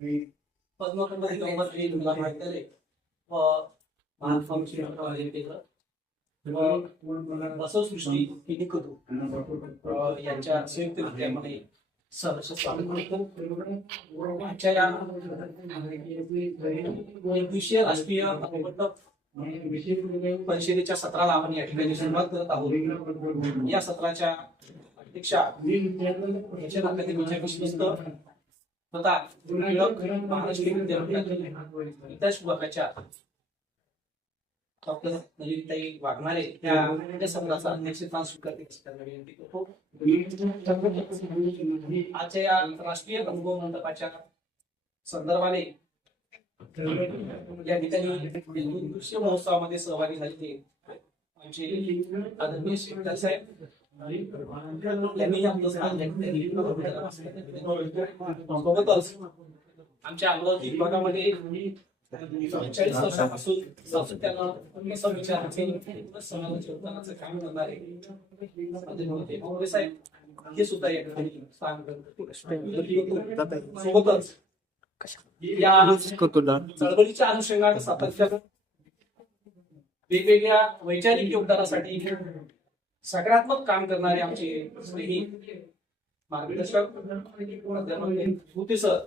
पद्मकुंड दिगंबर तुला माहिती आहे व महात्मांची बसवसृष्टी यांच्या संयुक्त विद्यमाने सहर्ष स्वागत करतो. आजच्या या 21वीय राष्ट्रीय परिषदेच्या सत्राला आपण या ठिकाणी सुरुवात करत आहोत. या सत्राच्या अध्यक्षा एशियन अकादमीच्या विश्वस्त तथा महाराष्ट्र विद्यापीठातील इतिहास विभागाच्या डॉक्टर नलिनीताई वाघमारे या सत्राचा अध्यक्षस्थान स्वीकारते विनंती करतो. आजच्या या राष्ट्रीय अनुभव मंडपाच्या संदर्भाने या ठिकाणी दृश्य महोत्सवामध्ये सहभागी झालेले आमचे आदरणीय शिक्षक साहेब यांनी आपलं स्थान सोबतच आमच्या अमरावती विभागामध्ये 40 वर्षापासून सातत्यानं समाजाच्या उत्थानाचं काम करणारे साहेब हे सुद्धा या ठिकाणी सोबतच या चळवळीच्या अनुषंगाने सातत्यानं वेगवेगळ्या वैचारिक योगदानासाठी सकारात्मक काम करणारे आमचे स्नेही मार्गदर्शक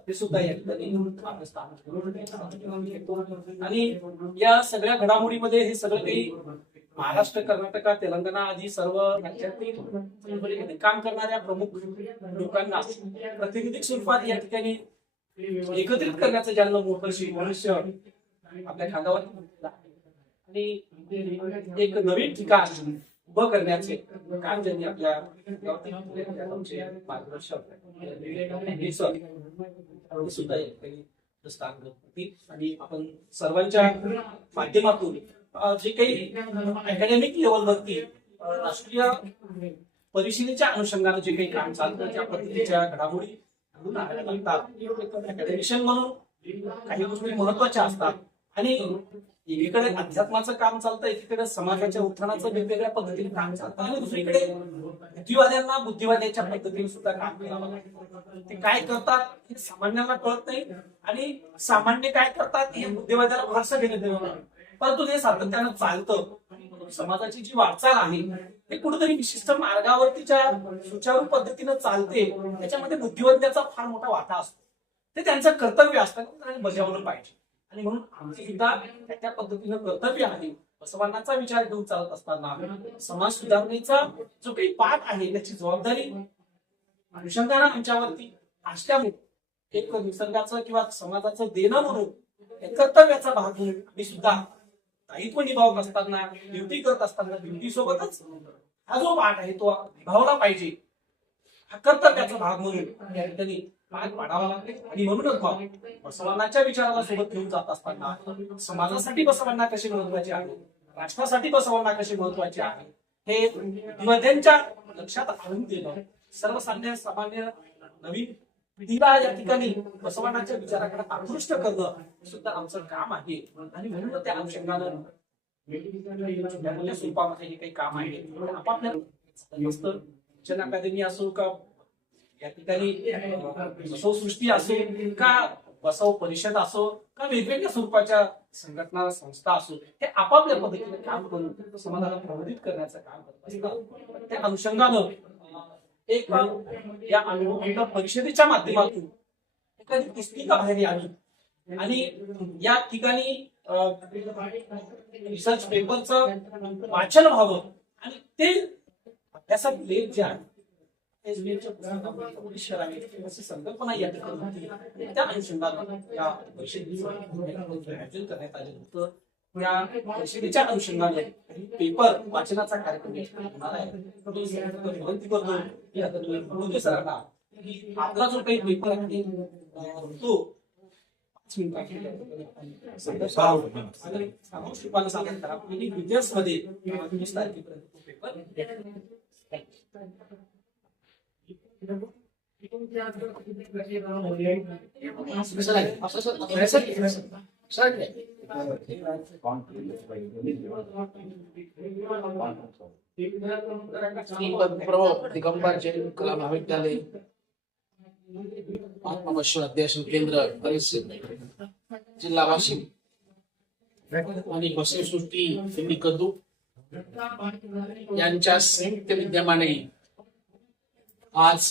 ते सुद्धा या ठिकाणी आपलं स्थान. आणि या सगळ्या घडामोडीमध्ये हे सगळं काही महाराष्ट्र, कर्नाटक, तेलंगणा आदी सर्व राज्यातील काम करणाऱ्या प्रमुख लोकांना प्रातिनिधिक स्वरूपात या ठिकाणी एकत्रित करण्याचं ज्यांना मोठं मनुष्य आपल्या खांद्यावर आणि एक नवीन ठिकाण उभं करण्याचे काम ज्यांनी आपल्या मार्गदर्शक सुद्धा स्थान करतील. आणि आपण सर्वांच्या माध्यमातून जे काही अकॅडमिक लेवलवरती राष्ट्रीय परिषदेच्या अनुषंगाने जे काही काम चालतं त्या पद्धतीच्या घडामोडी अकॅडमिशियन म्हणून काही गोष्टी महत्वाच्या असतात आणि एकीकडे अध्यात्माचं काम चालतं, एकीकडे समाजाच्या उत्थानाचं वेगवेगळ्या पद्धतीने काम चालतं आणि दुसरीकडे बुद्धिवाद्यांना बुद्धिवाद्याच्या पद्धतीने सुद्धा काम करावं लागतं. ते काय करतात हे सामान्यांना कळत नाही आणि सामान्य काय करतात हे बुद्धिवाद्याला फारसं घेणं देणं नाही. परंतु हे सातत्यानं चालतं. समाजाची जी वाटचाल आहे हे कुठेतरी विशिष्ट मार्गावरतीच्या सुचारू पद्धतीनं चालते, त्याच्यामध्ये बुद्धिवाद्याचा फार मोठा वाटा असतो. ते त्यांचं कर्तव्य असतं आणि बजावलं पाहिजे. आणि म्हणून आमचं सुद्धा त्या पद्धतीनं कर्तव्य आहे. बसवांचा विचार घेऊन चालत असताना समाज सुधारणेचा जो काही पाठ आहे त्याची जबाबदारी अनुषंगाने आमच्यावरती असल्यामुळे एक निसर्गाचं किंवा समाजाचं देणं म्हणून एक कर्तव्याचा भाग म्हणून आम्ही सुद्धा दायित्व निभावत असताना, ड्युटी करत असताना ड्युटी सोबतच हा जो पाठ आहे तो निभावला पाहिजे. हा कर्तव्याचा भाग म्हणून या ठिकाणी पाठ पाडावा लागते. आणि म्हणूनच बसवांच्या विचाराला सोबत घेऊन जात असताना समाजासाठी बसवांना कसे महत्वाचे आहे, राष्ट्रासाठी बसवांना कसे महत्वाचे आहे हे बुद्धिवाद्यांच्या लक्षात आणून देणं, सर्वसामान्य नवीन पिढीला या ठिकाणी बसवांच्या विचाराकडे आकृष्ट करणं सुद्धा आमचं काम आहे. आणि म्हणून त्या अनुषंगानं स्वरूपामध्ये हे काही काम आहे आपापल्या जन अकादमी असो का या ठिकाणी बसवसृष्टी असो का बसव परिषद असो का वेगवेगळ्या स्वरूपाच्या संघटना संस्था असो, हे आपापल्या पद्धतीने काम करून समाजाला प्रबोधित करण्याचं काम करत असतात. त्या अनुषंगानं एक या अनुभव परिषदेच्या माध्यमातून एखादी पुस्तिका बाहेर आली आणि या ठिकाणी रिसर्च पेपरचं वाचन व्हावं आणि ते अभ्यासात लेख जे आहे संकल्पना या ठिकाणी त्या अनुषंगाने या परिषदेचं आयोजन करण्यात आलेलं होतं. या परिषदेच्या अनुषंगाने पेपर वाचनाचा कार्यक्रम होणार आहे. विनंती करतो की आता तुम्ही सरांना आपला जो काही पेपर आहे तो 5 मिनिटात सादर करा. मध्ये 20 तारखेपर्यंत पेपर दिगंबर जैन कला महाविद्यालय महात्मा बसवेश्वर अध्यासन केंद्र परिसर जिल्हा वाशिम आणि बसवसृष्टी त्यांनी कदू यांच्या संयुक्त विद्यमाने आज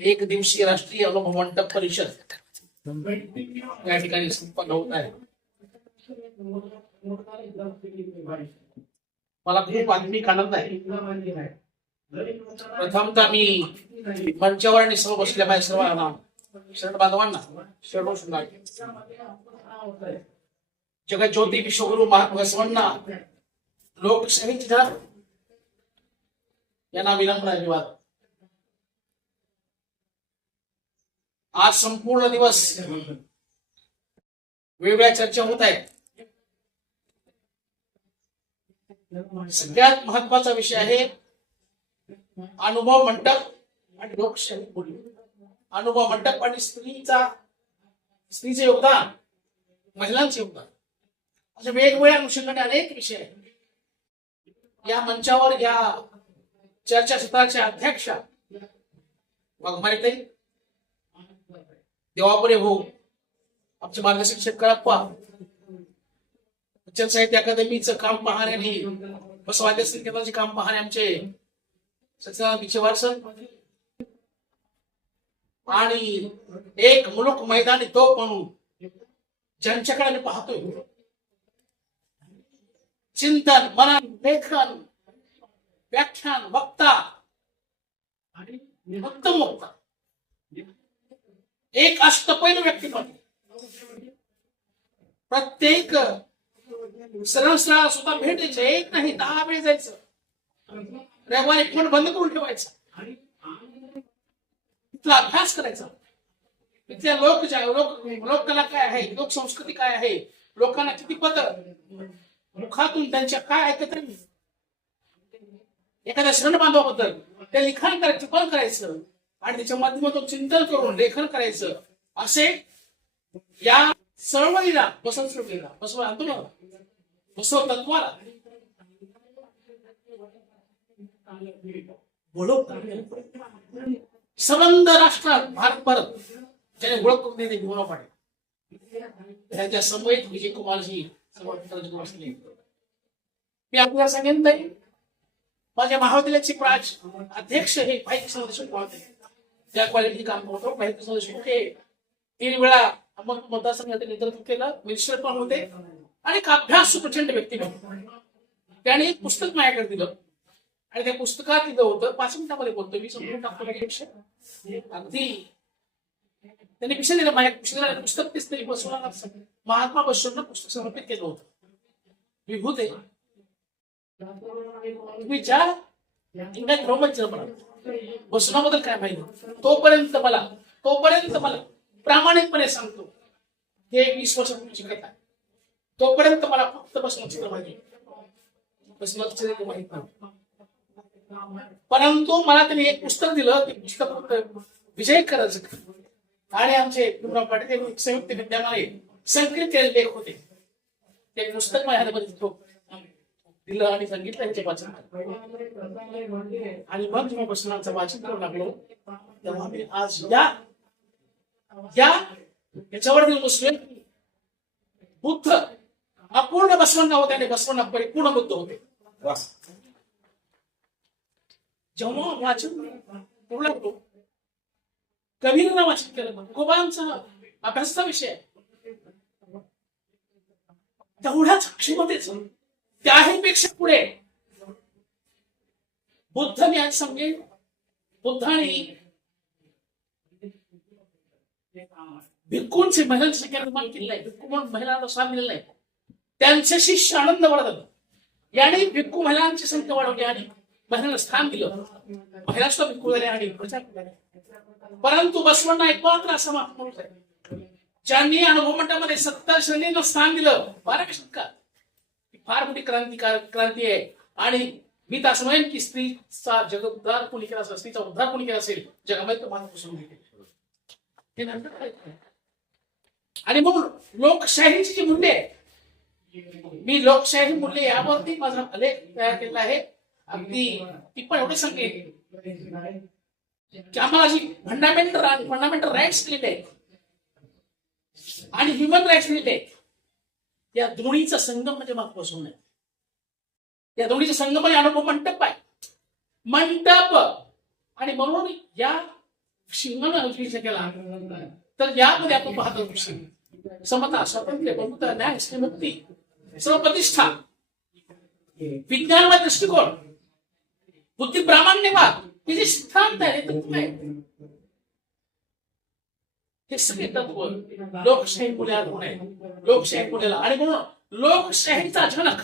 एक दिवसीय राष्ट्रीय अनुभव मंडप परिषद या ठिकाणी संपन्न होत आहे. मला खूप आत्मिक आनंद आहे. प्रथमतः मी मंचावर आणि सर्व बसल्या माझ्या सर्वांना शरण बांधवांना जगज्योती विश्वगुरु महात्मा बसवांना लोकशाहीच्या यांना विनम्र धन्यवाद. आज संपूर्ण दिवस वेगवेगळ्या चर्चा होत आहेत. सगळ्यात महत्वाचा विषय आहे अनुभव मंडप आणि लोकशाही बोली. अनुभव मंडप आणि स्त्रीचे योगदान, महिलांचे योगदान, अशा वेगवेगळ्या अनुषंगाने अनेक विषय आहेत. या मंचावर या चर्चासत्राच्या अध्यक्षा वाघमारेताई, देवापुरे भाऊ, आमचे मार्गदर्शक शेतकरप्पा, वचन साहित्य अकादमीचं काम पाहणे आणि बसवाद्य केंद्राचे काम पाहणे आमचे सचिन बिचेवार सर, आणि एक मुलुक मैदानी तोफ म्हणून ज्यांच्याकडे मी पाहतोय, चिंतन, मनन, लेखन, व्याख्यान, वक्ता आणि उत्तम वक्ता, एक अष्टपैलू व्यक्तिमत्व. प्रत्येक सरळ सुद्धा भेटायचं, एक नाही 10 वेळ जायचं, रविवारी फोन बंद करून ठेवायचा, तिथला अभ्यास करायचा, तिथल्या लोककला काय आहे, लोकसंस्कृती काय आहे, लोकांना किती पद मुखातून त्यांच्या काय ऐकत नाही, एखाद्या शरण बांधवाबद्दल ते लिखाण करायचं, टिप्पण करायचं आणि त्याच्या माध्यमातून चिंतन करून लेखन करायचं, असे या चळवळीला बसव आंदोलन, बसव तत्वाला सबंध राष्ट्रात भारत ज्याने ओळख करून देणे घेऊन पाडे त्यांच्या समवेत विजय कुमारजी मी आपल्याला सांगेन नाही. माझ्या महाविद्यालयाचे प्राच अध्यक्ष हे भाई देशमुख होते, त्या क्वालिटी काम करतो. भाई देशमुख हे 3 वेळा मतदारसंघाचे नेतृत्व केलं, मिनिस्टर पण होते आणि एक अभ्यास प्रचंड व्यक्ती होते. त्याने एक पुस्तक माझ्याकडे दिलं आणि त्या पुस्तकात दिलं होतं, 5 मिनिटांमध्ये बोलतो मी, समजून टाकतो अगदी. त्यांनी विषय दिला, माझ्या पुस्तक तेच तरी महात्मा बसवेंना पुस्तक समर्पित केलं होतं. विभूत आहे तुम्ही ज्या इंग्रज बसवण्याबद्दल काय माहिती, तोपर्यंत मला प्रामाणिकपणे सांगतो, हे 20 वर्षापूर्वीची कथा आहे. तोपर्यंत मला फक्त बसवण्याची माहिती, बसवण्याचं माहित नव्हतं. परंतु मला त्यांनी एक पुस्तक दिलं, ते पुस्तक विजय करायचं आणि आमचे भीमराव पाटील संयुक्त विद्यमाने संकलित केलेले लेख होते. ते पुस्तक माझ्या हातामध्ये दिलं आणि सांगितलं ह्याचे वाचन, आणि मग जेव्हा बसवण्याचं वाचन करू लागलो तेव्हा मी आज याच्यावर मी बसलोय. बुद्ध अपूर्ण बसवण्णा होते आणि बसवण्णा परिपूर्ण बुद्ध होते. जेव्हा वाचन करू लागलो, कबीरनं वाचन केलं, गोबांचा अभ्यासाचा विषय, तेवढ्याच क्षमतेचं त्याहीपेक्षा पुढे बुद्ध मी आज समजेल. बुद्धाने भिक्खूंचे महिलांची संख्या निर्माण केली आहे, भिक्खू म्हणून महिलांना स्थान दिलेलं आहे. त्यांचे शिष्य आनंद वर्धन याने भिक्खू महिलांची संख्या वाढवली आणि महिलांना स्थान दिलं, महिला सुद्धा भिक्खू झाले आणि प्रचार केला. परंतु बसवांना एकमात्र असं माणूस आहे ज्यांनी अनुभव मंडपामध्ये 70 श्रेणींना स्थान दिलं 12व्या शतकात. फार मोठी क्रांती आहे. आणि मी तर असं म्हणेन की स्त्रीचा जगोद्धार कोणी केला असेल, स्त्रीचा उद्धार कोणी केला असेल जगामध्ये, तर मानव हे नंतर. आणि म्हणून लोकशाहीची जी मूल्य आहे, मी लोकशाही मूल्य यावरती माझा लेख तयार केलेला आहे. अगदी ती पण एवढे सांगेन की आम्हाला अशी फंडामेंटल राईट्स दिलेले आहेत आणि ह्युमन राईट्स दिलेले आहेत. या दोन्हीचा संगम म्हणजे महत्वाचं आहे. या दोन्हीचा संगम म्हणजे अनुभव मंटप आहे. मंटप आणि म्हणून या शिंगण विषय केला तर यामध्ये आपण पाहतो समता, स्वातंत्र्य, बंधुता, न्याय, श्रीमुक्ती, सर्वप्रतिष्ठा, विज्ञानमय दृष्टिकोन, बुद्धी प्रामाण्यवाद, हे जे सिद्धांत आहे, तत्व आहे, हे सगळे तत्व लोकशाही मुलाला होणे, लोकशाही मुलाला. आणि म्हणून लोकशाहीचा जनक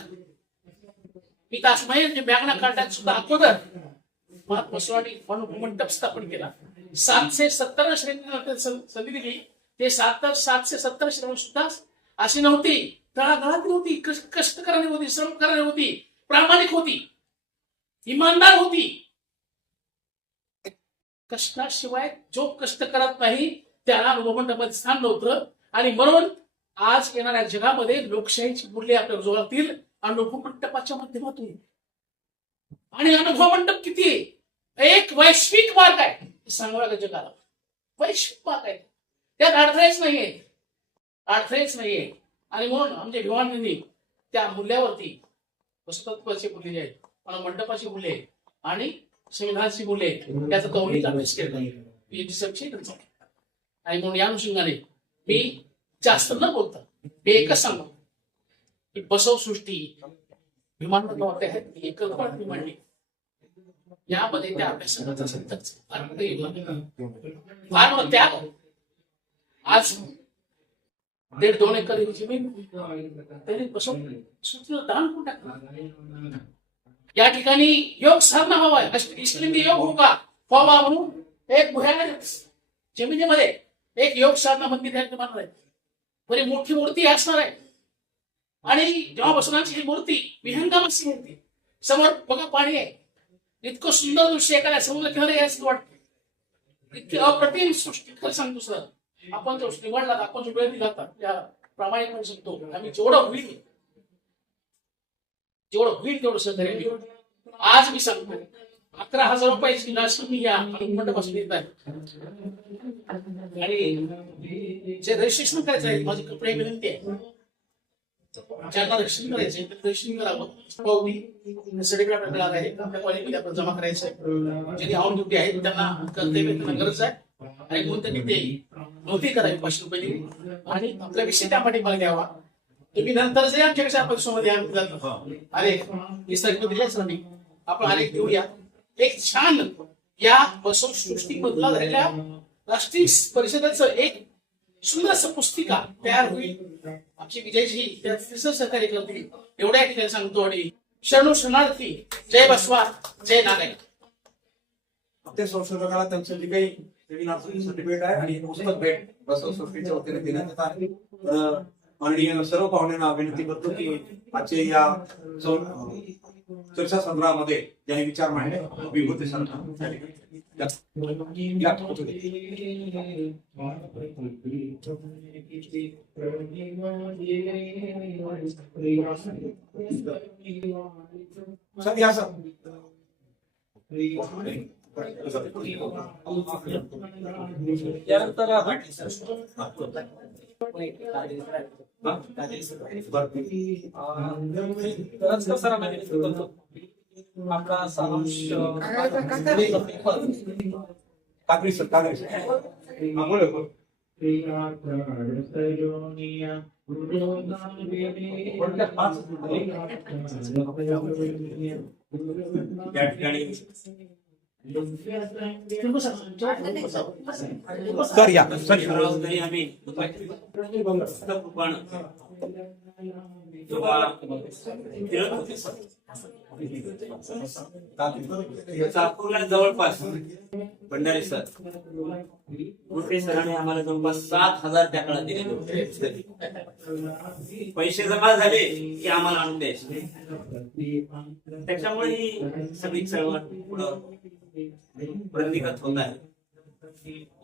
विकास म्हणजे मॅग्ना कार्टा सुद्धा अगोदर महात्मा स्वामी मंडप स्थापन केला. 770 श्रेणी संधी दिली. ते 770 श्रेणी सुद्धा अशी नव्हती, तळागाळातली होती, कष्ट करणारी होती, श्रम करणारी होती, प्रामाणिक होती, इमानदार होती. कष्टाशिवाय जो कष्ट करत नाही त्याला अनुभवमंडपात स्थान नव्हतं. आणि म्हणून आज येणाऱ्या जगामध्ये लोकशाहीची मूल्ये आपल्याला जोडतील अनुभव मंडपाच्या माध्यमातून. आणि अनुभव मंडप किती एक वैश्विक मार्ग आहे सांगावं लागेल जगाला. वैश्विक मार्ग आहे, त्यात अडथळेच नाहीये. आणि म्हणून आमच्या भिवानींनी त्या मूल्यावरती वस्तुत्वाची मूल्य जे आहेत, मंडपाची मूल्ये आणि संविधानाची मूल्ये त्याचा कौलिक अभ्यास केला आणि म्हणून या अनुषंगाने मी जास्त न बोलता मी एकच सांगतो की बसव सृष्टी विमानतळावरती आहेत, एकच मी मांडली. यामध्ये त्या अभ्यासकाचा सत्ताच फार मोठा त्याग. आज 1.5-2 एकर जमीन तरी बसव सृष्टीला दान करून टाकलं. या ठिकाणी योग साधना व्हावा, इष्टलिंगी योग व्हावा म्हणून एक भुयार जमिनीमध्ये एक योग साधना मंदिर निर्माण आहे. बरी मोठी मूर्ती असणार आहे. आणि जेव्हा बसवण्याची ही मूर्ती विहंगम अशी मूर्ती समोर बघा पाणी आहे, इतकं सुंदर दृश्य एखाद्या समुद्र किनारे यायचं वाटतं. इतकी अप्रतिम सृष्टी. खरं सांगतो सर, आपण जो निवडला, आपण जो वेळ दिला त्या प्रामाणिकपणे सांगतो आम्ही जेवढं होईल तेवढं सहकार्य. आज मी सांगतो 11,000 रुपयाची लाच मी या मंडपासून देत आहे. आणि जे रजिस्ट्रेशन करायचं आहे, माझी कपडे विनंती आहे, ज्यांना रजिस्ट्रेशन करायचंय रजिस्ट्रेशन करावं. सर्टिफिकेट मिळालं आहे, आपल्या कॉलेजमध्ये आपण जमा करायचंय. ज्यांनी ऑन ड्युटी आहेत त्यांना कर्तव्य गरज आहे आणि म्हणून त्यांनी ते नोंदणी करावी 500 रुपये दिली आणि आपला विषय त्यामध्ये मला द्यावा. तुम्ही नंतर जरी आमच्या परिसरामध्ये अरे 20 तारखेला दिल्याच नाही, आपण आलेख देऊया. एक छान या बसव सृष्टी मधला झालेल्या राष्ट्रीय परिषदेचं एक सुंदर असं पुस्तिका तयार होईल. आमची विजयजी त्यात सहकार्य करतील एवढ्या ठिकाणी सांगतो. आणि शरणू शरणार्थी, जय बसवा, जय नारायण. त्या संशोधकाला त्यांचं जे काही सर्टिफिकेट आहे आणि पुस्तक भेट बसव सृष्टीच्या वतीने देण्यात येत आहे. तर माननीय सर्व पाहुण्यांना विनंती करतो की आजच्या या चर्चा संग्रहामध्ये ज्यांनी विचार मांडले विभूती त्यानंतर आपला सारांश काकडी सर या ठिकाणी सर या सर आम्ही पण चाकूरला जवळपास भंडारे सर मोठे सरांनी आम्हाला जवळपास 7,000 टाकळा दिले. पैसे जमा झाले की आम्हाला आणून द्यायचे. त्याच्यामुळे ही सगळी चळवळ पुढं प्रगतीगत होत आहे.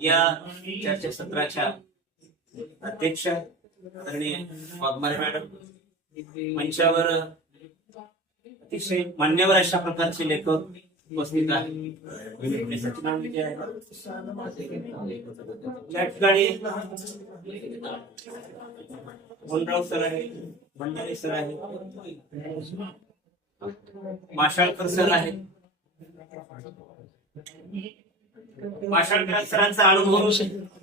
या चर्चासत्राच्या अध्यक्ष आदरणीय वाघमारे मॅडम, मंचावर अतिशय मान्यवर अशा प्रकारचे लेखक उपस्थित आहे. सचिन विजय आहे. या ठिकाणी गोंडराव सर आहे, भंडारे सर आहे, माशाळकर सर आहे. माशाळकर सरांचा अनुभव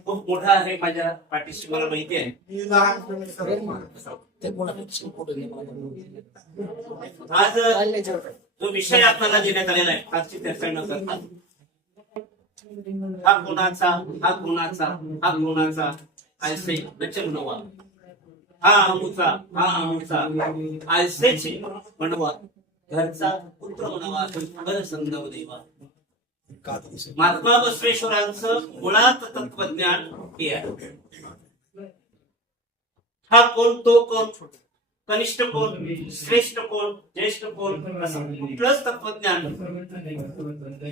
खूप मोठा आहे माझ्या पाठीशी, मला माहिती आहे. आज जो विषय आपल्याला देण्यात आलेला आहे, आजची चर्चा न करता हा कोणाचा, हा कोणाचा, हा कोणाचा ऐसे वचन नवा, हा अमुचा, हा अमुचा ऐसेच म्हणवा, घरचा पुत्र म्हणावा, घर संगम देवा. महात्मा बसवेश्वरांचं मुळात तत्वज्ञान हे आहे. हा कोण, तो कोण, कनिष्ठ कोण, श्रेष्ठ कोण, ज्येष्ठ कोण, असं कुठलंच तत्वज्ञान,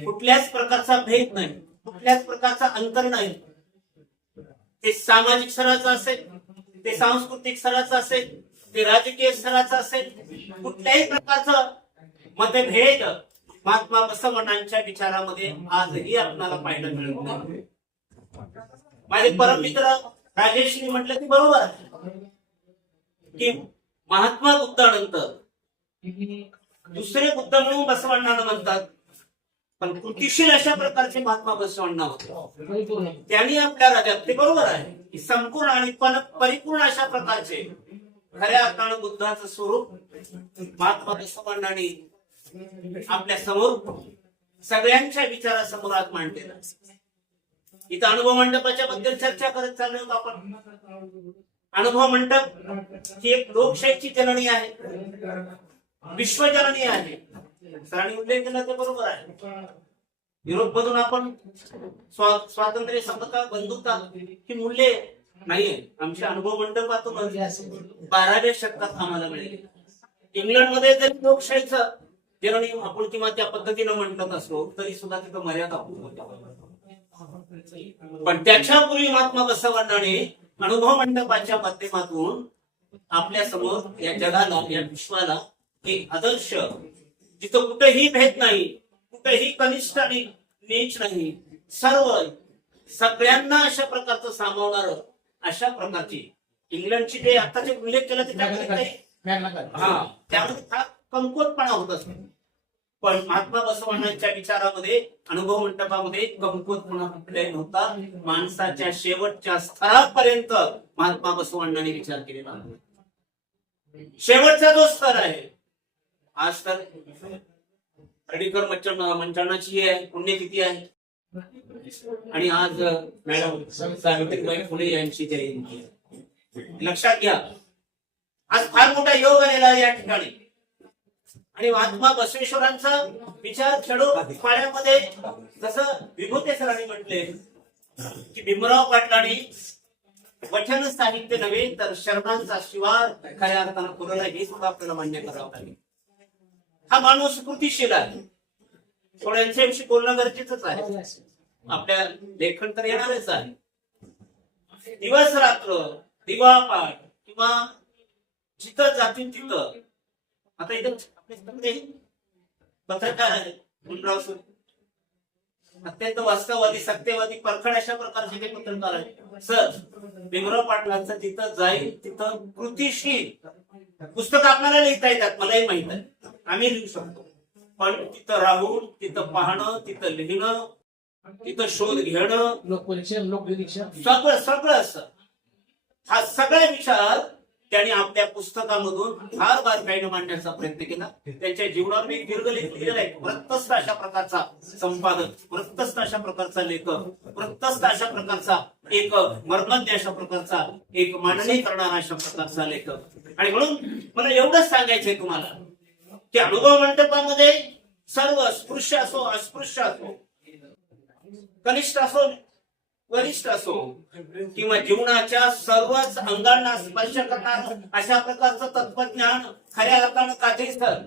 कुठल्याच प्रकारचा भेद नाही, कुठल्याच प्रकारचा अंतर नाही. ते सामाजिक स्तराचं असेल, ते सांस्कृतिक स्तराचं असेल, ते राजकीय स्तराचं असेल, कुठल्याही प्रकारचं मतभेद महात्मा बसवण्णांच्या विचारामध्ये आजही आपल्याला पाहायला मिळत नाही. माझे परममित्र राजेशनी म्हटलं की बरोबर आहे की महात्मा बुद्धानंतर दुसरे बुद्ध म्हणून बसवण्णांना म्हणतात, पण कृतिशील अशा प्रकारचे महात्मा बसवण्णा होते. त्यांनी आपल्या राज्यात, ते बरोबर आहे की संपूर्ण आणि परिपूर्ण अशा प्रकारचे खऱ्या अर्थानं बुद्धाचं स्वरूप महात्मा बसवण्णांनी आपल्या समोर सगळ्यांच्या विचारासमोर आज मांडलेला. इथं अनुभव मंडपाच्या बद्दल चर्चा करत चाललो होतो आपण. अनुभव मंडप ही एक लोकशाहीची जननी आहे, विश्वजननी आहे. सरांनी उल्लेख केला ते बरोबर आहे. युरोप मधून आपण स्वातंत्र्य, समता, बंधुता ही मूल्ये नाहीये. आमच्या अनुभव मंडपातून 12व्या शतकात आम्हाला मिळेल. इंग्लंडमध्ये जरी लोकशाहीचं जननी आपण किंवा त्या पद्धतीनं म्हणत असलो तरी सुद्धा तिथं मर्यादा होती. पण त्याच्यापूर्वी महात्मा बसवण्णाने अनुभव मंडपाच्या माध्यमातून आपल्या समोर या जगाला, या विश्वाला एक आदर्श, जिथं कुठेही भेद नाही, कुठेही कनिष्ठ आणि नीच नाही, सगळ्यांना अशा प्रकारचं सामावणार अशा प्रकारची इंग्लंडची जे आताचे उल्लेख केला त्यामध्ये फार कमकुवतपणा होत असतो. पण महात्मा बसवण्णांच्या विचारामध्ये, अनुभव मंडपामध्ये कमकुवतपणा कुठलाही नव्हता. माणसाच्या शेवटच्या स्तरापर्यंत महात्मा बसवण्णांनी विचार केलेला. शेवटचा जो स्तर आहे, आज तर हर्डीकर मंचाणाची आहे, पुण्यतिथी आहे, आणि आज मॅडम सावित्रीबाई फुले यांची जयंती आहे. लक्षात घ्या, आज फार मोठा योग आलेला आहे या ठिकाणी. आणि महात्मा बसवेश्वरांचा विचार खेडो पाड्यामध्ये, जसं विभूते सरांनी म्हटले की भीमराव पाटलांनी वचन साहित्य नव्हे तर शरणांचा शिवार खऱ्या अर्थानं पुरवला, हे सुद्धा आपल्याला मान्य करावं लागेल. हा माणूस कृतिशील आहे. थोडं यांच्याविषयी बोलणं गरजेचंच आहे. आपल्या लेखन तर येणारच आहे. दिवस रात्र दिवा पाठ किंवा जिथं जातील तिथं. आता इथं आपले पत्रकार आहेत गुणराव सर, अत्यंत वास्तववादी, सत्यवादी, परखड अशा प्रकारचे ते पत्रकार आहेत. सर, भीमराव पाटलांचं जिथं जाईल तिथं कृतिशील पुस्तक आपल्याला लिहिता येतात, मलाही माहित आहे, आम्ही लिहू शकतो. पण तिथं राहून, तिथं पाहणं, तिथं लिहिणं, तिथं शोध घेणं, सगळं असं, हा सगळे विचार त्यांनी आपल्या पुस्तकामधून फार बारकाईने मांडण्याचा प्रयत्न केला. त्यांच्या जीवनावर मी दीर्घलेख लिहिलेला आहे. प्रत्यस्त अशा प्रकारचा संपादक, प्रत्यस्त अशा प्रकारचा लेखक, प्रत्यस्त अशा प्रकारचा एक मर्मज्ञ अशा प्रकारचा एक मांडणी करणारा अशा प्रकारचा लेखक. आणि म्हणून मला एवढंच सांगायचंय तुम्हाला की अनुभव मंडपामध्ये सर्व स्पृश्य असो, अस्पृश्य असो, कनिष्ठ असो, वरिष्ठ असो, किंवा जीवनाच्या सर्वच अंगांना स्पर्श करणार अशा प्रकारचं तत्वज्ञान खऱ्या अर्थानं कादरी सर,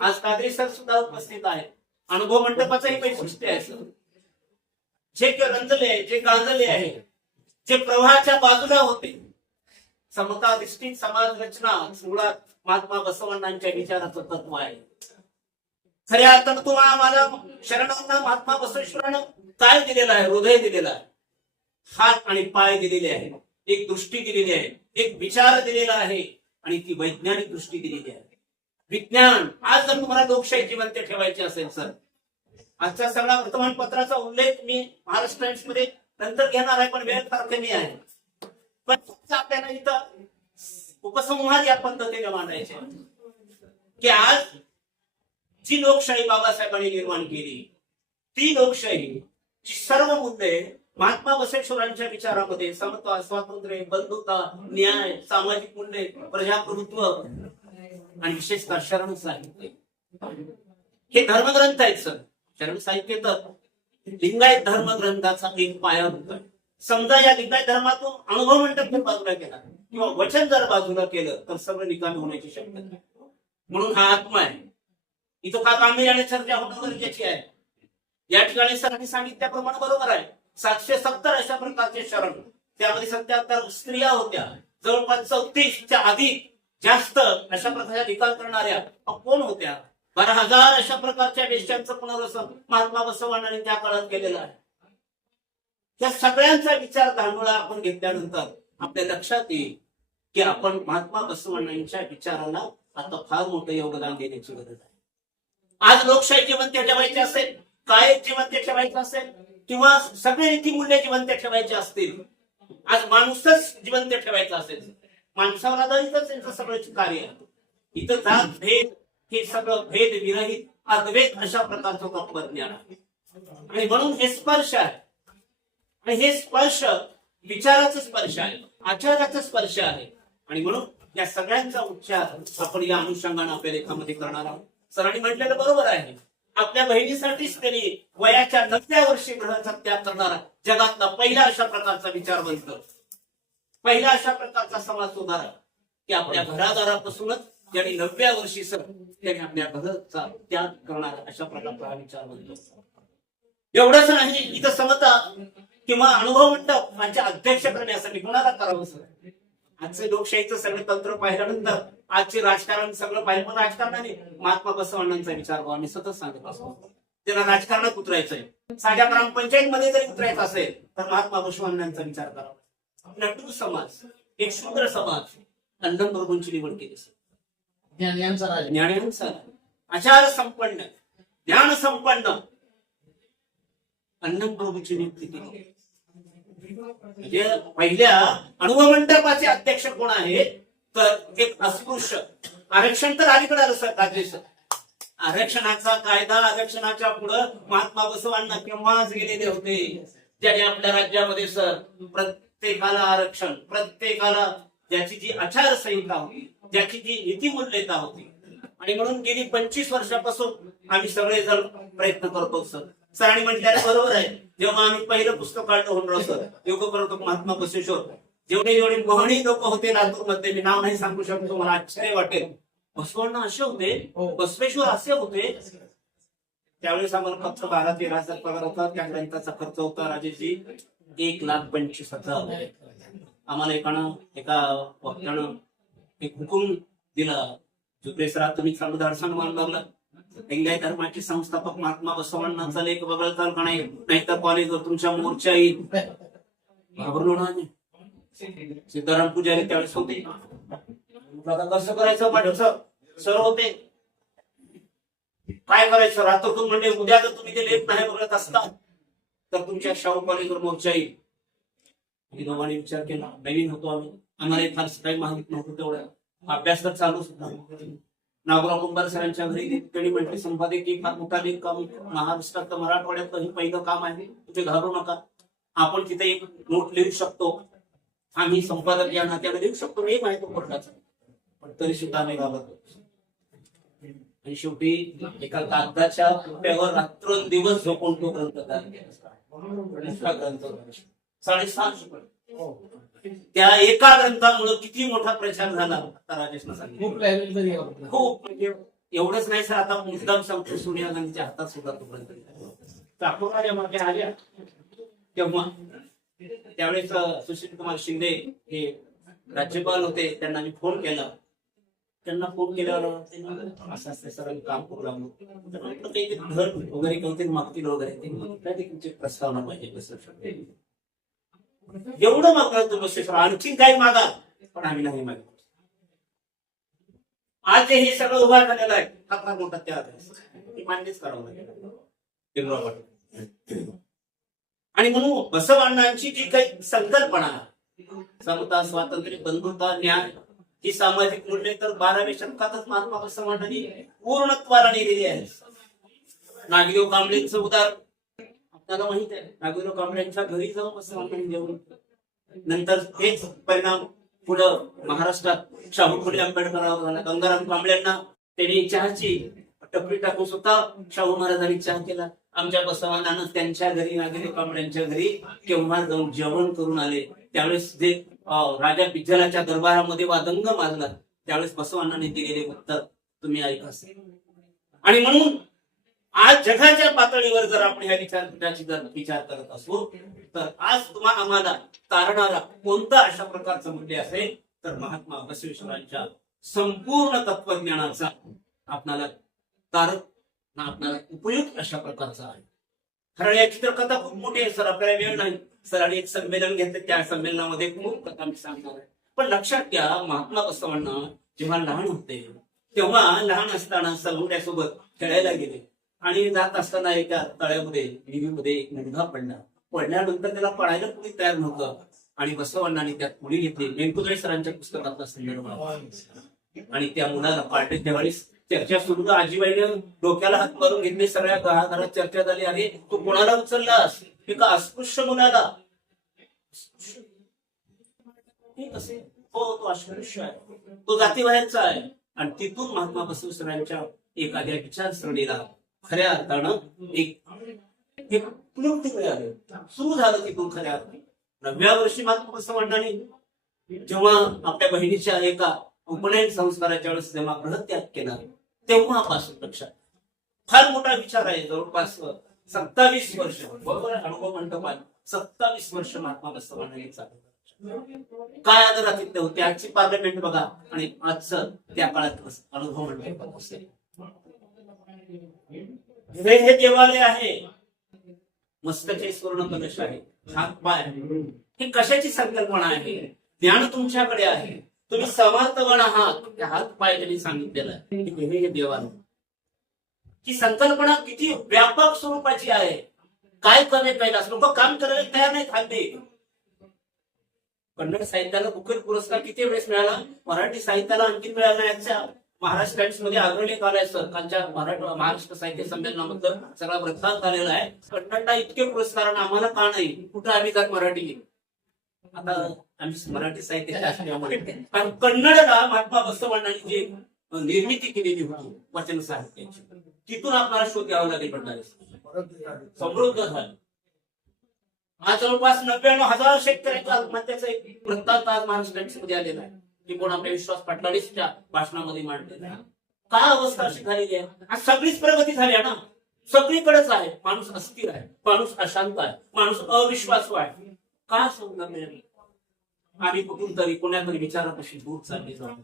आज कादरी सर सुद्धा उपस्थित आहे. अनुभव मंडपाचंही वैशिष्ट्य आहे सर. जे रंजले, जे गांजले आहे, जे प्रवाहाच्या बाजूला होते, समताधिष्ठित समाज रचना मुळात महात्मा बसवण्णांच्या विचाराचं तत्व आहे. खऱ्या अर्थानं तुम्हाला माझ्या शरणांना महात्मा बसवेश्वरानं काय दिलेलं आहे? हृदय दिलेलं आहे, हात आणि पाय दिलेले आहे, एक दृष्टी दिलेली आहे, एक विचार दिलेला आहे आणि ती वैज्ञानिक दृष्टी दिलेली आहे. विज्ञान आज जर तुम्हाला लोकशाही जिवंत ठेवायची असेल सर, आजचा सगळा वर्तमानपत्राचा उल्लेख मी महाराष्ट्र टाइम्स मध्ये नंतर घेणार आहे, पण वेळ फार कमी आहे. पण फक्त आपल्याला इथं उपसंहार या पद्धतीने मांडायचे की आज जी लोकशाही बाबासाहेबांनी निर्माण केली, ती लोकशाही ची सर्व मुद्दे महात्मा बसवेश्वरांच्या विचारामध्ये समता, स्वातंत्र्य, बंधुता, न्याय, सामाजिक मूल्ये, प्रजाप्रभुत्व आणि विशेषतः शरण साहित्य हे धर्मग्रंथ आहेत सर. शरण साहित्य तर लिंगायत धर्मग्रंथाचा एक पाया होता. समजा या लिंगायत धर्मातून अनुभव मंडप जर बाजूला केला किंवा वचन जर बाजूला केलं तर सगळं निकामी होण्याची शक्यता आहे. म्हणून हा आत्मा आहे. इथं का गांभीर्याने चर्चा होणं गरजेची आहे. या ठिकाणी सरांनी सांगितल्याप्रमाणे बरोबर आहे. 770 अशा प्रकारचे शरण, त्यामध्ये 77 स्त्रिया होत्या, जवळपास 34च्या अधिक जास्त अशा प्रकारच्या निकाल करणाऱ्या कोण होत्या. 12,000 अशा प्रकारच्या देशांचं पुनर्वसन महात्मा बसवांनी त्या काळात केलेलं आहे. या सगळ्यांचा विचार धांडोळा आपण घेतल्यानंतर आपल्या लक्षात येईल की आपण महात्मा बसवांच्या विचाराला आता फार मोठं योगदान देण्याची गरज आहे. आज लोकशाही जिवंत ठेवायची असेल, काय जिवंत ठेवायचं असेल किंवा सगळे नीतिमूल्य जिवंत ठेवायचे असतील, आज माणूसच जिवंत ठेवायचा असेल, माणसावर आधारितच त्यांचं सगळं कार्य आहे. इथं जात भेद हे सगळं भेद विरहित अद्वैत अशा प्रकारचं तत्वज्ञान आहे. आणि म्हणून हे स्पर्श आहे आणि हे स्पर्श विचाराचा स्पर्श आहे, आचाराचा स्पर्श आहे. आणि म्हणून या सगळ्यांचा उच्चार आपण या अनुषंगाने आपल्या लेखामध्ये करणार आहोत. सरांनी म्हटलेलं बरोबर आहे. आपल्या बहिणीसाठीच त्यांनी वयाच्या 90व्या वर्षी ग्रहाचा त्याग करणारा जगातला पहिला अशा प्रकारचा विचारवंत, पहिला अशा प्रकारचा समाज सुधारक की आपल्या घरादारापासूनच ज्यांनी 90व्या वर्षी सर त्यांनी आपल्या घराचा त्याग करणारा अशा प्रकारचा विचारवंत. एवढंच नाही, इथं समता किंवा अनुभव मंडप माझ्या अध्यक्ष करण्यासाठी कोणाला करावं सर? आजचे लोकशाहीचं सगळं तंत्र पाहिल्यानंतर आजचे राजकारण सगळं पाहिलं, पण राजकारणाने महात्मा बसवांचा विचार आम्ही सतत सांगत असतो. त्यांना राजकारणात उतरायचंय, साध्या ग्रामपंचायतमध्ये जरी उतरायचं असेल तर महात्मा बसवांचा विचार करावा. नटू समाज, एक शूद्र समाज, अण्णम प्रभूंची निवड केली सर. ज्ञानांचा आचार संपन्न, ज्ञान संपन्न अण्णम प्रभूंची नियुक्ती केली. म्हणजे पहिल्या अनुभव मंडपाचे अध्यक्ष कोण आहेत तर एक अस्पृश्य. आरक्षण तर अलीकडे आलं सर राजेश. आरक्षणाचा कायदा, आरक्षणाच्या पुढं महात्मा बसवांना केव्हाच गेलेले होते. ज्याने आपल्या राज्यामध्ये सर प्रत्येकाला आरक्षण, प्रत्येकाला ज्याची जी आचारसंहिता होती, ज्याची जी नीतिमूल्यता होती. आणि म्हणून गेली 25 वर्षापासून आम्ही सगळेजण प्रयत्न करतो सर. सरांनी म्हटल्याने बरोबर आहे. जेव्हा आम्ही पहिलं पुस्तक काढलं होणार सर, योग करतो महात्मा बसवेश्वर, जेवढे मोहणी लोक होते लातूर मध्ये, मी नाव नाही सांगू शकतो, मला आश्चर्य वाटेल. बसवांना असे होते, बसवेश्वर असे होते. त्यावेळेस आम्हाला फक्त 12-13,000 पगार होता. त्या ग्रंथाचा खर्च होता राजेशजी 1,25,000. आम्हाला एका वक्त्यानं एक हुकूम दिला, जुबरे सर तुम्ही चालू धाडसानं मान लागला. लिंगायत धर्माचे संस्थापक महात्मा बसवांचा लेख बघायचा का नाही, नाहीतर कॉलेजवर तुमच्या मोर्चा येईल. घाबरलो ना. सीताराम पुजारी त्यावेळेस होते. कसं करायचं माझं सर होते. काय करायचं रात्रीतून म्हणजे उद्या जर तुम्ही ते लेख नाही बघत असता तर तुमच्या शाहू कॉलेजवर मोर्चा येईल. दोघांनी विचार केला. नवीन होतो आम्ही, आम्हाला फारसं काही माहित नव्हतं. तेवढं अभ्यास तर चालूच होता. नागोराव कुंभार सरांच्या घरी त्यांनी म्हटले संपादकीय फार मोठा लेख काम महाराष्ट्रात मराठवाड्यात हे पहिलं काम आहे, तुम्ही घाबरू नका. आपण तिथे एक नोट लिहू शकतो, आम्ही संपादक या नात्याने लिहू शकतो, हे माहिती कोर्टाचं. पण तरी सुद्धा आम्ही घाबरतो. आणि शेवटी एका कागदाच्या टप्प्यावर रात्रंदिवस झोपून तो ग्रंथ तयार केला. ग्रंथ 750 त्या एका ग्रंथामुळे किती मोठा प्रचार झाला आता राजेशने सांगितलं. खूप म्हणजे एवढंच नाही सर, आता मुद्दाम सांगतो, सोनिया गांधीच्या हातात सुद्धा तो ग्रंथ चाकोराच्या मागे आल्या तेव्हा त्यावेळेस सुशील कुमार शिंदे हे राज्यपाल होते. त्यांना मी फोन केला त्यांना फोन केल्यावर त्यांनी असं असं सर काम करू लागलो. तर म्हटलं काही घर वगैरे कोणते मागतील वगैरे ते काय ते तुमची प्रस्तावना पाहिजे कसं एवढं मागणार तुम्ही बसवेश्वर, आणखी काही मागा पण आम्ही नाही मागतो. आज हे सगळं उभा झालेलं आहे हा फार मोठा त्याग आहे, मान्यच करावं लागेल. आणि म्हणून बसवांची जी काही संकल्पना समता, स्वातंत्र्य, बंधुता, न्याय ही सामाजिक मूल्ये तर 12व्या शतकातच महात्मा बसवांनी पूर्णत्वाला नेलेली आहे. नागदेव कांबळेंचं उदाहरण आपल्याला माहित आहे. नागदेव कांबळेंच्या घरी जाऊन बसवांनी जेवण, नंतर तेच परिणाम पुढं महाराष्ट्रात शाहू फुले आंबेडकरांवर झाला. गंगाराम कांबळेंना त्यांनी चहाची टपरी टाकून स्वतः शाहू महाराजांनी चहा केला. आमच्या बसवांना त्यांच्या घरी नागदेव कांबळेंच्या घरी केव्हा जाऊन जेवण करून आले. त्यावेळेस जे राजा बिज्जलाच्या दरबारामध्ये वादंग माजला त्यावेळेस बसवांनी दिलेले उत्तर तुम्ही ऐका. आणि म्हणून आज जगाच्या पातळीवर जर आपण ह्या विचारपीठाची जर विचार करत असू तर आज आम्हाला तारणारा कोणता अशा प्रकारचं मूल्य असेल तर महात्मा बसवेश्वरांच्या संपूर्ण तत्वज्ञानाचा आपल्याला तारक आपल्याला उपयुक्त अशा प्रकारचा आहे. कारण या चित्रकथा खूप मोठी आहे सर, आपल्याला वेळ नाही. सरांनी एक संमेलन घेतलं, त्या संमेलनामध्ये खूप कथा मी सांगणार आहे. पण लक्षात घ्या, महात्मा बसवांना जेव्हा लहान होते तेव्हा लहान असताना सलुंड्यासोबत खेळायला गेले आणि जात असताना एका तळ्यामध्ये विहिरीमध्ये एक मुलगा पडल्यानंतर त्याला पळायला कुणी तयार नव्हतं आणि बसवांनी त्यात उडी घेतली. व्यंकुदळे सरांच्या पुस्तकातला संदर्भ आणि त्या मुलाला पाळले. त्यावेळेस चर्चा सुरू, आजीबाईने डोक्याला हात मारून घेतले. सगळ्या घरात चर्चा झाली, अरे तू कोणाला उचललास? एका अस्पृश्य मुलाला. कसे हो, तो अस्पृश्य आहे, तो जातीबाहेरचा आहे. आणि तिथून महात्मा बसवेश्वरांच्या एखाद्या विचारसरणीला खऱ्या अर्थानं एक क्लृप्ती मिळाली, सुरू झालं तिथून खऱ्या अर्थाने. 9व्या वर्षी महात्मा बसवांनी जेव्हा आपल्या बहिणीच्या एका उपनयन संस्काराच्या वेळेस जेव्हा गृहत्याग केला तेव्हापासून लक्षात फार मोठा विचार आहे. जवळपास 27 वर्ष, बरोबर अनुभव मंडपात 27 वर्ष महात्मा बसवांनी चालू. काय आदरातिथ्य होते, आजची पार्लमेंट बघा आणि आजचं त्या काळात अनुभव मंडपात असेल. हे देवालय आहे, मस्तके सुवर्ण कलश आहे, हात पाय, ही कशाची संकल्पना आहे? ज्ञान तुमच्याकडे आहे, तुम्ही समर्थवन आहात, हात पाय त्यांनी सांगितलेलं आहे. हे देवालय, ही संकल्पना किती व्यापक स्वरूपाची आहे. काय कमी पाहिजे, लोक काम करायला तयार नाही थांबले. कन्नड साहित्याला बुकर पुरस्कार किती वेळेस मिळाला, मराठी साहित्याला आणखी मिळाला. याच्या महाराष्ट्र टाइम्स मध्ये अग्रलेख आलाय सर, कालच्या महाराष्ट्र साहित्य संमेलनाबद्दल सगळा वृत्तांत आलेला आहे. कन्नडला इतके पुरस्कार आम्हाला का नाही, कुठं आम्ही जात मराठी. आता आम्ही मराठी साहित्य असल्यामुळे कारण कन्नडला महात्मा बसवांनी जी निर्मिती केलेली होती वचन साहित्याची, तिथून आपल्याला शोध घ्यावा लागेल. भंडारी समृद्ध झालं. आज जवळपास 99,000 शेतकऱ्यांच्या आत्महत्याचा एक वृत्तांत आज महाराष्ट्र टाइम्स मध्ये आलेला आहे, की कोण आपल्या विश्वास पाटलांच्या भाषणामध्ये मांडलेला आहे. काय अवस्था अशी झालेली आहे. आज सगळीच प्रगती झाली आहे ना, सगळीकडेच आहे. माणूस अस्थिर आहे, माणूस अशांत आहे, माणूस अविश्वासू आहे. का समजा मिळाली? आम्ही कुठून तरी कोणातरी विचारापासून दूर चालली जाऊ.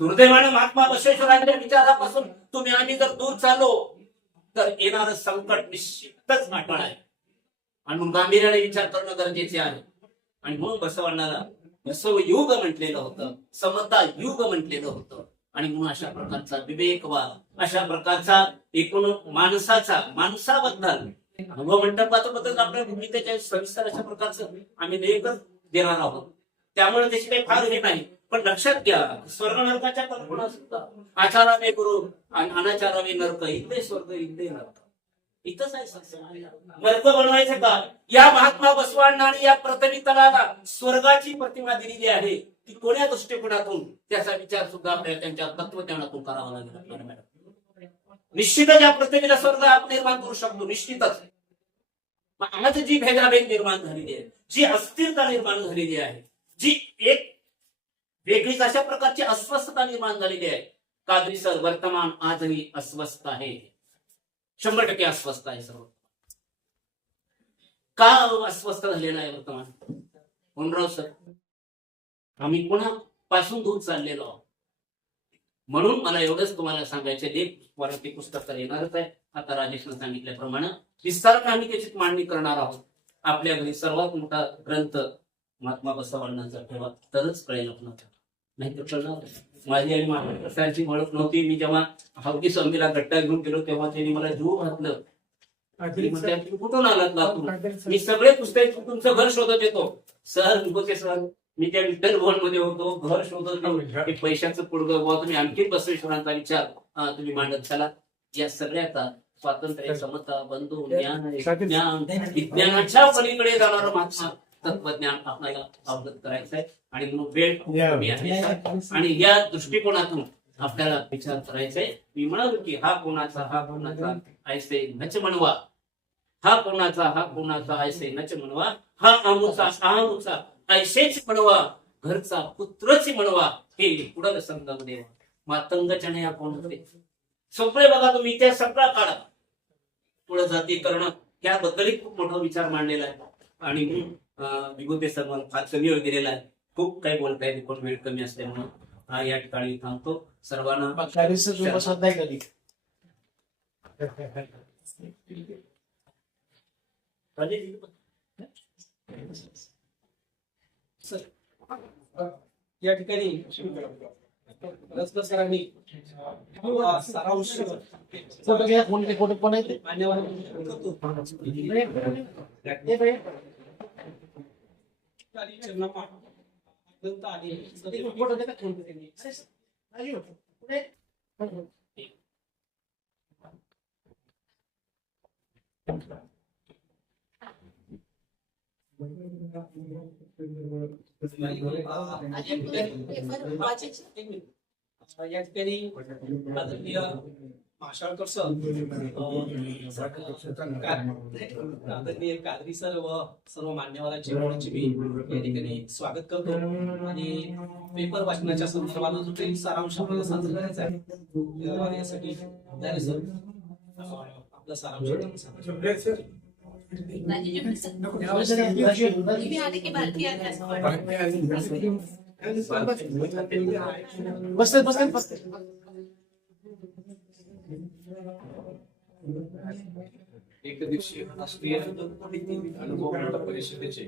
दुर्दैवाने महात्मा बसवेश्वरांच्या विचारापासून आम्ही जर दूर चाललो तर येणारं संकट निश्चितच नाटळ आहे. आणि म्हणून गांभीर्याने विचार करणं गरजेचे आहे. आणि म्हणून बसवांना बसव युग म्हटलेलं होतं, समता युग म्हटलेलं होतं. आणि म्हणून अशा प्रकारचा विवेकवाद, अशा प्रकारचा एकूण माणसाबद्दल मंडपाबद्दल आपल्या भूमिकेच्या सविस्तर अशा प्रकारचं आम्ही लेखच देणार आहोत. त्यामुळे त्याची काही फार हे नाही. पण लक्षात घ्या, स्वर्ग नरकाच्या कल्पना सुद्धा आचारावे गुरु आणि अनाचारावे नरक, इथले स्वर्ग इथले नरक, इथंच आहे. नरक बनवायचं का? या महात्मा बसवांना आणि या प्रथमी तलाला स्वर्गाची प्रतिमा दिलेली आहे. ती कोण्या दृष्टिकोनातून, त्याचा विचार सुद्धा आपल्याला त्यांच्या तत्वज्ञानातून करावा लागेल. निश्चितच या प्रतिमेला स्वर्ग आपण निर्माण करू शकतो, निश्चितच. आज जी भेदाभेद निर्माण झालेली आहे, जी अस्थिरता निर्माण झालेली आहे, जी एक वेगळीच अशा प्रकारची अस्वस्थता निर्माण झालेली आहे. कादरी सर, वर्तमान आजही अस्वस्थ आहे, 100% अस्वस्थ आहे. सर्व का अस्वस्थ झालेला आहे वर्तमान? होनराव सर, आम्ही पुन्हा पासून दूर चाललेलो आहोत. म्हणून मला एवढंच तुम्हाला सांगायचं लेख वरती पुस्तक तर येणारच आहे. आता राजेशने सांगितल्याप्रमाणे विस्ताराने आम्ही त्याची मांडणी करणार आहोत. आपल्या घरी सर्वात मोठा ग्रंथ महात्मा बसवांनाचा ठेवा तरच कळेल आपल्याला, नाही तर कळणार नाही. माझी आणि महाराष्ट्राची ओळख नव्हती. मी जेव्हा हवकी स्वामीला गट्टा घेऊन गेलो तेव्हा त्यांनी मला जीव घातलं. तरी म्हणतात, "तू कुठून आलात लातूर?" मी सगळे पुस्तक तुमचं घर शोधत येतो. सर होते सर, मी त्या विठ्ठल भवन मध्ये होतो, घर शोधत नव्हतं. ते पैशाचं पुडगं बुवा, तुम्ही आणखी बसवेश्वरांचा विचार तुम्ही मांडत चला. या सगळ्याचा स्वातंत्र्य, समता, बंधू, ज्ञान, विज्ञान, विज्ञानाच्या पलीकडे जाणारं महात्मा तत्वज्ञान आपल्याला अवगत करायचं आहे. आणि म्हणून वेळ कमी आहे आणि या दृष्टिकोनातून आपल्याला विचार करायचा आहे. मी म्हणालो की हा कोणाचा ऐसे नच म्हणवा, हा कोणाचा ऐसे नच म्हणवा, हा आमुचा ऐसेच म्हणवा, घरचा पुत्रच म्हणवा, हे पुढं संगम देवा. मातंग चणे कोण होते सोपळे बघा तुम्ही. त्या सगळा काळात पुढे जातीकरण त्याबद्दलही खूप मोठा विचार मांडलेला आहे. आणि विभूते सर मला फार कमी वेळ दिलेला आहे. खूप काही बोलता येते पण वेळ कमी असल्यामुळे या ठिकाणी थांबतो. सर्वांना कधी या ठिकाणी रचना सरांनी सारांश फोटो पण आहे या ठिकाणी आदरणीय माशाळकर सर, आदरणीय कादरी सर व सर्व मान्यवरांचे मी या ठिकाणी स्वागत करतो. आणि पेपर वाचनाच्या संदर्भात जो काही सारांश आपल्याला सादर करायचा आहे यासाठी सर आपला सारांश बसते एक दिवसीय राष्ट्रीय अनुभव परिषदेचे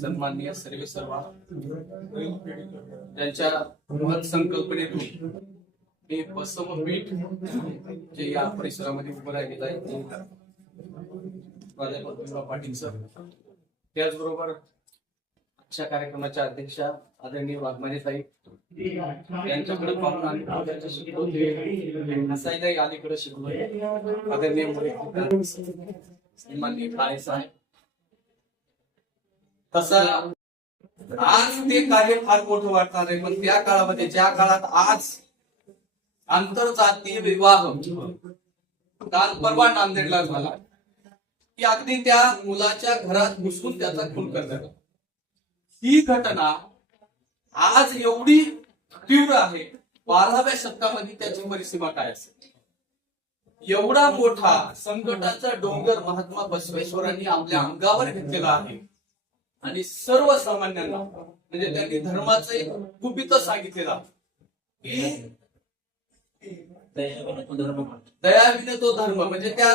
सन्माननीय सर्वेसर्वा त्यांच्या महत् संकल्पनेतून हे बसवपीठ जे या परिसरामध्ये उभं राहिलेलं आहे प्राध्यापक पाटील सर, त्याचबरोबर आजच्या कार्यक्रमाच्या अध्यक्षा आदरणीय वाघमारेताई यांच्याकडे पाहून आम्ही त्यांच्या शिकवते असायलाही अलीकडे शिकलोय. आदरणीय माननीय काळे साहेब, तसं आज ते कार्य फार मोठं वाटणार आहे, पण त्या काळामध्ये ज्या काळात आज आंतरजातीय विवाह काल परवा नांदेडला झाला की अगदी त्या मुलाच्या घरात घुसून त्याचा खून करण्यात आला. ही घटना आज एवढी तीव्र आहे, 12व्या शतकामध्ये त्याची परिसीमा काय असेल. एवढा मोठा संकटाचा डोंगर महात्मा बसवेश्वरांनी आपल्या अंगावर घेतलेला आहे आणि सर्वसामान्यांना म्हणजे त्यांनी धर्माचं एक कुपित सांगितलेला की दयाविने तो धर्म, म्हणजे त्या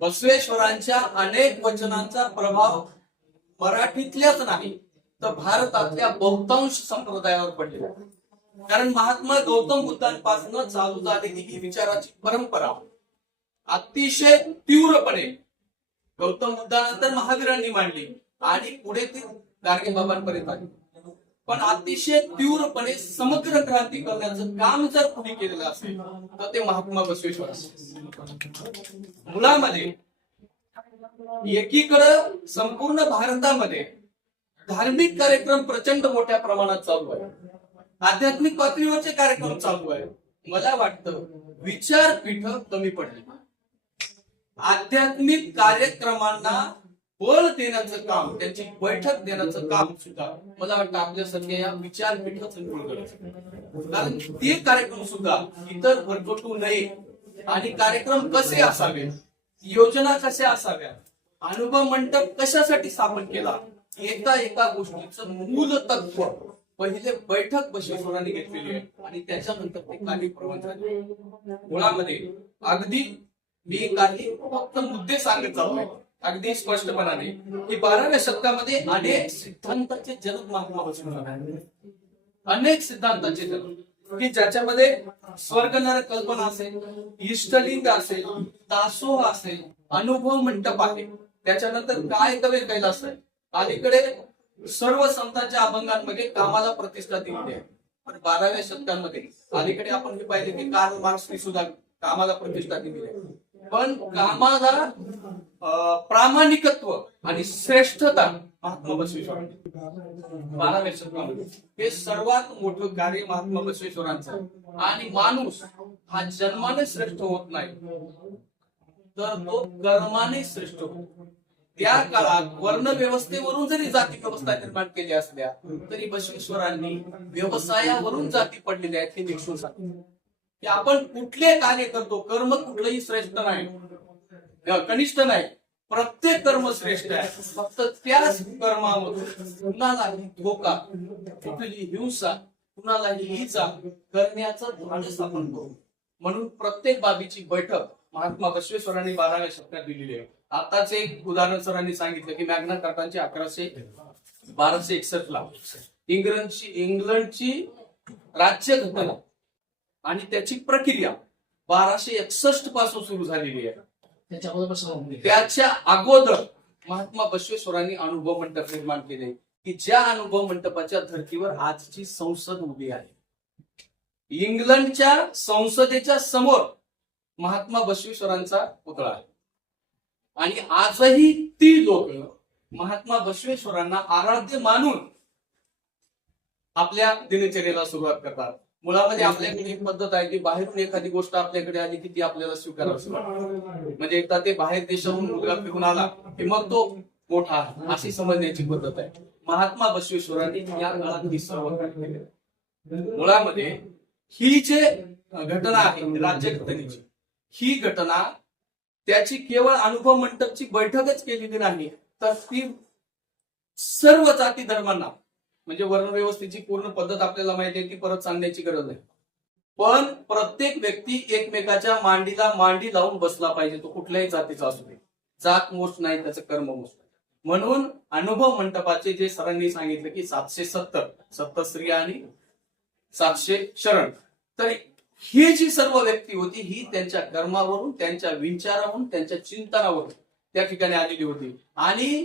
बसवेश्वरांच्या अनेक वचनांचा प्रभाव मराठीतल्याच नाही तर भारतातल्या बहुतांश संप्रदायावर पडलेला. कारण महात्मा गौतम बुद्धांपासून चालू झालेली ही विचाराची परंपरा अतिशय तीव्रपणे गौतम बुद्धानंतर महावीरांनी मांडली आणि पुढे ती गाडगे बाबांपर्यंत आली. पण अतिशय तीव्रपणे समग्र क्रांती करण्याचं काम जर कुणी केलेलं असेल तर ते महात्मा बसवेश्वर असेल. मुलामध्ये एकीकडे संपूर्ण भारतामध्ये धार्मिक कार्यक्रम प्रचंड मोठ्या प्रमाणात चालू आहे, आध्यात्मिक पातळीवरचे कार्यक्रम चालू आहे. मला वाटतं विचारपीठ कमी पडली. आध्यात्मिक कार्यक्रमांना बळ देण्याचं काम, त्यांची बैठक देण्याचं काम सुद्धा मला वाटतं आपल्यासारख्या या विचारपीठाचं कारण ते कार्यक्रम सुद्धा इतर भरकटू नये आणि कार्यक्रम कसे असावे, योजना कशा असाव्या, अनुभव मंडप कशासाठी स्थापन केला, एका गोष्टीचं मूल तत्व पहिले बैठक बसवेश्वरांनी घेतलेली आहे आणि त्याच्यानंतर ते कार्यक्रम झाले. मुळामध्ये अगदी मी काही फक्त मुद्दे सांगत चाललोय अगदी स्पष्टपणाने की 12व्या शतकामध्ये अनेक सिद्धांताचे जनक महात्मा बसवेश्वर आहेत. अनेक सिद्धांताचे जनक की ज्याच्यामध्ये स्वर्ग नरक कल्पना असेल, इष्टलिंग असेल, दासोह असेल, अनुभव मंडप आहे, त्याच्यानंतर काय कवे कैलास आहे. अलीकडे सर्व संतांच्या अभंगांमध्ये कामाला प्रतिष्ठा दिलेली आहे. पण 12व्या शतकांमध्ये अलीकडे आपण हे पाहिले की कार्ल मार्क्सने सुद्धा कामाला प्रतिष्ठा दिलेली आहे. पण कामाला प्रामाणिकत्व आणि श्रेष्ठता महात्मा बसवेश्वर 12व्या शतकामध्ये हे सर्वात मोठं कार्य महात्मा बसवेश्वरांचं. आणि माणूस हा जन्माने श्रेष्ठ होत नाही तर तो कर्माने श्रेष्ठ होतो. त्या काळात वर्ण व्यवस्थेवरून जरी जाती व्यवस्था निर्माण केली असल्या तरी बसवेश्वरांनी व्यवसायावरून जाती पडलेल्या आहेत हे निश्चित सांगतो की आपण कुठले कार्य करतो कर्म कुठलंही श्रेष्ठ नाही कनिष्ठ नाही. प्रत्येक कर्म श्रेष्ठ आहे. फक्त त्याच कर्मामधून कुणालाही धोका, कुठली हिंसा, कुणालाही इजा करण्याचं धाडस आपण करू. म्हणून प्रत्येक बाबीची बैठक महात्मा बसवेश्वरांनी 12व्या शतकात दिलेली आहे. आताच एक उदाहरण सरांनी सांगितलं की मॅग्ना कार्टाची 1261 ला इंग्लंडची राज्य घटना आणि त्याची प्रक्रिया 1261 पासून सुरू झालेली आहे. त्याच्या अगोदर महात्मा बसवेश्वरांनी अनुभव मंडप निर्माण केले की ज्या अनुभव मंडपाच्या धर्तीवर आजची संसद उभी आहे. इंग्लंडच्या संसदेच्या समोर महात्मा बसवेश्वरांचा पुतळा आहे. आणि आजही ती लोक महात्मा बसवेश्वरांना आराध्य मानून आपल्या दिनचर्येला सुरुवात करतात. मुळामध्ये आपल्याकडे एक पद्धत आहे की बाहेरून एखादी गोष्ट आपल्याकडे आली की ती आपल्याला स्वीकारावी लागते. म्हणजे एकदा ते बाहेर देशाहून मुलगा फिरून आला की मग तो मोठा आहे अशी समजण्याची पद्धत आहे. महात्मा बसवेश्वरांनी या काळात ही सर्व कार्य केले. मुळामध्ये ही जे घटना आहे राज्यघटनेची ही घटना त्याची केवळ अनुभव मंडपची बैठकच केलेली नाही तर ती सर्व जाती धर्मांना म्हणजे वर्णव्यवस्थेची पूर्ण पद्धत आपल्याला माहिती आहे ती परत सांगण्याची गरज नाही. पण प्रत्येक व्यक्ती एकमेकाच्या मांडीला मांडी लावून बसला पाहिजे. तो कुठल्याही जातीचा असू दे. जात मोठ नाही त्याचं कर्म मोठ. म्हणून अनुभव मंडपाचे जे सरांनी सांगितलं की 770 स्त्रिया आणि 700 शरण तर ही जी सर्व व्यक्ती होती ही त्यांच्या कर्मावरून त्यांच्या विचारावरून त्यांच्या चिंतनावरून त्या ठिकाणी आलेली होती. आणि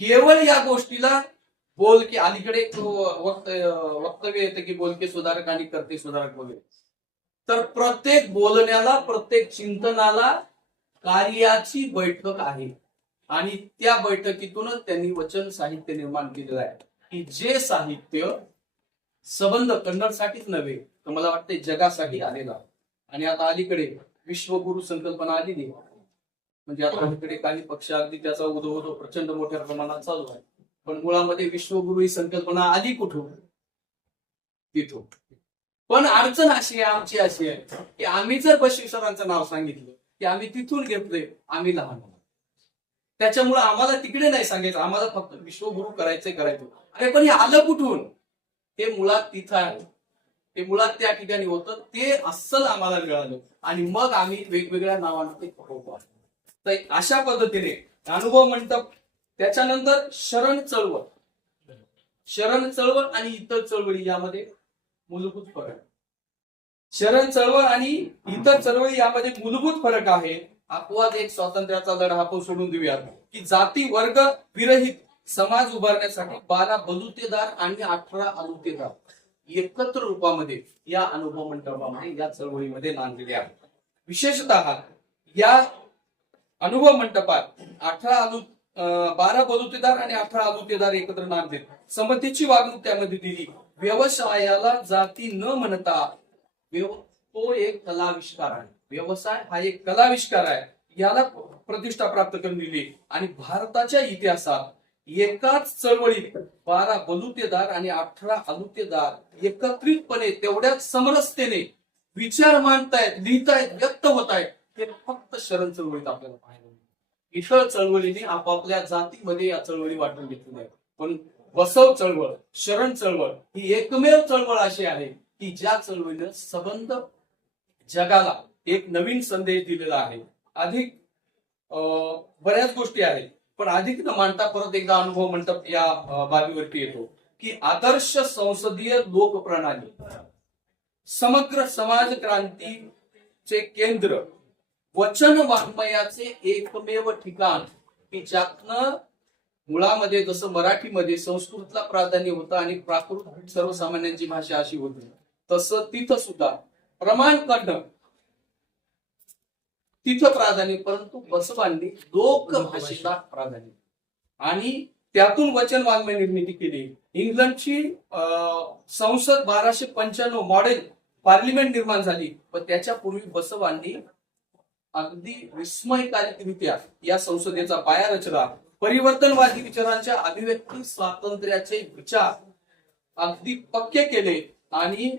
केवळ या गोष्टीला बोल की अलीकडे वक्तव्य येतं की बोलके सुधारक आणि कर्ते सुधारक वगैरे. तर प्रत्येक बोलण्याला प्रत्येक चिंतनाला कार्याची बैठक आहे. आणि त्या बैठकीतूनच त्यांनी वचन साहित्य निर्माण केलेलं आहे की जे साहित्य संबंध कन्नडसाठीच नव्हे तर मला वाटतं जगासाठी आलेला. आणि आता अलीकडे विश्वगुरु संकल्पना आलेली म्हणजे आता अलीकडे काही पक्ष अगदी त्याचा उदो प्रचंड मोठ्या प्रमाणात चालू आहे. पण मुळामध्ये विश्वगुरु ही संकल्पना आली कुठून तिथून. पण अडचण अशी आहे आमची अशी आहे की आम्ही जर बसवेश्वरांचं नाव सांगितलं की आम्ही तिथून घेतलंय आम्ही लहान त्याच्यामुळे आम्हाला तिकडे नाही सांगायचं आम्हाला फक्त विश्वगुरु करायचं. अरे पण हे आलं कुठून ते मुळात तिथं आहे. ते मुळात त्या ठिकाणी होतं ते अस्सल आम्हाला मिळालं आणि मग आम्ही वेगवेगळ्या नावानं ते पकवतो. तर अशा पद्धतीने अनुभव मंडप त्याच्यानंतर शरण चळवळ आणि इतर चळवळी यामध्ये मूलभूत फरक आहे. शरण चळवळ आणि इतर चळवळी यामध्ये मूलभूत फरक आहे. अपवाद एक स्वातंत्र्याचा लढा आपण सोडून देऊयात की जाती वर्ग विरहित समाज उभारण्यासाठी 12 बलुतेदार आणि 18 अलुतेदार एकत्र रूपामध्ये या अनुभव मंडपामध्ये या चळवळीमध्ये नांदलेले आहेत. विशेषतः या अनुभव मंडपात 12 बलुतेदार आणि 18 अलुतेदार एकत्र नांदले. समतेची वागणूक त्यामध्ये दिली. व्यवसायाला जाती न म्हणता तो एक कलाविष्कार आहे. व्यवसाय हा एक कलाविष्कार आहे. याला प्रतिष्ठा प्राप्त करून दिली. आणि भारताच्या इतिहासात एकाच चळवळीत 12 बलुतेदार आणि 18 अलुतेदार एकत्रितपणे तेवढ्याच समरसतेने विचार मांडतायत लिहितायत व्यक्त होत आहेत हे फक्त शरण चळवळीत आपल्याला पाहायला मिळतं. इतर चळवळीने आपापल्या जातीमध्ये या चळवळी वाटून घेतलेल्या आहेत. पण बसव चळवळ, शरण चळवळ ही एकमेव चळवळ अशी आहे की ज्या चळवळीनं सबंध जगाला एक नवीन संदेश दिलेला आहे. अधिक बऱ्याच गोष्टी आहेत, पण अधिक न मांडता परत एकदा अनुभव मंडप या बाबीवरती येतो की आदर्श संसदीय लोकप्रणाली समग्र समाज क्रांतीचे केंद्र वचन वाङ्मयाचे एकमेव ठिकाण की ज्यातनं मुळामध्ये जसं मराठीमध्ये संस्कृतला प्राधान्य होतं आणि प्राकृत सर्वसामान्यांची भाषा अशी होती, तसं तिथं सुद्धा प्रमाण करणं तिथं प्राधान्य, परंतु बसवांनी लोकभाषेला प्राधान्य आणि त्यातून वचन वाङ्मय निर्मिती केली. इंग्लंडची संसद 1295 मॉडेल पार्लिमेंट निर्माण झाली, पण त्याच्यापूर्वी बसवांनी अगदी विस्मयकारकरित्या या संसदेचा पाया रचला. परिवर्तनवादी विचारांच्या अभिव्यक्ती स्वातंत्र्याचे विचार अगदी पक्के केले आणि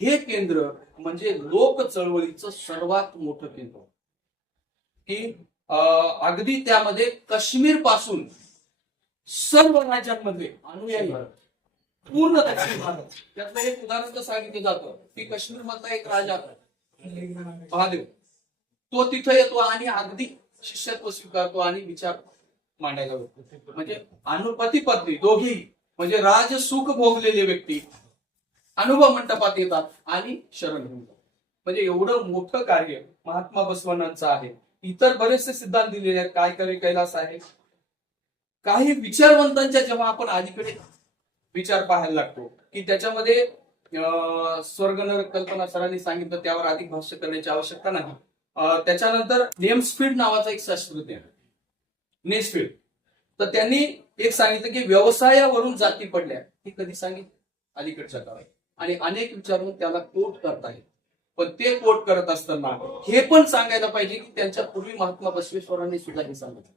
हे केंद्र म्हणजे लोक चळवळीचं सर्वात मोठं केंद्र की अगदी त्यामध्ये काश्मीर पासून सर्व राज्यांमध्ये अनुयायी पूर्ण दक्षिण भारत, त्यातलं एक उदाहरण तर सांगितलं जातं की काश्मीर मधला एक राजा महादेव तो तिथं येतो आणि अगदी शिष्यत्व स्वीकारतो आणि विचार मांडायला होतो. म्हणजे अनुपती पत्नी दोघेही म्हणजे राजसुख भोगलेले व्यक्ती अनुभव मंडपात येतात आणि शरण घेऊन जातात. म्हणजे एवढं मोठं कार्य महात्मा बसवांचं आहे. इतर बरेचसे सिद्धांत दिलेले आहेत, काय करे कैलास आहे. काही विचारवंतांच्या जेव्हा आपण अलीकडे विचार पाहायला लागतो की त्याच्यामध्ये स्वर्ग नरक कल्पना सरांनी सांगितलं, त्यावर अधिक भाष्य करण्याची आवश्यकता नाही. त्याच्यानंतर नेम्सफील्ड नावाचा एक शास्त्रज्ञ आहे, नेस्फील्ड, तर त्यांनी एक सांगितलं की व्यवसायावरून जाती पडल्या. हे कधी सांगितलं? अलीकडच्या काळात. आणि अनेक विचारून त्याला कोट करता येईल, पण ते कोट करत असताना हे पण सांगायला पाहिजे की त्यांच्या पूर्वी महात्मा बसवेश्वरांनी सुद्धा हे सांगितलं.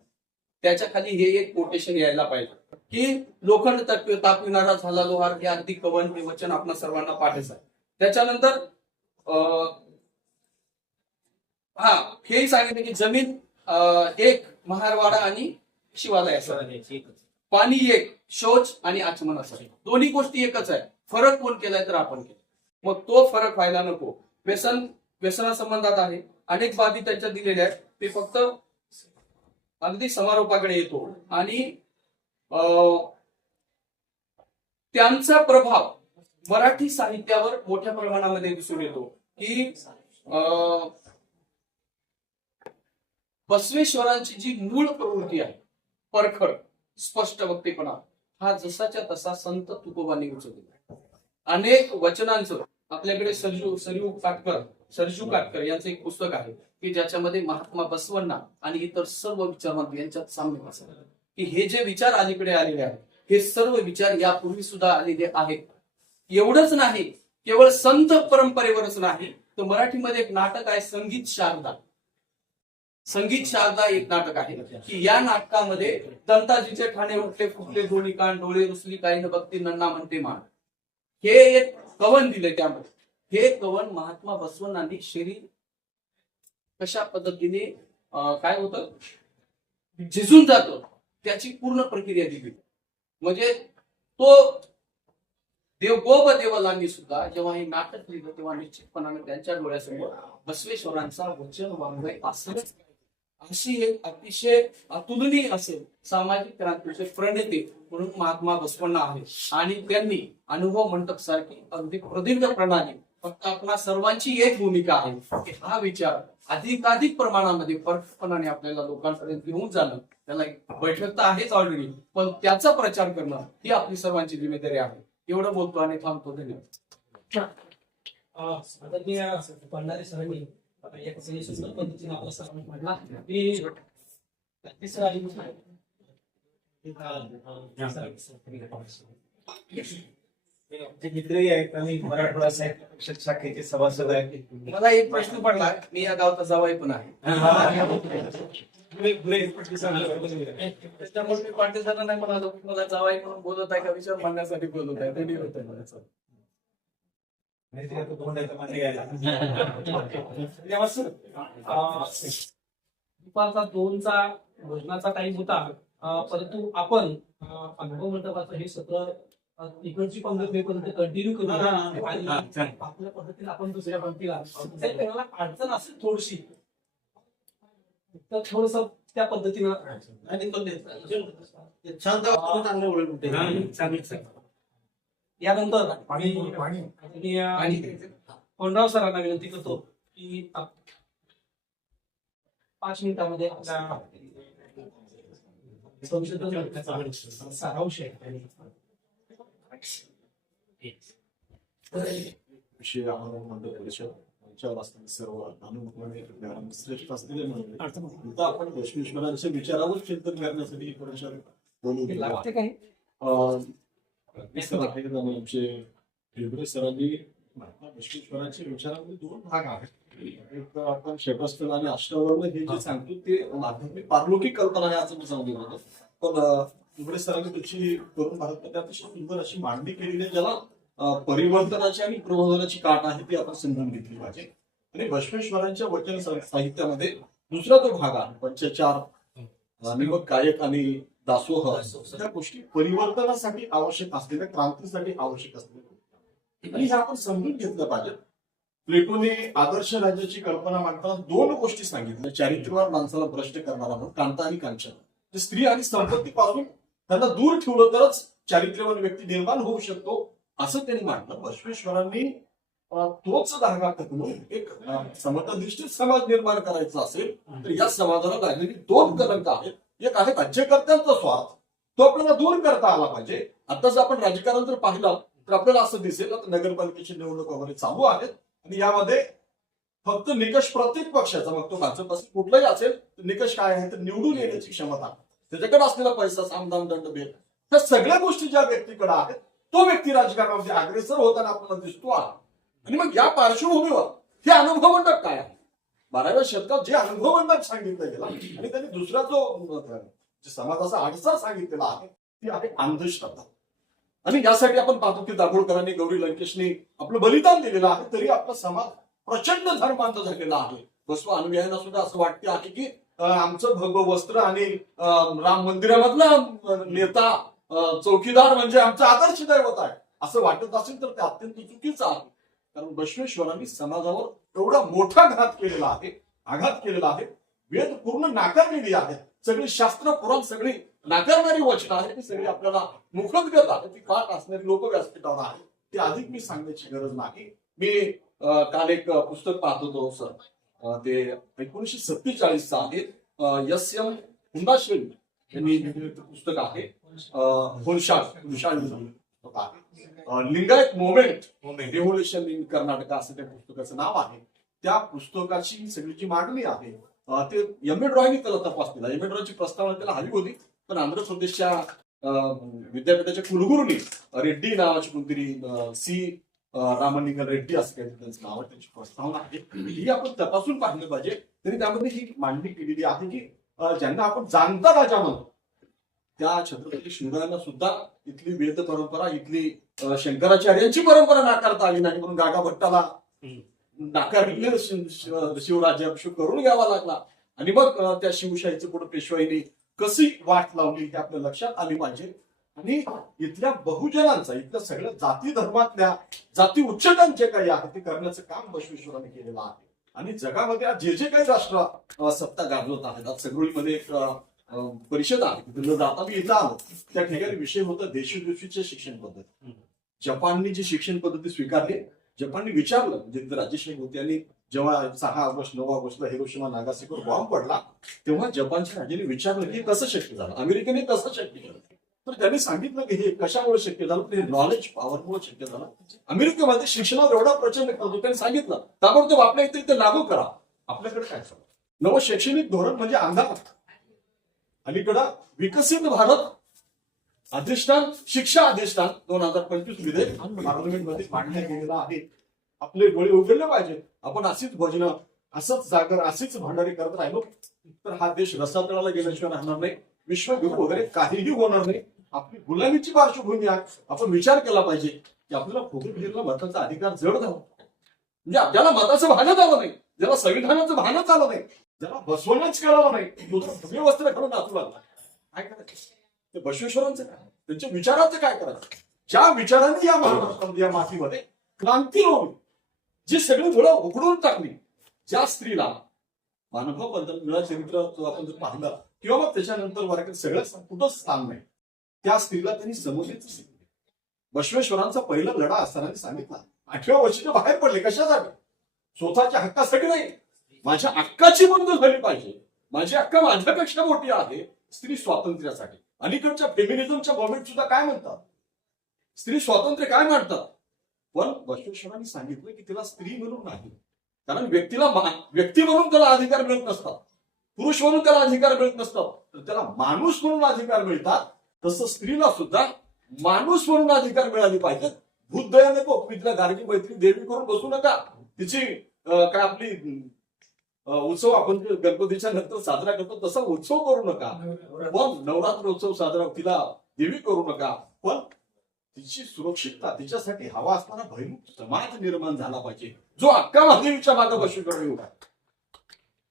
त्याच्या खाली हे एक कोटेशन यायला पाहिजे की लोखंड तापविणारा झाला लोहार हे अगदी कवन, हे वचन आपण सर्वांना पाठायचं आहे. त्याच्यानंतर हेही सांगितलं की जमीन एक, महारवाडा आणि शिवालय असं, पाणी एक, शौच आणि आचमन असं, दोन्ही गोष्टी एकच आहे. फरक कोण केलाय तर आपण केला, मग तो फरक व्हायला नको. व्यसनासंबंधात आहे, अनेक बाबी त्यांच्या दिलेल्या आहेत. ते फक्त अगदी समारोपाकडे येतो आणि त्यांचा प्रभाव मराठी साहित्यावर मोठ्या प्रमाणामध्ये दिसून येतो की बसवेश्वरांची जी मूळ प्रवृत्ती आहे, परखड स्पष्ट वक्तेपणा, हा जसाच्या तसा संत तुकोबांनी उचलला. अनेक वचनांचं आपल्याकडे सरजू काटकर यांचं एक पुस्तक आहे की ज्याच्यामध्ये महात्मा बसवांना आणि इतर सर्व विचारवंत यांच्यात साम्य असेल की हे जे विचार अलीकडे आलेले आहेत हे सर्व विचार यापूर्वी सुद्धा आलेले आहेत. एवढंच नाही, केवळ संत परंपरेवरच नाही, तर मराठीमध्ये एक नाटक आहे संगीत शारदा. संगीत शारदा एक नाटक आहे की या नाटकामध्ये दंताजीचे ठाणे उठले फुटले दोन्ही कान, डोळे रुसली काही न बघती नन्ना म्हणते मान, हे एक कवन दिले. त्यामध्ये हे कवन महात्मा बसवांनी शरीर कशा पद्धतीने काय होतं झिजून जातं त्याची पूर्ण प्रक्रिया दिली. म्हणजे तो देवलांनी सुद्धा जेव्हा हे नाटक लिहिलं तेव्हा निश्चितपणाने त्यांच्या डोळ्यासमोर बसवेश्वरांचा वचन वाङ्मय असलंच अशी एक अतिशय अतुलनीय असेल सामाजिक क्रांतीचे प्रणेते म्हणून महात्मा बसवांना आहे. आणि त्यांनी अनुभव मंडप सारखी अगदी प्रदीर्घ प्रणाली, फक्त आपल्या सर्वांची एक भूमिका आहे की हा विचार अधिकाधिक प्रमाणामध्ये परखपणाने आपल्याला लोकांपर्यंत घेऊन जाणं. त्याला बैठक तर आहेच ऑलरेडी, पण त्याचा प्रचार करणं ही आपली सर्वांची जिम्मेदारी आहे. एवढं बोलतो आणि थांबतो. धन्यवाद. आदरणीय भंडारे सरांनी एक सुंदर पद्धतीने आपला सराव मांडला की तिसरा जे मित्रही आहेत आणि मराठवाडा साहित्य परिषद शाखेचे सभासद आहेत. मला एक प्रश्न पडला, मी या गावचा जावई पण आहे, त्याच्यामुळे मी पाटील सरांना नाही म्हणालो की मला जावई म्हणून बोलत आहे का विचार मांडण्यासाठी बोलत आहे. त्यांनी होत आहे दुपारचा 2चा भोजनाचा टाइम होता परंतु आपण अनुभव मंडपाचं हे सत्र इकडची पंगत होईपर्यंत कंटिन्यू करू आणि आपल्या पद्धतीने आपण दुसऱ्या पंक्तीला त्याला अडचण असेल थोडीशी तर थोडस त्या पद्धतीनं आणि तो शांत चांगलं ओळख यानंतर मी कोंडराव सरांना विनंती करतो की 5 मिनिटांमध्ये आपल्या संशोधन सारांश आहे विषय आम्हाला मंडळ परिषद यांच्यावर असलेले सर्व अनुभव श्रेष्ठ असलेले मंडळ आता आपण बसवेश्वरांच्या विचारावर चिंतन करण्यासाठी ही परिषद बोलवली आहे. लागते काही सर आहेत आणि आमचे ढेबरे सरांनी बसवेश्वरांच्या विचारामध्ये 2 भाग आहेत. एक तर आपण क्षेत्रस्थळ आणि अष्टवर्ण हे जे सांगतो ते आध्यात्मिक पारलौकिक कल्पना आहे असं मी सांगितलं होतं. पण ढेबरे सरांनी त्याची करून भारतमध्ये अतिशय सुंदर अशी मांडणी केलेली आहे ज्याला परिवर्तनाची आणि प्रबोधनाची काट आहे ती आपण समजून घेतली पाहिजे. आणि बसवेश्वरांच्या वचन साहित्यामध्ये दुसरा तो भाग आहे पंचचार आणि मग कायक आणि दासोह त्या गोष्टी परिवर्तनासाठी आवश्यक असलेल्या क्रांतीसाठी आवश्यक असलेल्या आणि हे आपण समजून घेतलं पाहिजे. प्लेटोने आदर्श राज्याची कल्पना मांडताना 2 गोष्टी सांगितल्या चारित्र्यवान माणसाला भ्रष्ट करणारा म्हणून कांता आणि कांचन. स्त्री आणि संपत्तीपासून त्यांना दूर ठेवलं तरच चारित्र्यवान व्यक्ती निर्माण होऊ शकतो असं त्यांनी मांडलं. बसवेश्वरांनी तोच धागा करून एक समताधिष्ठित समाज निर्माण करायचा असेल तर या समाजाला लागलेली 2 कलंक आहेत. एक आहे राज्यकर्त्यांचा स्वार्थ, तो आपल्याला दूर करता आला पाहिजे. आता जर आपण राजकारण जर पाहिलं तर आपल्याला असं दिसेल आता नगरपालिकेची निवडणूक वगैरे चालू आहेत आणि यामध्ये फक्त निकष प्रत्येक पक्षाचा मग तो भाजप असेल कुठलाही असेल तर निकष काय आहे तर निवडून येण्याची क्षमता, त्याच्याकडे असलेला पैसा, सामदाम, दंड, भेद, त्या सगळ्या गोष्टी ज्या व्यक्तीकडे आहेत तो व्यक्ती राजकारणामध्ये अग्रेसर होताना आपल्याला दिसतो आहे. आणि मग या पार्श्वभूमीवर हे अनुभव मंडप काय आहे? 12व्या शतकात जे अनुभव मंडप सांगितलं गेला आणि त्यांनी दुसरा जो समाजाचा अडसर सांगितलेला आहे ती आहे अंधश्रद्धा. आणि यासाठी आपण पाहतो की दाभोळकरांनी, गौरी लंकेशनी आपलं बलिदान दिलेलं आहे तरी आपला समाज प्रचंड धर्मांत झालेला आहे. बसव अनुयायांना सुद्धा असं वाटते आहे की आमचं भगव वस्त्र आणि राम मंदिरामधला नेता चौकीदार म्हणजे आमचा आदर्श दैवत आहे असं वाटत असेल तर ते अत्यंत चुकीचं आहे. कारण बसवेश्वरांनी समाजावर एवढा मोठा आघात केलेला आहे. वेद पूर्ण नाकारलेली आहे. सगळी शास्त्र पुराण सगळी नाकारणारी वचनं आहेत ती सगळी आपल्याला मुखोद्गत आहे. ती पाठ असणारी लोक व्यासपीठावर आहेत. ते अधिक मी सांगण्याची गरज नाही. मी काल एक पुस्तक पाहत होतो सर, ते 1947 आहे. एस.एम. हुंडाश्री यांनी लिहिलेलं पुस्तक आहे. Lingayat moment revolution in Karnataka असं त्या पुस्तकाचं नाव आहे. त्या पुस्तकाची सगळी जी मांडणी आहे ते एम ए ड्रॉईंनी त्याला तपासलेला. एम ए ड्रॉईंगची प्रस्तावना त्याला हवी होती पण आंध्र प्रदेशच्या विद्यापीठाच्या कुलगुरूंनी रेड्डी नावाची कोणतरी सी रामलिंगन रेड्डी असं काही त्यांचं नाव आहे, त्यांची प्रस्तावना आहे. ही आपण तपासून पाहिलं पाहिजे. तरी त्यामध्ये ही मांडणी केलेली आहे की ज्यांना आपण जाणता राजा म्हणतो त्या छत्रपती शिवरायांना सुद्धा इथली वेद परंपरा, इथली शंकराचार्यांची परंपरा नाकारता आली नाही म्हणून गागा भट्टाला नाकारलेलं शिवराज्याभिषेक करून घ्यावा लागला. आणि मग त्या शिवशाहीचं पुढे पेशवाईने कशी वाट लावली हे आपल्या लक्षात आली पाहिजे. आणि इथल्या बहुजनांचा, इथल्या सगळ्या जाती धर्मातल्या जाती उच्चतांचे जे काही आहे ते करण्याचं काम बसवेश्वरांनी केलेलं आहे. आणि जगामध्ये आज जे काही राष्ट्र सत्ता गाजवत आहेत, आज सगळीमध्ये एक परिषद आहे जाता मी इथं आलो त्या ठिकाणी विषय होता देशोदिशीच्या शिक्षण पद्धती. जपाननी जी शिक्षण पद्धती स्वीकारली, जपानने विचारलं म्हणजे राजेशाही होती आणि जेव्हा 6 ऑगस्ट 9 ऑगस्टला हिरोशिमा नागासाकीवर बॉम्ब पडला तेव्हा जपानच्या राजाने विचारलं की कसं शक्य झालं, अमेरिकेने कसं शक्य केलं. तर त्यांनी सांगितलं की हे कशामुळे शक्य झालं, ते नॉलेज पॉवरमुळे शक्य झालं. अमेरिकेमध्ये शिक्षणावर एवढा प्रचंड करतो त्यांनी सांगितलं ताबडतोब आपल्या इथे लागू करा. आपल्याकडे काय चालू, नवं शैक्षणिक धोरण म्हणजे अंधार. अलीकडं विकसित भारत अधिष्ठान, शिक्षा अधिष्ठान 2025 विधेयक पार्लमेंटमध्ये मांडण्यात गेलेलं आहे. आपले डोळे उघडले पाहिजे. आपण अशीच भजनं, असंच जागर, अशीच भंडारी करत राहिलो तर हा देश रसातळाला गेल्याशिवाय राहणार नाही. विश्वगुरु वगैरे काहीही होणार नाही. आपली गुलामीची पार्श्वभूमी आहे. आपण विचार केला पाहिजे की आपल्याला फुगीला मताचा अधिकार जड झाला म्हणजे ज्याला मताचं भानच आलं नाही, ज्याला संविधानाचं भानच आलं नाही, ज्याला बसवणच कळालं नाही, दुसरं वस्त्र घालून नाचू लागला. काय करायचं? ते बसवेश्वरांचं काय, त्यांच्या विचारांचं काय करायचं? ज्या विचारांनी या महाराष्ट्रामध्ये या मातीमध्ये क्रांती होईल, जी सगळी मुळं उघडून टाकली, ज्या स्त्रीला मानभाव बद्दल मुळा चरित्र आपण जर पाहिलं किंवा मग त्याच्यानंतर वर्गात सगळं कुठंच स्थान नाही, त्या स्त्रीला त्यांनी समजलीच शिकली. बसवेश्वरांचा पहिला लढा असताना सांगितला, 8व्या वर्षी ते बाहेर पडले. कशासाठी? स्वतःच्या हक्कासाठी नाही, माझ्या हक्काची बंद झाली पाहिजे, माझी हक्क माझ्यापेक्षा मोठी आहे, स्त्री स्वातंत्र्यासाठी. अलीकडच्या फेमिनिझमच्या गव्हर्नमेंट सुद्धा काय म्हणतात, स्त्री स्वातंत्र्य काय म्हणतात, पण बसवेश्वरांनी सांगितलं की तिला स्त्री म्हणून नाही, कारण व्यक्ती म्हणून त्याला अधिकार मिळत नसतात, पुरुष म्हणून त्याला अधिकार मिळत नसतात, तर त्याला माणूस म्हणून अधिकार मिळतात. तसं स्त्रीला सुद्धा माणूस म्हणून अधिकार मिळाले पाहिजेत. भूतदया नको, तुम्ही तिला गार्गी मैत्री देवी करून बसू नका. तिची काय आपली उत्सव आपण गणपतीच्या नंतर साजरा करतो तसा उत्सव करू नका, पण नवरात्र उत्सव साजरा तिला देवी करू नका, पण तिची सुरक्षितता, तिच्यासाठी हवा असताना भयमुक्त समाज निर्माण झाला पाहिजे, जो अक्का महादेवीच्या मागे बसवेश्वर येऊ.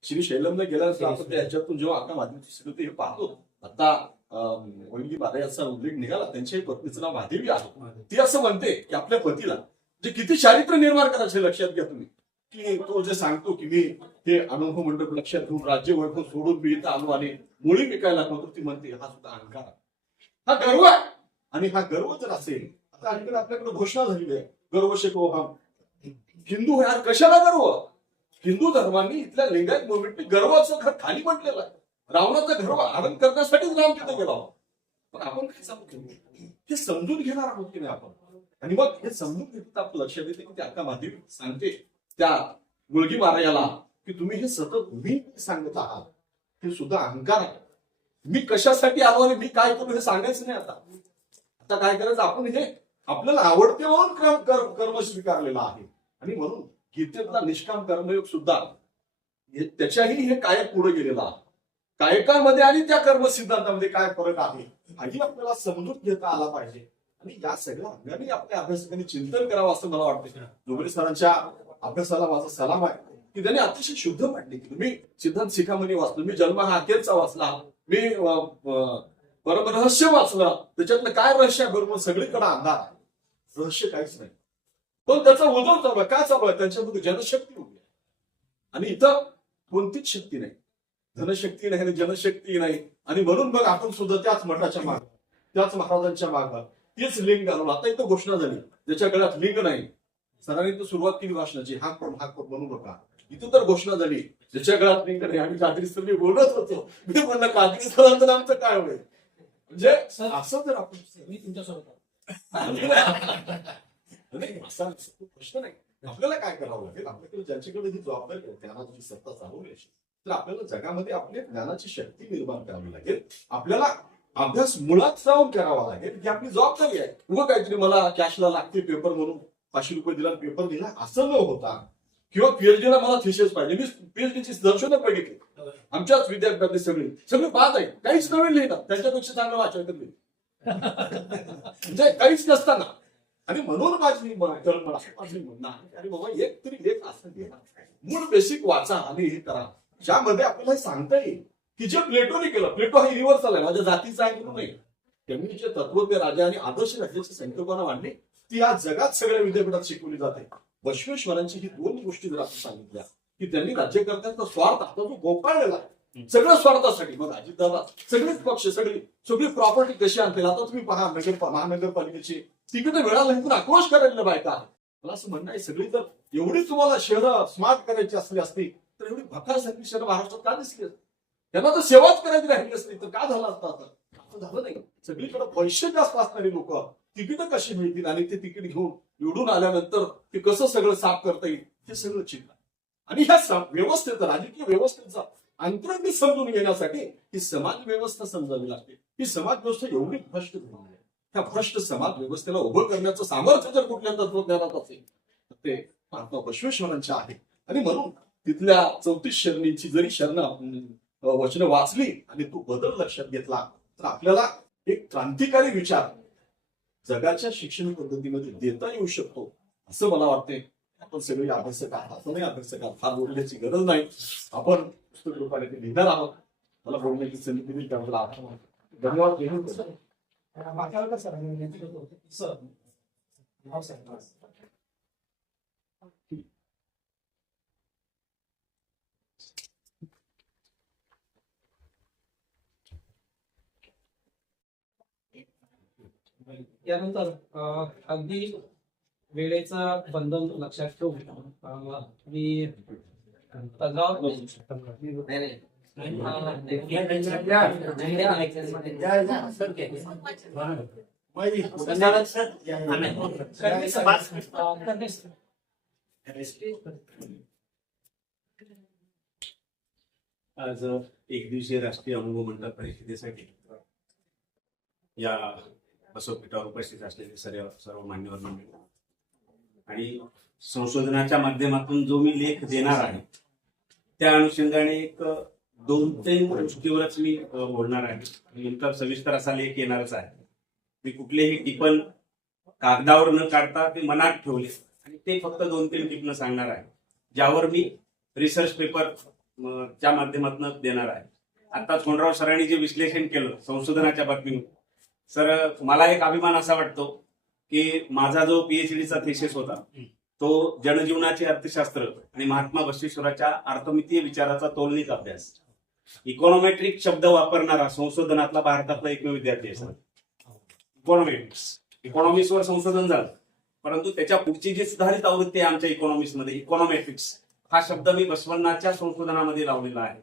श्री शैलमने गेल्यानंतर आपण त्याच्यातून जेव्हा अक्का महादेवीची सगळं हे पाहतो, आता वैद्य महाराजांचा उल्लेख निघाला, त्यांच्या पत्नीचं नाव महादेवी आहे. ती असं म्हणते की आपल्या पतीला जे किती चारित्र्य निर्माण करायचे लक्षात घ्या तुम्ही, की तो जे सांगतो की मी हे अनुभव मंडप लक्षात घेऊन राज्य वैभव सोडून मी इथं आलो आणि मुळी विकायला लागलो, तर ती म्हणते हा सुद्धा अहंकार आहे, हा गर्व आहे. आणि हा गर्व जर असेल, आता अलीकडे आपल्याकडे घोषणा झालेली आहे, गर्व शेको हा हिंदू आहे. कशाला गर्व? हिंदू धर्मांनी इथल्या लिंगायत मुवमेंटने गर्वाचं घर खाली म्हटलेलं आहे. रावणाचा गर्व आनंद करण्यासाठीच राम तिथे गेला, पण आपण काय समजून हे समजून घेणार आहोत की नाही आपण? आणि मग हे समजून घेतलं आपलं लक्षात येते की अक्का महादेवी सांगते त्या मुलगी महाराजाला की तुम्ही हे सतत मी सांगत आहात, हे सुद्धा अहंकार आहे. मी कशासाठी आलो आणि मी काय करू हे सांगायचं नाही. आता काय करायचं, आपण हे आपल्याला आवडते म्हणून कर्म स्वीकारलेला आहे. आणि म्हणून गीतेतला निष्काम कर्मयोग सुद्धा त्याच्याही हे कायक पुढे गेलेला आहे. कायकामध्ये आणि त्या कर्म सिद्धांतामध्ये काय फरक आहे हाही आपल्याला समजून घेता आला पाहिजे. आणि या सगळ्या अंगाने आपल्या अभ्यासकांनी चिंतन करावं असं मला वाटतं. जोबरे सरांच्या अभ्यासाला माझा सलाम आहे की त्यांनी अतिशय शुद्ध मांडली की मी सिद्धांत शिखामणी वाचलो, मी जन्म हा अखेरचा वाचला, मी परमरहस्य वाचलं, त्याच्यातलं काय रहस्य बरोबर सगळीकडे अंधार आहे, रहस्य काहीच नाही. पण त्याचा उदय चालू आहे. काय चालू आहे? त्यांच्यामध्ये जनशक्ती उभी आहे. आणि इथं कोणतीच शक्ती नाही, धनशक्ती नाही, जनशक्ती नाही. आणि म्हणून मग आपण सुद्धा त्याच मठाच्या माग, त्याच महाराजांच्या माग तेच लिंग घालून. आता इथं घोषणा झाली ज्याच्या गळ्यात लिंग नाही, सरांनी तर सुरुवात केली भाषणाची, हा कोण म्हणू नका. इथं तर घोषणा झाली ज्याच्या गळ्यात लिंग नाही. आम्ही कात्री सर मी बोलत होतो, मी म्हणलं कात्री सरांचं नामचं काय होईल, म्हणजे असं जर आपण मी तुमच्यासोबत असा प्रश्न नाही. आपल्याला काय करावं लागेल, आपल्याकडे ज्यांच्याकडे ही जबाबदारी आहे त्यांना तुझी सत्ता चालवली असेल तर आपल्याला जगामध्ये आपल्या ज्ञानाची शक्ती निर्माण करावी लागेल. आपल्याला अभ्यास मुळात जाऊन करावा लागेल, ही आपली जबाबदारी आहे. उभं काहीतरी मला कॅशला लागते पेपर म्हणून 500 रुपये दिला पेपर दिला असं न होता, किंवा पीएचडीला मला थिसिस पाहिजे, मी पीएचडीची संशोधन बघितली, आमच्याच विद्यार्थ्यांनी सगळी पाहत आहे, काहीच नवीन लिहितात, त्यांच्यापेक्षा चांगलं वाचायचं नाही म्हणजे काहीच नसताना. आणि म्हणून माझी म्हणणं आहे अरे बाबा एक तरी एक असं घ्या, मूळ बेसिक वाचा आणि हे करा, ज्यामध्ये आपल्याला हे सांगता येईल की जे प्लेटोने केलं. प्लेटो हा युनिव्हर्सल आहे, माझ्या जातीचा आहे म्हणून नाही. त्यांनी जे तत्वज्ञ राजा आणि आदर्श राज्याची संकल्पना मांडली ती आज जगात सगळ्या विद्यापीठात शिकवली जाते. बसवेश्वरांची ही दोन गोष्टी जर आपण सांगितल्या की त्यांनी राज्यकर्त्यांचा स्वार्थ आता जो गोपाळलेला आहे, सगळं स्वार्थासाठी. मग अजितदादा सगळेच पक्ष सगळी प्रॉपर्टी कशी आणतील. आता तुम्ही पहा महानगरपालिकेची तिकीट मिळालं नाही पण आक्रोश करायला बायका आहे. मला असं म्हणणं आहे, सगळी जर एवढी तुम्हाला शहरं स्मार्ट करायची असली असती तर एवढी भकासारखी शहरं महाराष्ट्रात का दिसली असती? त्यांना तर सेवाच करायची राहिली असती तर काय झालं असतं? आता असं झालं नाही. सगळीकडे पैसे जास्त असणारी लोक तिकीट कशी मिळतील आणि ते तिकीट घेऊन निवडून आल्यानंतर ते कसं सगळं साफ करता येईल हे सगळं चिंता. आणि ह्या व्यवस्थेचा, राजकीय व्यवस्थेचा अंतरंग समजून घेण्यासाठी ही समाज व्यवस्था समजावी लागते. ही समाज व्यवस्था एवढी भ्रष्ट झाली आहे. त्या भ्रष्ट समाज व्यवस्थेला उभं करण्याचं सामर्थ्य जर कुठल्या तत्वज्ञानात असेल तर ते महात्मा बसवेश्वरांच्या आहे. आणि म्हणून तिथल्या 34 शरणींची जरी वचनं वाचली आणि तो बदल लक्षात घेतला तर आपल्याला एक क्रांतिकारी विचार जगाच्या शिक्षण पद्धतीमध्ये देता येऊ शकतो असं मला वाटते. आपण सगळे अभ्यासक आहात, आपणही अभ्यासक आहात, फार बोलण्याची गरज नाही. आपण पुस्तक रूपाने ते लिहिणार आहोत. मला बोलण्याची संधी दिली त्याबद्दल आभार. यानंतर अगदी वेळेचं बंधन लक्षात ठेवून मी तंजावर आज एक दिवसीय राष्ट्रीय अनुभव मंडळ परिषदेसाठी या बसवपीठावर उपस्थित असलेले सर्व मान्यवर मंडळी आणि संशोधनाच्या माध्यमातून जो मी लेख देणार आहे त्या अनुषंगाने एक 2-3 गोष्टीवरच मी बोलणार आहे. नंतर सविस्तर असा लेख येणारच आहे. मी कुठलेही टिपण कागदावर न काढता ते मनात ठेवले आणि ते फक्त 2-3 टिपणं सांगणार आहे ज्यावर मी रिसर्च पेपर च्या माध्यमातून देणार आहे. आता सोनराव सरांनी जे विश्लेषण केलं संशोधनाच्या बाबतीत, सर मला एक अभिमान असा वाटतो की माझा जो पीएचडीचा थिसिस होता तो जनजीवनाचे अर्थशास्त्र आणि महात्मा बसवेश्वराच्या अर्थमितीय विचाराचा तोलनिक अभ्यास, इकॉनॉमेट्रिक शब्द वापरणारा संशोधनातला भारतातला एकमेव विद्यार्थी आहे सर. इकॉनॉमिक्सवर संशोधन झालं, परंतु त्याच्या पुढची जी सुधारित आवृत्ती आहे आमच्या इकॉनॉमिक्समध्ये, इकॉनॉमेट्रिक्स हा शब्द मी बसवण्णाच्या संशोधनामध्ये लावलेला आहे.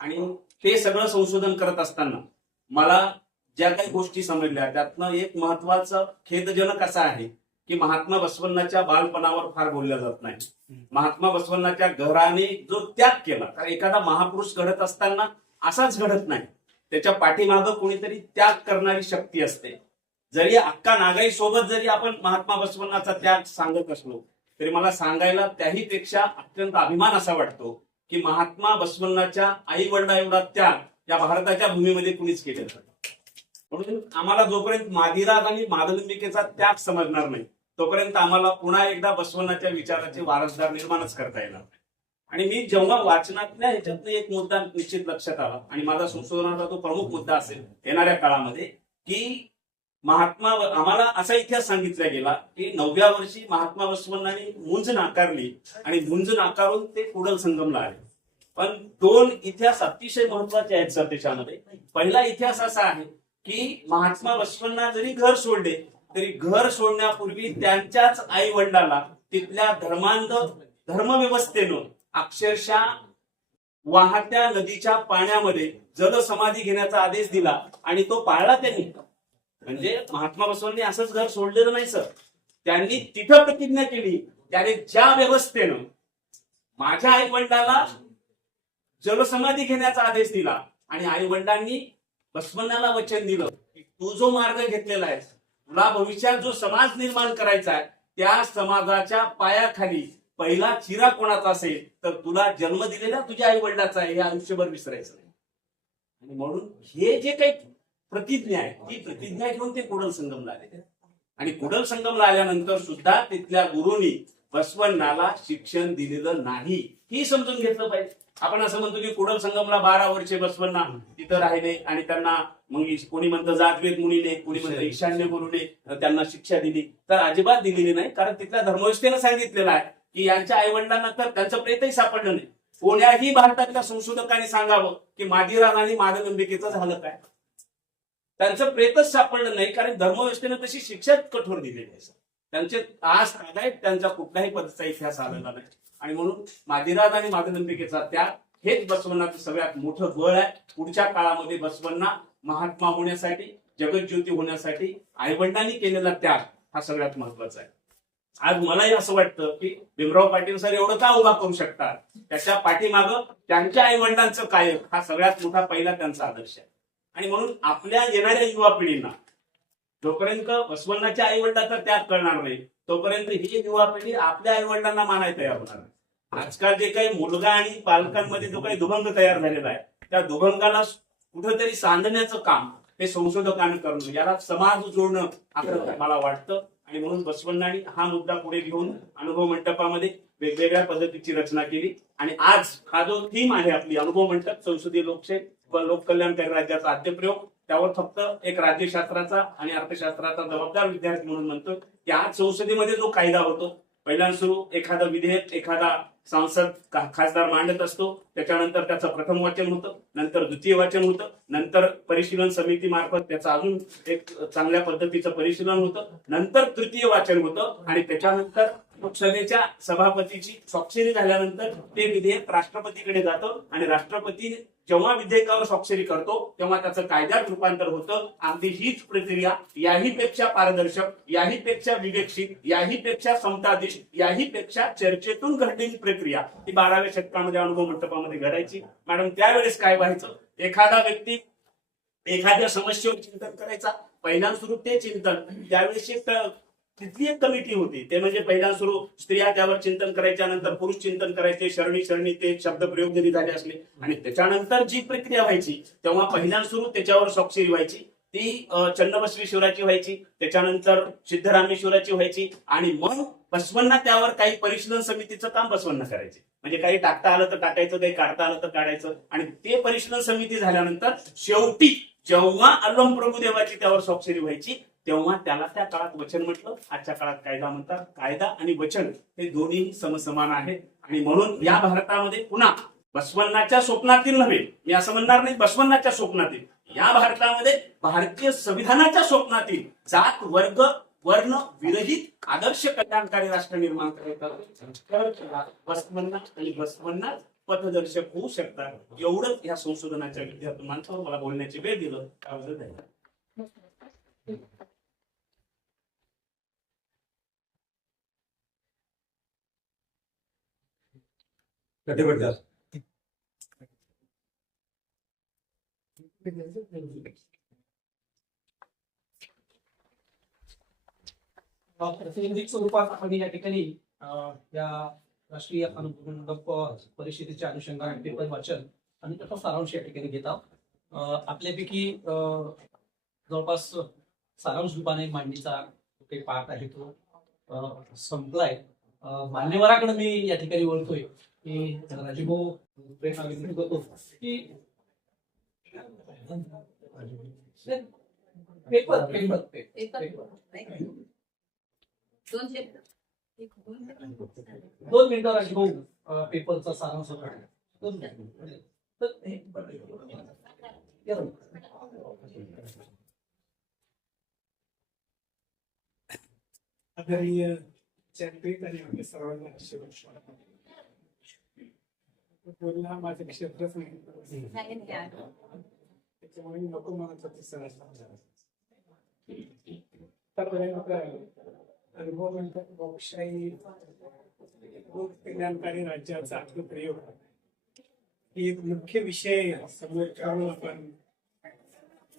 आणि ते सगळं संशोधन करत असताना मला ज्या काही गोष्टी समजल्या त्यातनं एक महत्वाचा खेदजनक असा आहे की महात्मा बसवण्णाच्या बालपणावर फार बोलल्या जात नाही. महात्मा बसवण्णाच्या घराने जो त्याग केला, कारण एखादा महापुरुष घडत असताना असाच घडत नाही, त्याच्या पाठीमागं कोणीतरी त्याग करणारी शक्ती असते. जरी अक्का नागाई सोबत जरी आपण महात्मा बसवण्णाचा त्याग सांगत असलो तरी मला सांगायला त्याहीपेक्षा अत्यंत अभिमान असा वाटतो की महात्मा बसवण्णाच्या आई वडिला एवढा त्याग या भारताच्या भूमीमध्ये कुणीच केलेला नाही. म्हणून आम्हाला जोपर्यंत मादिराज आणि मादलिंबिकेचा त्याग समजणार नाही तोपर्यंत आम्हाला पुन्हा एकदा बसवण्णाच्या विचाराचे वारसदार निर्माणच करता येणार नाही. आणि मी जेव्हा वाचनातल्या ह्याच्यातनं एक मुद्दा निश्चित लक्षात आला आणि माझा संशोधनाचा तो प्रमुख मुद्दा असेल येणाऱ्या काळामध्ये की आम्हाला असा इतिहास सांगितला गेला की 9व्या वर्षी महात्मा बसवण्णांनी मुंज नाकारली आणि मुंज नाकारून ते कुडल संगमला आले. पण 2 इतिहास अतिशय महत्वाचे आहेत सर त्याच्यामध्ये. पहिला इतिहास असा आहे की महात्मा बसवण्णा जरी घर सोडले तरी घर सोडण्यापूर्वी त्यांच्याच आई वडिलाला तिथल्या धर्मव्यवस्थेनं अक्षरशः वाहत्या नदीच्या पाण्यामध्ये जलसमाधी घेण्याचा आदेश दिला आणि तो पाळला त्यांनी. म्हणजे महात्मा बसवांनी असंच घर सोडलेलं नाही सर, त्यांनी तिथं प्रतिज्ञा केली त्याने ज्या व्यवस्थेनं माझ्या आई वडिलाला जलसमाधी घेण्याचा आदेश दिला आणि आई वडिलांनी बसवण्णाला वचन दिलं की तू जो मार्ग घेतलेला आहे तुला भविष्यात जो समाज निर्माण करायचा आहे त्या समाजाच्या पायाखाली पहिला चिरा कोणाचा असेल तर तुला जन्म दिलेला तुझ्या आई वडिलाचा आहे, हे आयुष्यभर विसरायचं नाही. आणि म्हणून हे जे काही प्रतिज्ञा आहे ती प्रतिज्ञा घेऊन ते कुडल संगमला आले आणि कुडल संगमला आल्यानंतर सुद्धा तिथल्या गुरुंनी बसवण्णाला शिक्षण दिलेलं नाही ही समजून घेतलं पाहिजे. आपण असं म्हणतो की कुडल संगमला 12 वर्षे बसवण्णा तिथं राहिले आणि त्यांना मग कोणी म्हणतं जातवेद मुनीने, कोणी म्हणतं ईशान्य गुरुने त्यांना शिक्षा दिली, तर अजिबात दिलेली नाही. कारण तिथल्या धर्मव्यवस्थेनं सांगितलेलं आहे की यांच्या आई वडिलांना तर त्यांचं प्रेतही सापडलं नाही. कोण्याही भारतातल्या संशोधकांनी सांगावं की मादिराज आणि मादलिंबिकेचं झालं काय, त्यांचं प्रेतच सापडलं नाही. कारण धर्मव्यवस्थेनं तशी शिक्षा कठोर दिलेली आहे. त्यांचे आज तागायत त्यांचा कुठल्याही पद्धतीचा इतिहास आलेला नाही. आणि म्हणून मादिराज आणि मादलिंबिकेचा त्याग हेच बसवण्णाचं सगळ्यात मोठं बळ आहे. पुढच्या काळामध्ये बसवण्णा महात्मा होण्यासाठी, जगज्योती होण्यासाठी आई वडिलांनी केलेला त्याग हा सगळ्यात महत्वाचा आहे. आज मलाही असं वाटतं की भीमराव पाटील सर एवढं का उभा करू शकतात, त्याच्या पाठीमागं त्यांच्या आई वडिलांचं काय हा सगळ्यात मोठा पहिला त्यांचा आदर्श आहे. आणि म्हणून आपल्या येणाऱ्या युवा पिढींना जोपर्यंत बसवण्णाच्या आई वडिलांचा त्याग करणार नाही तोपर्यंत ही युवा पिढी आपल्या आई वडिलांना मानायला तयार होणार नाही. आजकाल जे काही मुलगा आणि पालकांमध्ये जो काही दुभंग तयार झालेला आहे त्या दुभंगाला कुठेतरी सांधण्याचं काम हे संशोधकांनी करणं, याला समाज जोडणं असं मला वाटतं. आणि म्हणून बसवण्णांनी हा मुद्दा पुढे घेऊन अनुभव मंडपामध्ये वेगवेगळ्या पद्धतीची रचना केली. आणि आज हा जो थीम आहे आपली अनुभव मंडप संसदीय लोकशाही व लोककल्याणकारी राज्याचा आद्यप्रयोग, त्यावर फक्त एक राज्यशास्त्राचा आणि अर्थशास्त्राचा जबाबदार विद्यार्थी म्हणून म्हणतो की आज संसदेमध्ये जो कायदा होतो, पहिल्यांदा सुरू एखादं विधेयक एखादा सांसद खासदार मांडत असतो, त्याच्यानंतर त्याचं प्रथम वाचन होतं, नंतर द्वितीय वाचन होतं, नंतर परिशीलन समितीमार्फत त्याचं अजून एक चांगल्या पद्धतीचं परिशीलन होतं, नंतर तृतीय वाचन होतं आणि त्याच्यानंतर लोकसभेच्या सभापतीची स्वाक्षरी झाल्यानंतर ते विधेयक राष्ट्रपतीकडे जातं आणि राष्ट्रपती जेव्हा विधेयकावर स्वाक्षरी करतो तेव्हा त्याचं कायद्यात रूपांतर होतं. अगदी हीच प्रक्रिया याहीपेक्षा पारदर्शक, याहीपेक्षा विवेकशील, याहीपेक्षा समताधीश, याहीपेक्षा चर्चेतून घडलेली प्रक्रिया ही 12व्या शतकामध्ये अनुभव मंडपामध्ये घडायची. मॅडम, त्यावेळेस काय व्हायचं, एखादा व्यक्ती एखाद्या समस्येवर चिंतन करायचा, पहिल्यांदा सुरू ते चिंतन, त्यावेळेस एक तिथली एक कमिटी होती, ते म्हणजे पहिला सुरू स्त्रिया त्यावर चिंतन करायच्या, नंतर पुरुष चिंतन करायचे, शरणी ते शब्द प्रयोग जरी झाले असले, आणि त्याच्यानंतर जी प्रक्रिया व्हायची तेव्हा पहिल्यांदा सुरू त्याच्यावर स्वाक्षरी व्हायची, ती चन्नबसवेश्वराची व्हायची, त्याच्यानंतर सिद्धरामेश्वराची व्हायची, आणि मग बसवण्णा त्यावर काही परिशीलन समितीचं काम बसवण्णा करायचे. म्हणजे काही टाकता आलं तर टाकायचं, काही काढता आलं तर काढायचं, आणि ते परिशीलन समिती झाल्यानंतर शेवटी जेव्हा अलम प्रभुदेवाची त्यावर स्वाक्षरी व्हायची तेव्हा त्याला त्या काळात वचन म्हटलं, आजच्या काळात कायदा म्हणतात. कायदा आणि वचन हे दोन्ही समसमान आहेत, आणि म्हणून या भारतामध्ये पुन्हा बसवण्णाच्या स्वप्नातील नव्हे, मी असं म्हणणार नाही बसवण्णाच्या स्वप्नातील, या भारतामध्ये भारतीय संविधानाच्या स्वप्नातील जात वर्ग वर्ण विरहित आदर्श कल्याणकारी राष्ट्र निर्माण करायचं बसवण्णा आणि बसवण्णा पथदर्शक होऊ शकतात. एवढंच या संशोधनाच्या विद्यार्थी माणसावर मला बोलण्याची वेळ दिलं त्याबद्दल धन्यवाद. प्रातिनिधिक स्वरूपात आपण या ठिकाणी या राष्ट्रीय अनुभव मंडप परिषदेच्या अनुषंगाने पेपर वाचन आणि त्याचा सारांश या ठिकाणी घेत आहोत. आपल्यापैकी जवळपास सारांश रूपाने मांडणीचा जो काही पाठ आहे तो संपलाय. मान्यवराकडे मी या ठिकाणी ओळखतोय की राजीभाऊ प्रेरणा व्यक्त करतो की पेपर पेपर पेपर 2 मिनिटं राजीभाऊ पेपरचा सारांश आदरणीय चॅम्पियन आणि आपल्या सर्वांना बोलणं हा माझं क्षेत्रच नाही, त्याच्यामुळे नको म्हणत अनुभव म्हणतात लोकशाही कल्याणकारी राज्याचा प्रयोग ही एक मुख्य विषय समोर ठेवून आपण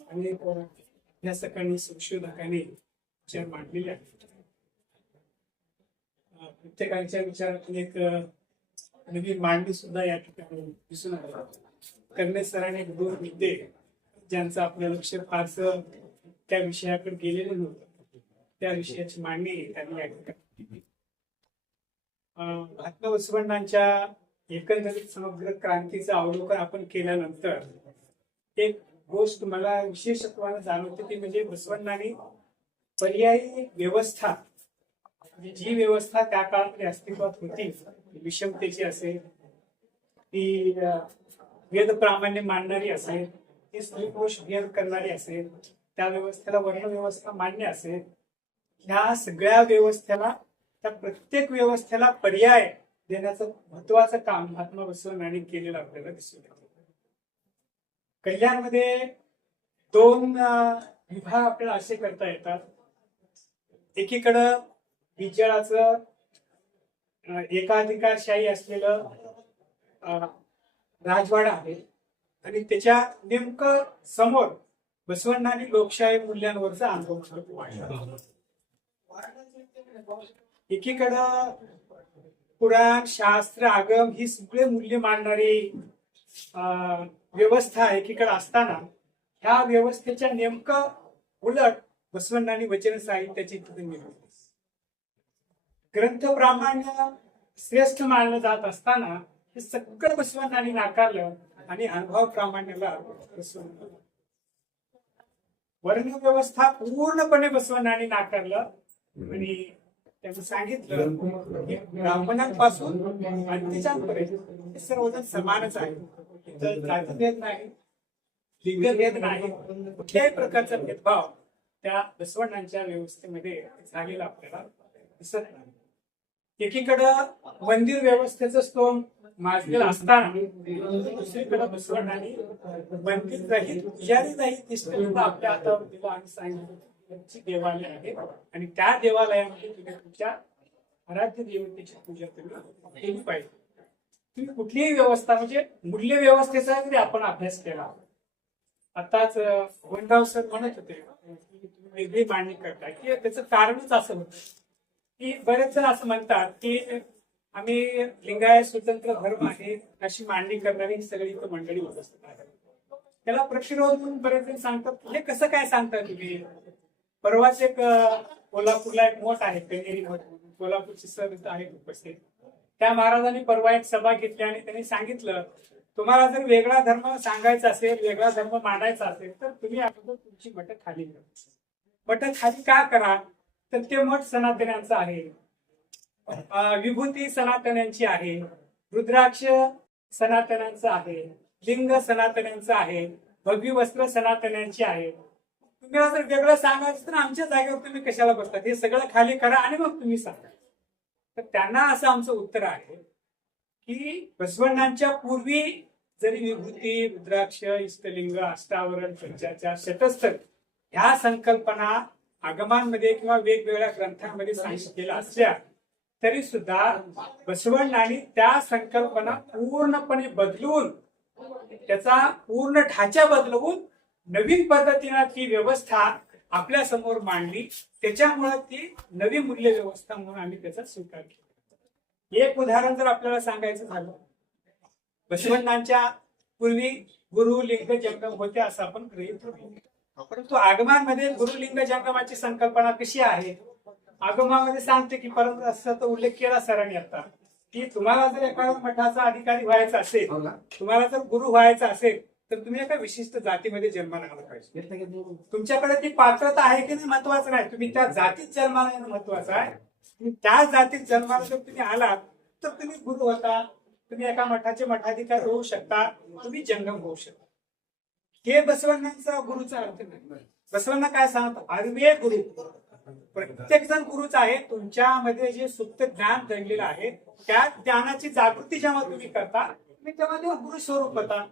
अनेक अभ्यासकांनी संशोधकांनी विचार मांडलेले आहेत. प्रत्येकाच्या विचारातून एक नवीन मांडणी सुद्धा या ठिकाणी दिसून आला. कर्णे सरांनी 2 मुद्दे ज्यांचं आपलं लक्ष फारसं त्या विषयाकडे गेलेलं नव्हतं, त्या विषयाची मांडणी त्यांनी या ठिकाणी. महात्मा बसवण्णांच्या एकंदरीत समग्र क्रांतीचं अवलोकन आपण केल्यानंतर एक गोष्ट मला विशेषत्वानं जाणवते ती म्हणजे बसवण्णांनी पर्यायी व्यवस्था, जी व्यवस्था त्या काळात अस्तित्वात होती, विषमतेची असेल, ती वेद प्रामाण्य मांडणारी असेल, ती स्त्री पुरुष भेद करणारी असेल, त्या व्यवस्थेला वर्ण व्यवस्था मान्य असेल, ह्या सगळ्या व्यवस्थेला, त्या प्रत्येक व्यवस्थेला पर्याय देण्याचं महत्वाचं काम महात्मा बसवण्णांनी केलेलं आपल्याला दिसून येतं. कल्याणमध्ये 2 विभाग आपल्याला असे करता येतात. एकीकडं विजयाचं एकाधिकारशाही असलेलं राजवाडा आहे आणि त्याच्या नेमकं समोर बसवण्णांनी लोकशाही मूल्यांवरचा अनुभव. एकीकडं पुराण शास्त्र आगम ही सगळे मूल्य मांडणारी व्यवस्था एकीकडे असताना ह्या व्यवस्थेच्या नेमकं उलट बसवण्णांनी वचन साहित्याची ग्रंथ प्रामाण्य श्रेष्ठ मानलं जात असताना हे सगळं बसवण्णांनी नाकारलं आणि अनुभव प्रामाण्याला बसवलं. वर्ण व्यवस्था पूर्णपणे बसवण्णांनी नाकारलं आणि त्यांनी सांगितलं की ब्राह्मणांपासून अंत्यजांपर्यंत हे सर्वजण समानच आहे. इथं जातीभेद नाही, लिंगभेद नाही, कुठल्याही प्रकारचा भेदभाव त्या बसवण्णांच्या व्यवस्थेमध्ये झालेला आपल्याला दिसत नाही. एकीकडं मंदिर व्यवस्थेचं स्तोम माजलेलं असताना दुसरीकडे बसवण्णांनी मंदिर रहित पुजारी रहित इष्टलिंग आपल्या हातावर दिलं आणि सांगितलं त्यांची देवालय आहे आणि त्या देवालयामध्ये तुम्ही तुमच्या आराध्य देवतेची पूजा तुम्ही केली पाहिजे. तुम्ही कुठलीही व्यवस्था म्हणजे मूल्य व्यवस्थेचा जरी आपण अभ्यास केला, आताच वनराव सर म्हणत होते की तुम्ही वेगळी मांडणी करताय की त्याचं कारणच असं होतं की बरेच जण असं म्हणतात की आम्ही लिंगायत स्वतंत्र धर्म आहे अशी मांडणी करणारी ही सगळी इथं मंडळी उपस्थित आहे. त्याला प्रतिरोध म्हणून बरेच जण सांगतात हे कसं काय सांगता तुम्ही. परवाच एक कोल्हापूरला एक मठ आहे कनेरी मठ म्हणून, कोल्हापूरचे सर इथं आहेत उपस्थित. त्या महाराजांनी परवा एक सभा घेतली आणि त्यांनी सांगितलं तुम्हाला जर वेगळा धर्म सांगायचा असेल, वेगळा धर्म मांडायचा असेल तर तुम्ही अगोदर तुमची मठ खाली करा. मठ खाली का करा तर ते मठ सनातन्यांचं आहे, विभूती सनातन्यांची आहे, रुद्राक्ष सनातन्यांचं आहे, लिंग सनातन्यांचं आहे, भगवी वस्त्र सनातन्यांची आहे. तुम्हाला जर वेगळं सांगायचं तर आमच्या जागेवर तुम्ही कशाला बसतात, हे सगळं खाली करा आणि मग तुम्ही सांगा. तर त्यांना असं आमचं उत्तर आहे की बसवण्णांच्या पूर्वी जरी विभूती, रुद्राक्ष, इष्टलिंग, अष्टावरण, पंचाचार, शतस्तर ह्या संकल्पना आगमांमध्ये किंवा वेगवेगळ्या ग्रंथांमध्ये सांगितलेल्या असल्या तरी सुद्धा बसवण्णांनी त्या संकल्पना पूर्णपणे बदलून त्याचा पूर्ण ढाचा बदलवून नवीन पद्धतीने ती व्यवस्था आपल्या समोर मांडली. त्याच्यामुळे ती नवी मूल्य व्यवस्था म्हणून आम्ही त्याचा स्वीकार केला. एक उदाहरण जर आपल्याला सांगायचं झालं, बसवण्णांच्या पूर्वी गुरु लिंग जंगम होते असं आपण गृहीत धरू. परंतु आगमांमध्ये गुरुलिंग जंगमाची संकल्पना कशी आहे. आगमामध्ये सांगते की परंतु असं तो उल्लेख केला सरांनी आता की तुम्हाला जर एका मठाचा अधिकारी व्हायचा असेल, तुम्हाला जर गुरु व्हायचा असेल तर तुम्ही एका विशिष्ट जातीमध्ये जन्माला आला पाहिजे. तुमच्याकडे ती पात्रता आहे की नाही महत्वाचं नाही, तुम्ही त्या जातीत जन्माला येणं महत्वाचं आहे. तुम्ही त्या जातीत जन्माला जर तुम्ही आलात तर तुम्ही गुरु होता, तुम्ही एका मठाचे मठाधिकारी होऊ शकता, तुम्ही जंगम होऊ शकता. हे बसवण्णांचा गुरुचा अर्थ नाही. बसवण्णा काय सांगतो, आर्वे गुरु. प्रत्येक जण गुरुच आहे. तुमच्यामध्ये जे सुप्त ज्ञान दडलेलं आहे त्या ज्ञानाची जागृती जेव्हा तुम्ही करता तुम्ही तेव्हा तेव्हा गुरु स्वरूप होता.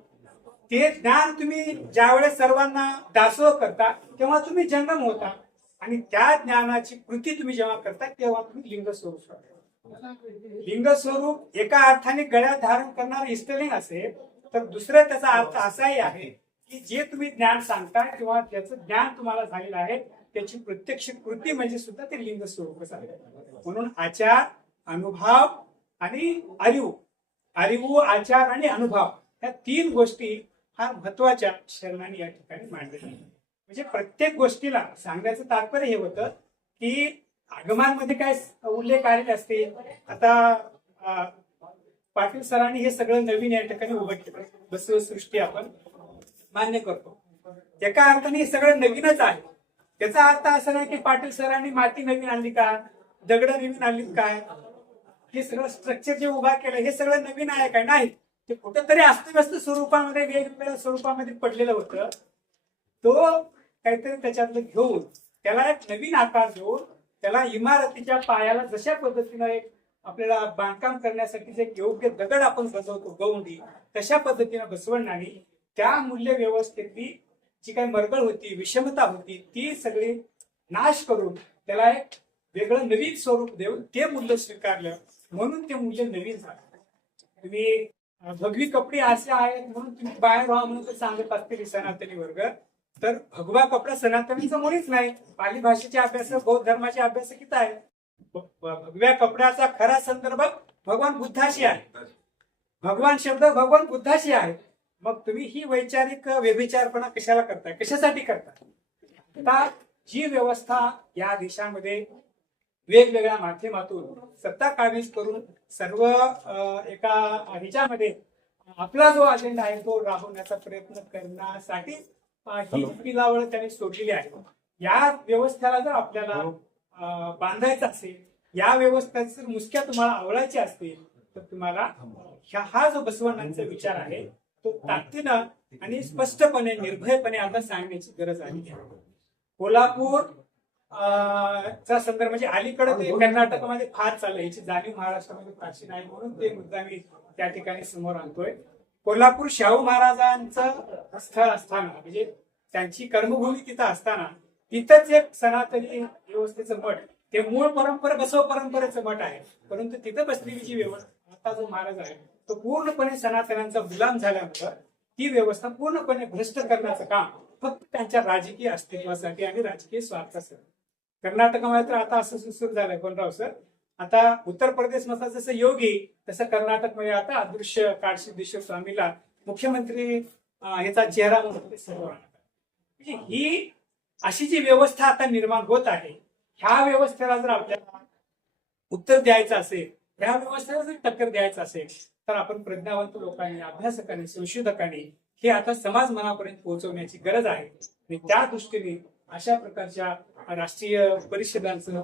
ते ज्ञान तुम्ही ज्यावेळेस सर्वांना दासोह करता तेव्हा तुम्ही जंगम होता आणि त्या ज्ञानाची कृती तुम्ही जेव्हा करता तेव्हा तुम्ही लिंग स्वरूप होता. लिंग स्वरूप एका अर्थाने गळ्यात धारण करणार इष्टलिंग असेल तर दुसरा त्याचा अर्थ असाही आहे की जे तुम्ही ज्ञान सांगताय किंवा त्याचं ज्ञान तुम्हाला झालेलं आहे त्याची प्रत्यक्ष कृती म्हणजे सुद्धा ते लिंग स्वरूपच आहे. म्हणून आचार, अनुभव आणि अरिवू, आचार आणि अनुभव या तीन गोष्टी फार महत्वाच्या शरणांनी या ठिकाणी मांडलेल्या. म्हणजे प्रत्येक गोष्टीला सांगण्याचं तात्पर्य हे होतं की आगमांमध्ये काय उल्लेख आलेले असते. आता पाटील सरांनी हे सगळं नवीन या ठिकाणी उभं केलं. बसवसृष्टी आपण मान्य करतो. एका अर्थाने हे सगळं नवीनच आहे. त्याचा अर्थ असा नाही की पाटील सरांनी माती नवीन आणली का, दगड नवीन आणली काय, हे सगळं स्ट्रक्चर जे उभा केलं हे सगळं नवीन आहे काय, नाही. ते कुठेतरी अस्तव्यस्त स्वरूपामध्ये वेगवेगळ्या स्वरूपामध्ये पडलेलं होतं. तो काहीतरी त्याच्यातलं घेऊन त्याला एक नवीन आकार देऊन त्याला इमारतीच्या पायाला जशा पद्धतीनं एक आपल्याला बांधकाम करण्यासाठी जे योग्य दगड आपण बसवतो गौंडी, तशा पद्धतीनं बसवण्याने त्या मूल्य व्यवस्थेतली जी काही मरगळ होती, विषमता होती, ती सगळी नाश करून त्याला एक वेगळं नवीन स्वरूप देऊन ते मूल्य स्वीकारलं म्हणून ते मूल्य नवीन झालं. तुम्ही भगवी कपडे असे आहेत म्हणून तुम्ही बाहेर व्हा म्हणून तर सांगत असतील सनातनी वर्ग, तर भगवा कपडा सनातनीचा मुळीच नाही. पाली भाषेचे अभ्यास, बौद्ध धर्माचे अभ्यास किती आहे. भगव्या कपड्याचा खरा संदर्भ भगवान बुद्धाशी आहे. भगवान शब्द भगवान बुद्धाशी आहे. मग तुम्ही ही वैचारिक व्यभिचारपणा कशाला करताय, कशासाठी करताय. आता जी व्यवस्था या देशामध्ये वेगवेगळ्या माध्यमातून सत्ता काबीज करून सर्व एका ह्याच्यामध्ये आपला जो अजेंडा आहे तो राबवण्याचा प्रयत्न करण्यासाठी ही पिलावळ त्यांनी सोडलेली आहे. या व्यवस्थेला जर आपल्याला बांधायचं असेल, या व्यवस्थेत जर मुसक्या तुम्हाला आवळायची असतील, तर तुम्हाला हा जो बसवण्णांचा विचार आहे तो ताकदीनं आणि स्पष्टपणे निर्भयपणे आता सांगण्याची गरज आहे. कोल्हापूर चा संदर्भ म्हणजे अलीकडे ते कर्नाटकमध्ये फार चाललं, याची जाणीव महाराष्ट्रामध्ये फारशी नाही, म्हणून ते मुद्दा मी त्या ठिकाणी समोर आणतोय. कोल्हापूर शाहू महाराजांचं स्थळ असताना, म्हणजे त्यांची कर्मभूमी तिथं असताना, तिथंच एक सनातनी व्यवस्थेचं मठ, ते मूळ परंपरा बसव परंपरेचं मठ आहे, परंतु तिथं बसलेली जी व्यवस्था आता जो महाराज आहे तो पूर्णपणे सनातनांचा गुलाम झाल्यामुळं ती व्यवस्था पूर्णपणे भ्रष्ट करण्याचं काम फक्त त्यांच्या राजकीय अस्तित्वासाठी आणि राजकीय स्वार्थासाठी. कर्नाटकामध्ये तर आता असं सुरू झालंय कोणराव सर, आता उत्तर प्रदेश मध्ये जसं योगी तसं कर्नाटकमध्ये आता अदृश्य काळसिद्धेश्वर स्वामीला मुख्यमंत्री ह्याचा चेहरा म्हणून ते सर्व आणतात. म्हणजे ही अशी जी व्यवस्था आता निर्माण होत आहे, ह्या व्यवस्थेला जर आपल्याला उत्तर द्यायचं असेल, ह्या व्यवस्थेला जर टक्कर द्यायचं असेल, तर आपण प्रज्ञावंत लोकांनी, अभ्यासकांनी, संशोधकांनी हे आता समाज मनापर्यंत पोहोचवण्याची गरज आहे. आणि त्या दृष्टीने अशा प्रकारच्या राष्ट्रीय परिषदांचं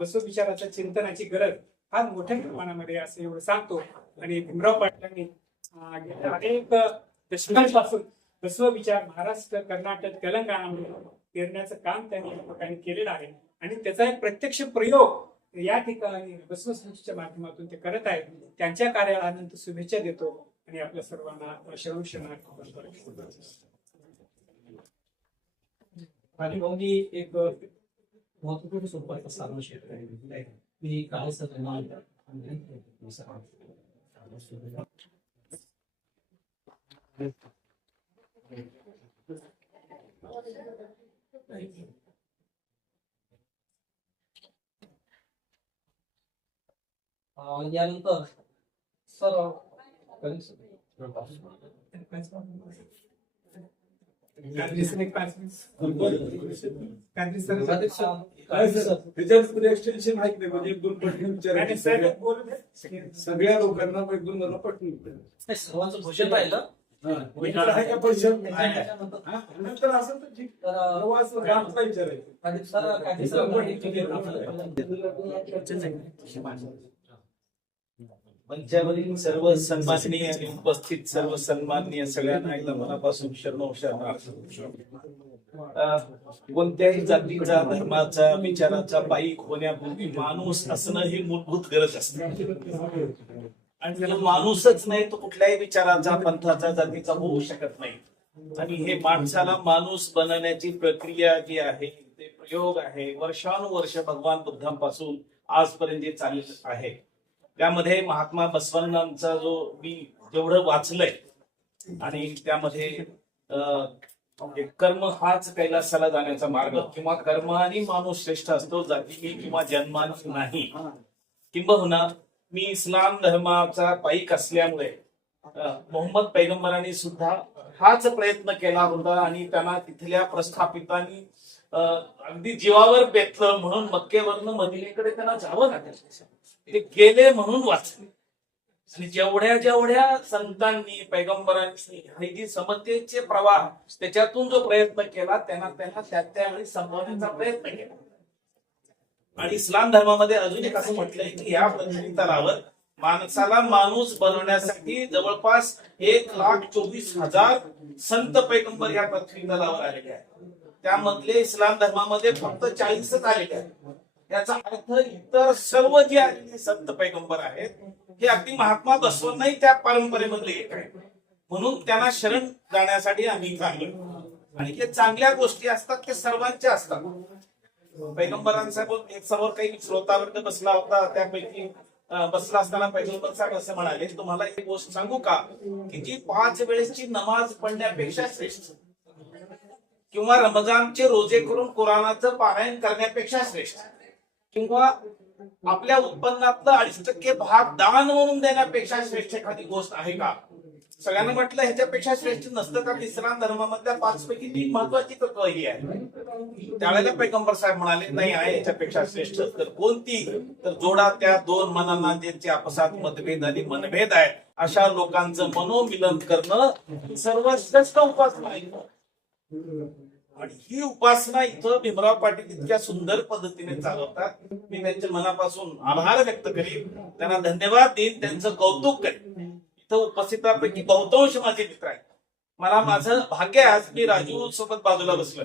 बसव विचाराच्या चिंतनाची गरज फार मोठ्या प्रमाणामध्ये असं एवढं सांगतो. आणि भीमराव पाटलांनी गेल्या अनेक दशकांपासून बसव विचार महाराष्ट्र, कर्नाटक, तेलंगणामध्ये पेरण्याचं काम त्यांनी या ठिकाणी केलेलं आहे. आणि त्याचा एक प्रत्यक्ष प्रयोग या ठिकाणी बसव संस्थेच्या माध्यमातून ते करत आहेत. त्यांच्या कार्याला अनंत शुभेच्छा देतो आणि आपल्या सर्वांना शरणार्थी. आणि मग मी एक महत्वपूर्ण स्वरूपाचा साधन शेअर आहे. मी काल यानंतर सर एक्सटेन्शन आहे की म्हणजे 1-2 पटकन विचार सगळ्या लोकांना 1-2 जण पटकन सर्वांचं भोजन राहिलं. आहे का पैसे नंतर असं तर ठीक गावचा मंचावरील सर्व सन्माननीय आणि उपस्थित सर्व सन्माननीय सगळ्यांना एकदा मनापासून शरणोशरणार्थ. कोणत्याही जातीचा, धर्माचा, विचाराचा पायीक होण्यापूर्वी माणूस असणं ही मूलभूत गरज असते. आणि त्याला माणूसच नाही तो कुठल्याही विचाराचा, पंथाचा, जातीचा होऊ शकत नाही. आणि हे माणसाला माणूस बनवण्याची प्रक्रिया जी आहे, ते प्रयोग आहे, वर्षानुवर्ष भगवान बुद्धांपासून आजपर्यंत जे चालत आहे. त्यामध्ये महात्मा बसवण्णांचा जो मी जेवढं वाचलंय, आणि त्यामध्ये कर्म हाच कैलासाला जाण्याचा मार्ग, किंवा कर्माने माणूस श्रेष्ठ असतो, जातीने किंवा जन्माने नाही. किंबहुना मी इस्लाम धर्माचा पाईक असल्यामुळे मोहम्मद पैगंबरांनी सुद्धा हाच प्रयत्न केला होता, आणि त्यांना तिथल्या प्रस्थापितांनी अगदी जीवावर बेतलं म्हणून मक्केवरनं मदिनेकडे त्यांना जावं लागलं. ते गेले म्हणून वाचले. आणि जेवढ्या जेवढ्या संतांनी, पैगंबरांनी हे जी समतेचे प्रवाह त्याच्यातून जो प्रयत्न केला, त्यांना त्यावेळी संपवण्याचा प्रयत्न केला. आणि इस्लाम धर्मामध्ये अजून एक असं म्हटलंय की या पृथ्वी तलावर माणसाला माणूस बनवण्यासाठी जवळपास 1,24,000 संत पैगंबर या पृथ्वी तलावर आलेले आहेत. त्यामधले इस्लाम धर्मामध्ये फक्त 40च आलेले आहेत. याचा अर्थ इतर सर्व जे आलेले संत पैगंबर आहेत हे अगदी महात्मा बसवण्णही त्या परंपरेमधले एक आहे. म्हणून त्यांना शरण जाण्यासाठी आम्ही चांगलं, आणि जे चांगल्या गोष्टी असतात ते सर्वांच्या असतात. पैगंबरांसमोर समोर काही श्रोतावर्ग बसला होता, त्यापैकी बसला असताना पैगंबर साहेब असं म्हणाले, तुम्हाला एक गोष्ट सांगू का, की जी 5 वेळेसची नमाज पडण्यापेक्षा श्रेष्ठ, किंवा रमजानचे रोजे करून कुराणाचं पारायण करण्यापेक्षा श्रेष्ठ, किंवा आपल्या उत्पन्नातलं 2.5% भाग दान म्हणून देण्यापेक्षा श्रेष्ठ एखादी गोष्ट आहे का? सगळ्यांना म्हटलं ह्याच्यापेक्षा श्रेष्ठ नसतं, कारण इस्लाम धर्मामधल्या 5 पैकी 3 महत्वाची तत्व ही आहे. त्यावेळेला पैगंबर साहेब म्हणाले, नाही आहे याच्यापेक्षा श्रेष्ठ. तर कोणती? तर जोडा त्या 2 मनांना ज्यांचे आपसात मतभेद आणि मनभेद आहे, अशा लोकांचं मनोमिलन करणं सर्वश्रेष्ठ उपासना आहे. आणि ही उपासना इथं भीमराव पाटील इतक्या सुंदर पद्धतीने चालवतात. मी त्यांच्या मनापासून आभार व्यक्त करीन, त्यांना धन्यवाद देईन, त्यांचं कौतुक करेन. इथं उपस्थितांपैकी बहुतांश माझे मित्र आहेत. मला माझं भाग्य आहे, आज मी राजू सोबत बाजूला बसलो.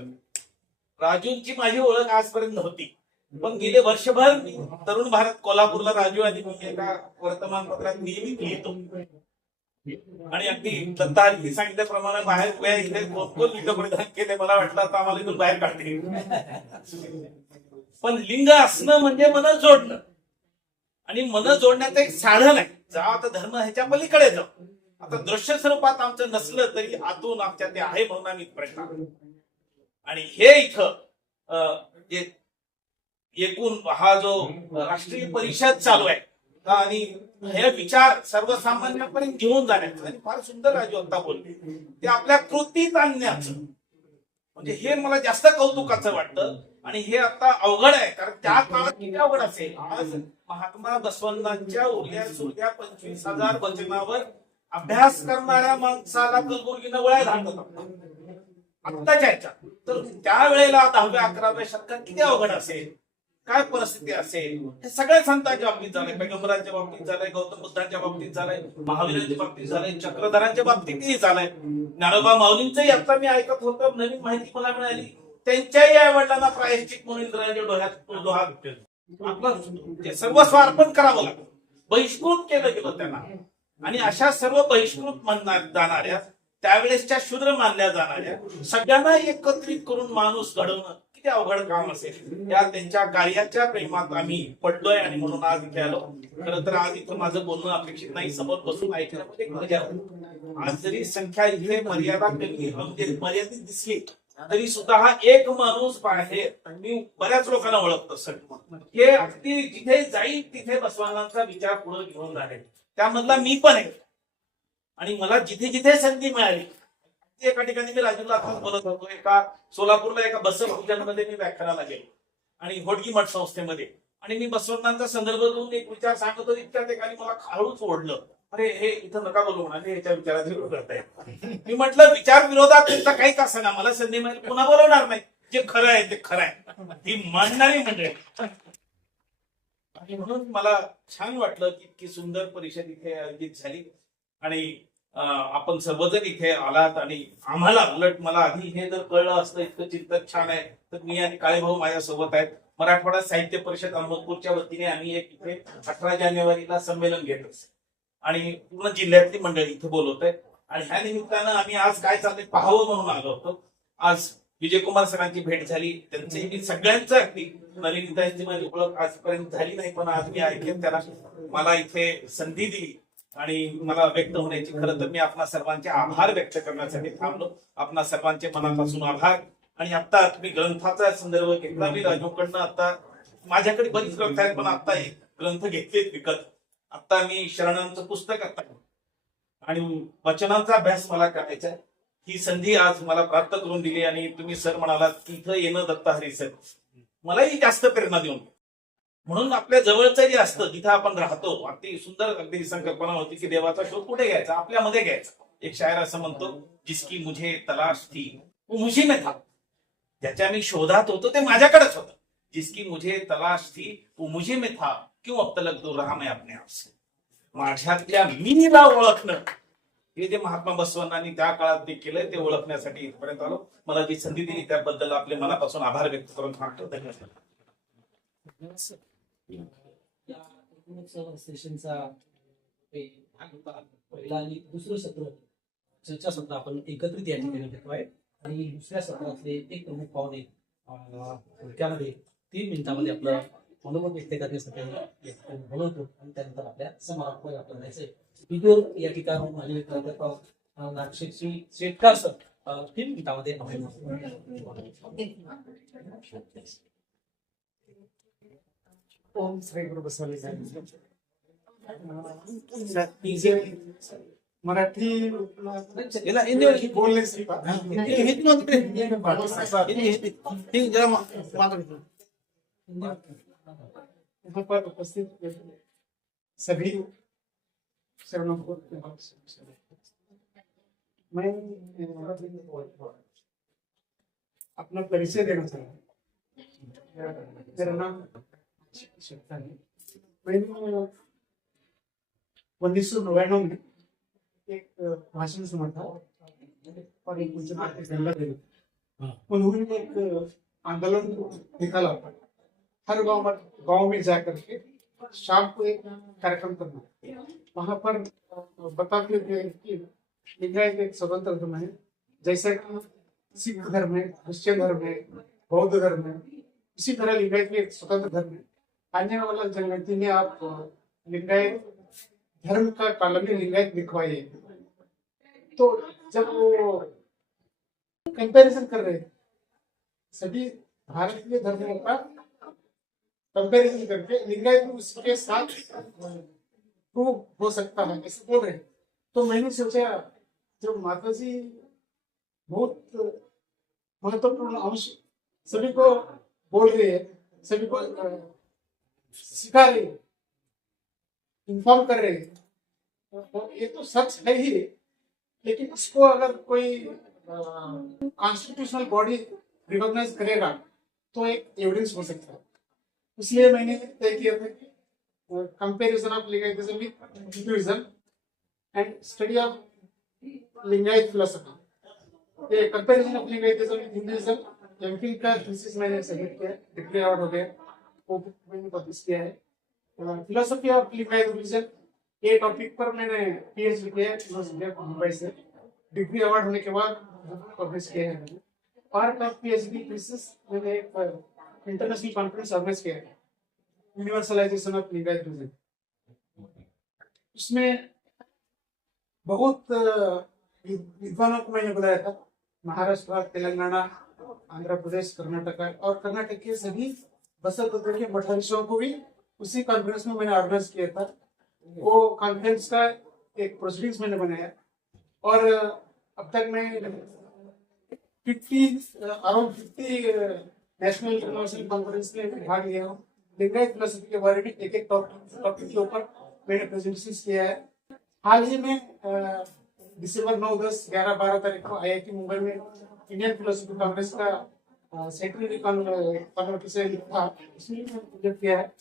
राजूंची माझी ओळख आजपर्यंत नव्हती, पण गेले वर्षभर मी तरुण भारत कोल्हापूरला राजू आणि मी एका वर्तमानपत्रात नेहमी लिहितो. आणि अगदी दत्ताजी सांगितल्याप्रमाणे बाहेर उभ्या इथे कोण लिंग परिधान केले, मला वाटलं आता आम्हाला इथून बाहेर काढते. पण लिंग असणं म्हणजे मन जोडणं, आणि मन जोडण्याचं एक साधन आहे. जा आता धर्म ह्याच्या पलीकडे जाऊ. आता दृश्य स्वरूपात आमचं नसलं तरी आतून आमच्या ते आहे म्हणून आम्ही प्रयत्न करतो. आणि हे इथं जे एकूण हा जो राष्ट्रीय परिषद चालू आहे आणि हे विचार सर्वसामान्यांपर्यंत घेऊन जाण्याचं, आणि फार सुंदर राजू आता बोलले, ते आपल्या कृतीत आणण्याचं, म्हणजे हे मला जास्त कौतुकाचं वाटतं. आणि हे आता अवघड आहे, कारण त्या काळात किती अवघड असेल. आज महात्मा बसवण्णांच्या उरल्या सुरल्या 25,000 वचनावर अभ्यास करणाऱ्या माणसाला कलबुर्गीनं वळायला आत्ताच्या ह्याच्यात, तर त्यावेळेला 10व्या 11व्या शतकात किती अवघड असेल, काय परिस्थिती असेल. हे सगळ्या संतांच्या बाबतीत झालंय, पैगंबरांच्या बाबतीत झालंय, गौतम बुद्धांच्या बाबतीत झालंय, महावीरांच्या बाबतीत झालंय, चक्रधरांच्या बाबतीतही झालंय. ज्ञानोबा माऊलींचंही आता मी ऐकत होतो, नवीन माहिती मला मिळाली, त्यांच्याही आई वडिलांना प्रायश्चित म्हणून इंद्रायणच्या डोळ्यात आपलं ते सर्वस्व अर्पण करावं लागलं, बहिष्कृत केलं गेलं त्यांना. आणि अशा सर्व बहिष्कृत म्हणणार जाणाऱ्या, त्यावेळेसच्या शूद्र मानल्या जाणाऱ्या सगळ्यांना एकत्रित करून माणूस घडवणं किती अवघड काम असेल. या त्यांच्या कार्याच्या प्रेमात आम्ही पडलोय आणि म्हणून आज इथे आलो. खरं तर आज इथं माझं बोलणं अपेक्षित नाही, समोर बसून ऐकण्यामध्ये मजा होती. आज जरी संख्या इथे मर्यादा कमी म्हणजे मर्यादित दिसली तरी सुद्धा हा एक माणूस बाहेर, मी बऱ्याच लोकांना ओळखतो सर, हे अगदी जिथे जाईल तिथे बसवानांचा विचार पुढे घेऊन जाणे, त्यामधला मी पण आहे. आणि मला जिथे जिथे संधी मिळाली, एका ठिकाणी मी राजूला आता बोलत होतो, एका सोलापूरला एका बसवमध्ये मी व्याख्यानाला गेलो आणि होडगी मठ संस्थेमध्ये, आणि मी बसवण्णांचा संदर्भ देऊन एक विचार सांगत होतो. त्या ठिकाणी मला हळूच ओढलं, अरे हे इथं नका बोलू म्हणाले, याच्या विचारात विरोधात आहे. मी म्हटलं विचार विरोधात त्यांचा काही का असं ना, मला संधी मिळेल पुन्हा बोलवणार नाही, जे खरं आहे ते खरं आहे, ती मांडणारी मंडळी. आणि म्हणून मला छान वाटलं की इतकी सुंदर परिषद इथे आयोजित झाली. आणि आपण सर्वजण इथे आलात, आणि आम्हाला उलट मला आधी हे जर कळलं असतं, इतकं चिंतन छान आहे, तर मी आणि काळेभाऊ माझ्यासोबत आहेत. मराठवाडा साहित्य परिषद अहमदपूरच्या वतीने आम्ही एक इथे 18 जानेवारीला संमेलन घेत असतो आणि पूर्ण जिल्ह्यातली मंडळी इथे बोलवत आहे. आणि ह्या निमित्तानं आम्ही आज काय चाललंय पाहावं म्हणून आलो होतो. आज विजयकुमार सरांची भेट झाली, त्यांचे मी सगळ्यांचं अगदी नलिनीताईंची माझी ओळख आजपर्यंत झाली नाही, पण आज मी ऐकेन त्याला मला इथे संधी दिली आणि मला व्यक्त होण्याची. खरं तर मी आपणा सर्वांचे आभार व्यक्त करण्यासाठी थांबलो. आपणा सर्वांचे मनापासून आभार. आणि आता मी ग्रंथाचा संदर्भ घेतला, मी राजूकडनं आता माझ्याकडे बरीच ग्रंथ आहेत, पण आता एक ग्रंथ घेतलेत विकत. आता मी शरणांचं पुस्तक आता आणि वचनांचा अभ्यास मला करायचा आहे. ही संधी आज मला प्राप्त करून दिली. आणि तुम्ही सर म्हणालात की इथं येणं दत्ताहरी सर मलाही जास्त प्रेरणा देऊन, म्हणून आपल्या जवळचं जे असतं जिथं आपण राहतो, अगदी सुंदर अगदी संकल्पना होती की देवाचा शोध कुठे घ्यायचा, आपल्यामध्ये घ्यायचा. एक शायर असं म्हणतो, जिसकी मुझे तलाश थी वो मुझी में था. ज्याच्या मी शोधात होतो ते माझ्याकडेच होतं. जिसकी मुझे तलाश थी वो मुझे में था, क्यों अब तलक दूर रहा मैं अपने आप से. माझ्यातल्या मीला ओळखणं, हे जे महात्मा बसवण्णांनी त्या काळात ते केलंय, ते ओळखण्यासाठी इथपर्यंत आलो. मला जी संधी दिली त्याबद्दल आपले मनापासून आभार व्यक्त करून थांबतो. धन्यवाद. सेशनचा पहिला आणि दुसरं सत्र चर्चासत्र आपण एकत्रित या ठिकाणी घेतोय. आणि दुसऱ्या सत्रातले एक प्रमुख पाहुणे त्यामध्ये 3 मिनिटांमध्ये आपलं मनोमत व्यक्त करण्यासाठी बोलवतो आणि त्यानंतर आपल्या समारोपाला आपण जायचंय. विदूर या ठिकाणी माझे नागशेठी शेटकार सर 3 मिनिटांमध्ये ओम श्री गुरु बसवले मराठी बोलने यहाँ पर उपस्थित सभी शरणों को मैं अपना परिचय देना चाहूंगा। मेरा नाम शक्ता है। मैंने 1999 में एक भाषण सुना था और एक मुझे झंडा दे उन्होंने एक आंदोलन निकाला था, हर गांव में जाकर के शाम को एक कार्यक्रम करना। वहां पर बताते थे कि लिंगायत एक स्वतंत्र धर्म है, जैसा कि सिख धर्म है, क्रिश्चियन धर्म है, बौद्ध धर्म है, इसी तरह लिंगायत भी एक स्वतंत्र धर्म है। आने वाला जनगणति में आप लिंगायत धर्म का कॉलम में लिंगायत लिखवाइए। तो जब वो कंपैरिजन कर रहे थे सभी भारतीय धर्मों का कंपैरिजन करके लिंगायत भी उसके साथ प्रूव हो सकता है ऐसे बोल रहे। तो मैंने सोचा जब माता जी बहुत महत्वपूर्ण अंश सभी को बोल रही है, सभी को सिखा रही है, इन्फॉर्म कर रहे हैं, तो ये तो सच है ही, लेकिन इसको अगर कोई कॉन्स्टिट्यूशनल बॉडी रिकॉग्नाइज करेगा तो एक एविडेंस हो सकता है। इसलिए मैंने तय किया था कि comparison of Lingayatism with Hinduism and study of Lingayat philosophy. ये comparison of Lingayatism with Hinduism MPhil का थीसिस मैंने सबमिट किया, डिग्री अवार्ड हो गया, वो मैंने पब्लिश किया है। फिलोसफी ऑफ लिंगायत रिलीजन ये टॉपिक पर मैंने पीएचडी किया यूनिवर्सिटी ऑफ मुंबई से, डिग्री अवार्ड होने के बाद पब्लिश किया है। मैंने पार्ट ऑफ पीएचडी थीसिस मैंने एक इंटरनेशनल कॉन्फ्रेंस ऑर्गेनाइज किया है, यूनिवर्सलाइजेशन ऑफ लिंगायत रिलीजन। उसमें बहुत विद्वानों को मैंने बुलाया था, महाराष्ट्र, तेलंगाना, आंध्र प्रदेश, कर्नाटक और कर्नाटक के सभी बसंत के मठाधीशों को भी उसी कॉन्फ्रेंस में मैंने ऑर्गेनाइज किया था। वो कॉन्फ्रेंस का एक प्रोसीडिंग्स मैंने बनाया और अब तक मैं अराउंड 50 नेशनल इंटरनेशनल कॉन्फ्रेंस में भाग लिया हूँ। लिंगायत फिलोसफी के बारे में एक टॉपिक के ऊपर मैंने प्रेजेंटेशन किया है। हाल ही में दिसंबर 9, 10, 11, 12 तारीख को IIT मुंबई में इंडियन फिलोसफी कांग्रेस का सेंट्रल कॉन्वोकेशन था, उसमें प्रोजेक्ट किया है।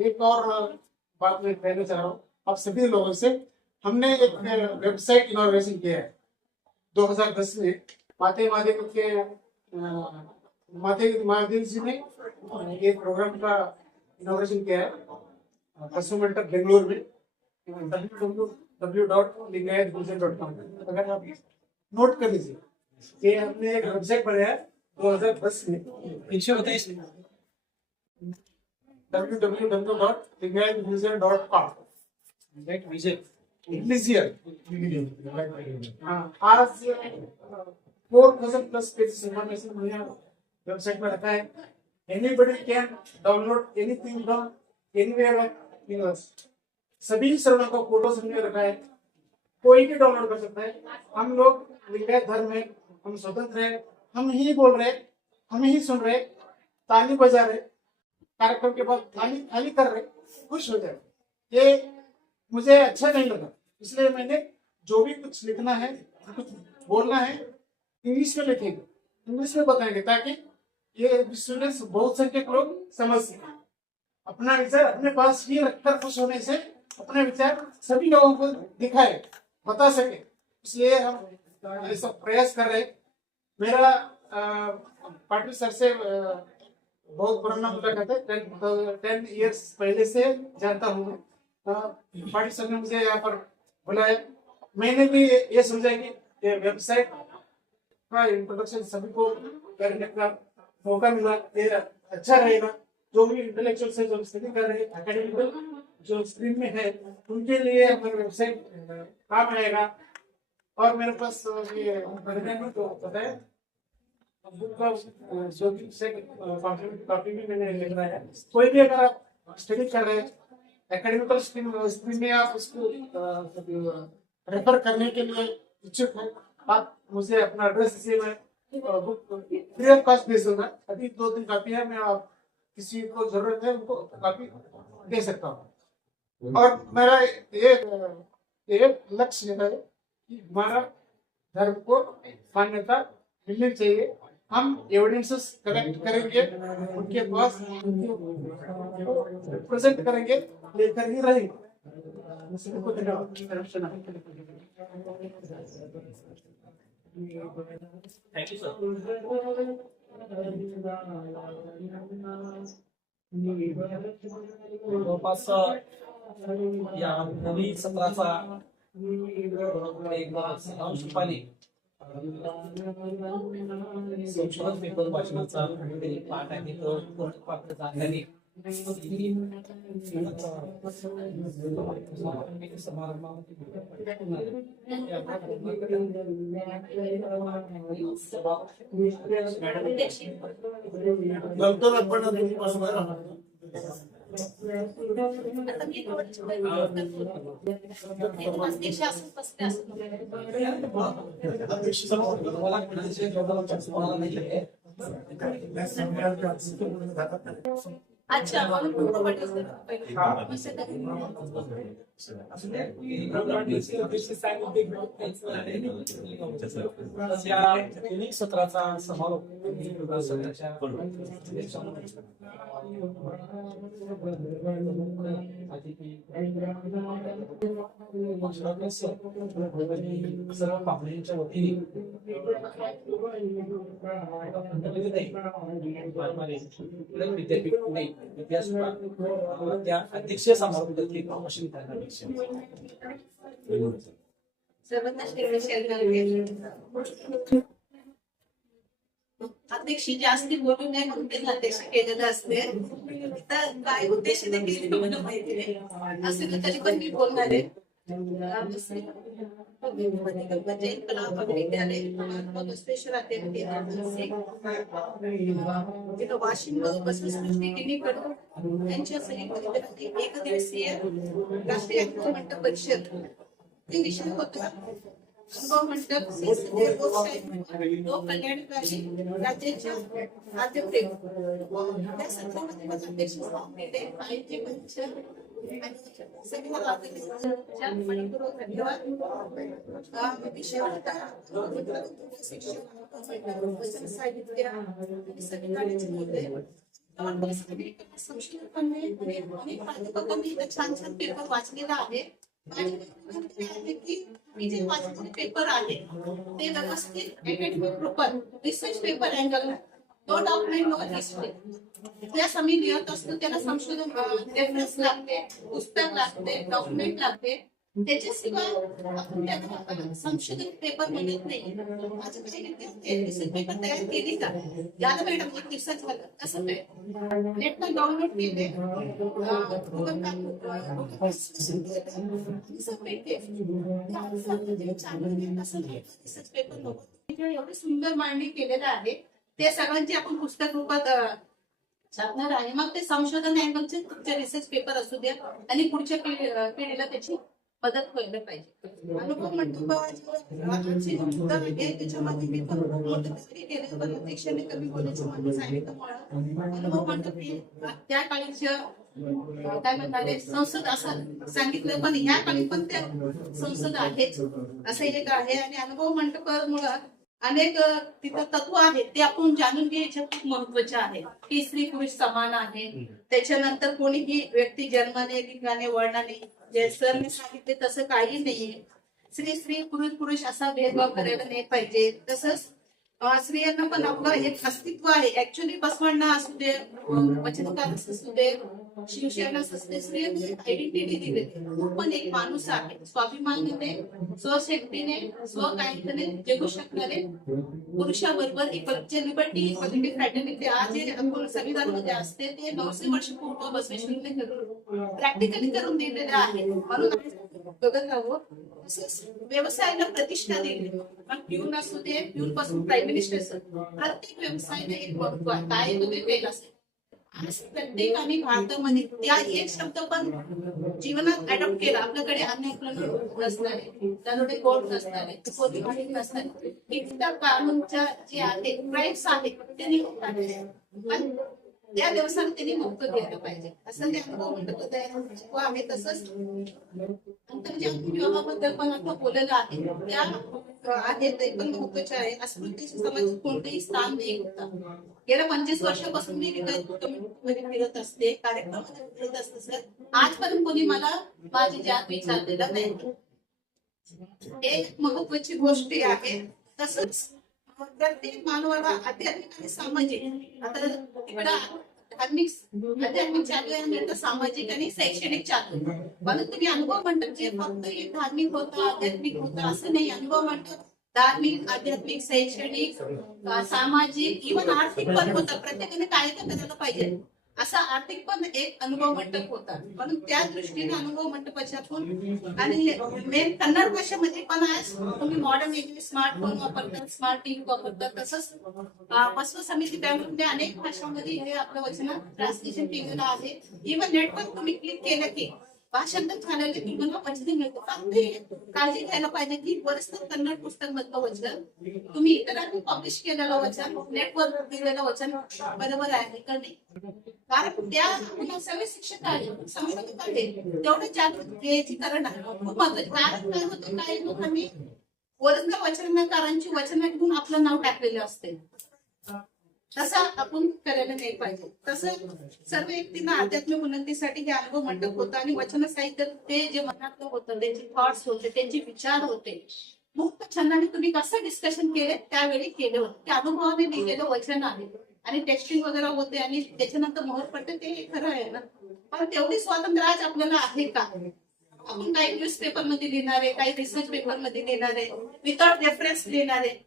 एक और बात मैं कहना चाह रहा हूँ आप सभी लोगों से, हमने एक वेबसाइट इनॉग्रेशन किया है 2010 में। माते महादेव जी ने एक प्रोग्राम का इनॉग्रेशन किया है बसुमेंटर बेंगलोर में, www.lingayatvision.com। अगर आप नोट कर लीजिए, ये हमने एक वेबसाइट बनाया है 2010 में, पीछे होता है www.lingayatvision.com। आज 4,000+ पेजेस इंफॉर्मेशन हमने वेबसाइट पर रखा है। Anybody can download anything from anywhere of universe. सभी शरणों का फोटोज हमने रखा है, कोई भी डाउनलोड कर सकता है। हम लोग लिंगायत धर्म है, हम स्वतंत्र है, हम ही बोल रहे, हम ही सुन रहे, ताली बजा रहे, कार्यक्रम के बाद ताली कर रहे, खुश हो जाए। ये मुझे अच्छा नहीं लगा, इसलिए मैंने जो भी कुछ लिखना है, कुछ बोलना है, इंग्लिश में लिखेंगे, इंग्लिश में बताएंगे, ताकि ये विश्व में बहुत संख्यक लोग समझ सकें। अपना विचार अपने पास ही रखकर खुश होने से अपने विचार सभी लोगों को दिखाए, बता सके, इसलिए हम ये सब प्रयास कर रहे। मेरा पाटिल सर से बहुत पुराना मुलाकात है, 10 इयर्स पहले से जानता हूँ मैं। पाटिल सर ने मुझे यहाँ पर बुलाया, मैंने भी ये समझा कि ये वेबसाइट का इंट्रोडक्शन सभी को करने का मौका मिला, ये अच्छा रहेगा। जो भी इंटेलेक्चुअल से जो स्टडी कर रहे हैं, एकेडमिकल जो स्ट्रीम में है, उनके लिए हमारी वेबसाइट काम आएगा। और मेरे पास ये तो पता है बुक का जो भी से कॉपी भी मैंने लिख रहा है। कोई भी अगर आप स्टडी कर रहे हैं एकेडमिकल स्ट्रीम में, आप उसको रेफर करने के लिए इच्छुक हैं, आप मुझे अपना एड्रेस दीजिए, मैं बुक फ्री ऑफ कॉस्ट भेज दूंगा। अभी 2-3 कॉपी है, मैं आप किसी को जरूरत है उनको कॉपी दे सकता हूँ। और मेरा ये लक्ष्य है कि हमारा धर्म को मान्यता मिलनी चाहिए, हम एविडेंसेस कलेक्ट करेंगे, उनके पास प्रेजेंट करेंगे, लेकर ही रहेंगे। Thank you sir. जवळपास या नवीन सत्राचा एक सारांश रूपाने संशोधन पेपर वाचनाचा पाठ आहे तो प्राप्त झाल्याने नंतर आपण बसणार आहात. मला म्हणायचे मला नाही आहे. अच्छा या युनिक सत्राचा समारोप सत्राच्या सर्व पाहुण्यांच्या वतीने विद्यापीठ पुणे विद्यापीठ त्या अध्यक्षीय समारोहातील प्रमोशन करण्यात अध्यक्ष जास्ती बोलू नये म्हणून त्यांना अध्यक्ष केलेलं असते. तर काय उद्देश देखील मला माहिती नाही असे तर तरी पण मी बोलणार आहे. वाशिम बसवसृष्टी कडून यांच्या सहकार्याने एक दिवसीय राष्ट्रीय मंडप परिषद ते विषय होता अनुभव मंडप कल्याणकारी राज्याच्या आद्यप्रेम या सत्रामध्ये अध्यक्ष साहित्य मंच विषय होता साहित्य संशोधन प्राध्यापकांनी छान छान पेपर वाचलेला आहे. की मी जे वाचलेले पेपर आहे ते व्यवस्थित academic paper research paper angle no document no history त्यास आम्ही लिहत असतो. त्याला संशोधन रेफरन्स लागते, पुस्तक लागते, डॉक्युमेंट लागते. त्याच्याशिवाय आपण त्याला संशोधन पेपर म्हणत नाही. माझे काही विद्यार्थी रिसर्च पेपर तयार केली का याला मॅडम एक दिवसात झालं कसं काय नेटला डाउनलोड केले रिसर्च पेपर एवढे सुंदर मांडणी केलेलं आहे. ते सगळ्यांचे आपण पुस्तक रूपात छापणार आहे. मग ते संशोधन अँगलचे तुमचे रिसर्च पेपर असू द्या आणि पुढच्या पिढीला त्याची मदत व्हायला पाहिजे. अनुभव मंडप त्याच्यामध्ये मी पण मोठं तयारी केलं पण अध्यक्षाने कमी बोलायचं मला सांगितलं. अनुभव मंडप त्या काळीच्या काय म्हणतात संसद असं सांगितलं पण ह्या काळी पण त्या संसद आहेच असं एक आहे. आणि अनुभव मंडपामुळं अनेक तिथं तत्व आहेत ते आपण जाणून घ्यायचे खूप महत्वाचे आहे की स्त्री पुरुष समान आहे. त्याच्यानंतर कोणीही व्यक्ती जन्माने लिंगाने वळणाने जे सरने सांगितले तसं काही नाहीये. स्त्री पुरुष पुरुष असा भेदभाव करायला नाही पाहिजे. तसंच स्त्रियांना पण आपलं एक अस्तित्व आहे. ऍक्च्युली बसवण्णा असू दे, वचनकार असू दे, शिवसेना असू दे, स्त्रियांना आयडेंटिटी दिलेली पण एक माणूस आहे. स्वाभिमानाने, स्वशक्तीने, स्वकायतेने जगू शकणारे पुरुषाबरोबर इक्वलिटी, लिबर्टी, इक्वलिटी, फ्रॅटर्निटी आज जे आपण संविधानामध्ये असते ते 900 वर्ष पूर्व बसवेश्वरांनी प्रॅक्टिकली करून दिलेलं आहे. म्हणून बघत राहू. व्यवसायाला प्रतिष्ठा दिली. मग प्यून असू दे, प्यून पासून प्राईम मिनिस्टर प्रत्येक व्यवसायाला एक महत्व आहे. काय तुम्ही वेळ असेल आज प्रत्येकाने भारतामध्ये त्या एक शब्द पण जीवनात अडॉप्ट केला. आपल्याकडे अनएम्प्लॉयमेंट नसणारे, दरोडे कोर्ट नसणारे, कोणी नसणारे, इतर कानूनच्या जे आहेत क्राईम्स आहेत ते निघून आलेले. पण त्या दिवसाला त्यांनी मुक्त द्यायला पाहिजे असं ते अनुभव मंडप आहे. तसंच आंतरजातीय पण आता बोललेलं आहे त्या आहे ते पण महत्वाचे आहे. अस्पृश्य समाजात कोणतेही स्थान नाही होता. गेल्या 25 वर्षापासून मी मध्ये फिरत असते, कार्यक्रमामध्ये फिरत असते सर. आजपर्यंत कोणी मला माझी जात विचारलेलं नाही. एक महत्वाची गोष्ट आहे. तसंच प्रत्येक मानवाला आध्यात्मिक आणि सामाजिक आता तिकडं आध्यात्मिक चालू आहे आणि सामाजिक आणि शैक्षणिक चालू आहे. म्हणून तुम्ही अनुभव मंडप जे फक्त एक धार्मिक होतं आध्यात्मिक होतं असं नाही. अनुभव मंडप धार्मिक आध्यात्मिक शैक्षणिक सामाजिक इव्हन आर्थिक पण होतं. प्रत्येकाने काय करायला पाहिजे असा आर्थिक पण एक अनुभव मंडप होता. म्हणून त्या दृष्टीने अनुभव मंडपाच्यातून आणि मेन कन्नड भाषेमध्ये पण आज तुम्ही मॉडर्न एज स्मार्टफोन वापरतात, स्मार्ट टीव्ही वापरतात. तसंच बसव समिती बँकेमध्ये अनेक भाषांमध्ये हे आपलं वचन ट्रान्सलेशन केलेलं आहे. इव्हन नेटवर तुम्ही क्लिक केलं की भाषांतर झालेले तुम्हाला वचन मिळतं. फक्त काळजी घ्यायला पाहिजे की वरिष्ठ कन्नड पुस्तक मधलं वचन तुम्ही इतरांनी पब्लिश केलेलं वचन नेटवर दिलेलं वचन बरोबर आहे का नाही. कारण त्या सगळे शिक्षक आहे संशोधक आहे तेवढे जागृतीकरण आहे खूप महत्वाचे. कारण काय होतं काही लोकांनी वरिष्ठ वचनकारांची वचन घेऊन आपलं नाव टाकलेलं असते. तसं आपण करायला नाही पाहिजे. तसं सर्व व्यक्तींना आध्यात्मिक उन्नतीसाठी हे अनुभव मंडप होतं आणि वचन साहित्य ते जे मनातलं होतं त्यांचे थॉट्स होते त्यांचे विचार होते मुक्त छंदाने तुम्ही कसं डिस्कशन केले त्यावेळी केले होते. त्या अनुभवाने लिहिलेलं वचन आहे आणि टेस्टिंग वगैरे होते आणि त्याच्यानंतर मोहर पडते ते खरं आहे ना. पण तेवढी स्वातंत्र्य आज आपल्याला आहे का. आपण काही न्यूज पेपर मध्ये लिहिणारे काही रिसर्च पेपर मध्ये लिहिणारे विदाउट रेफरन्स लिहिणारे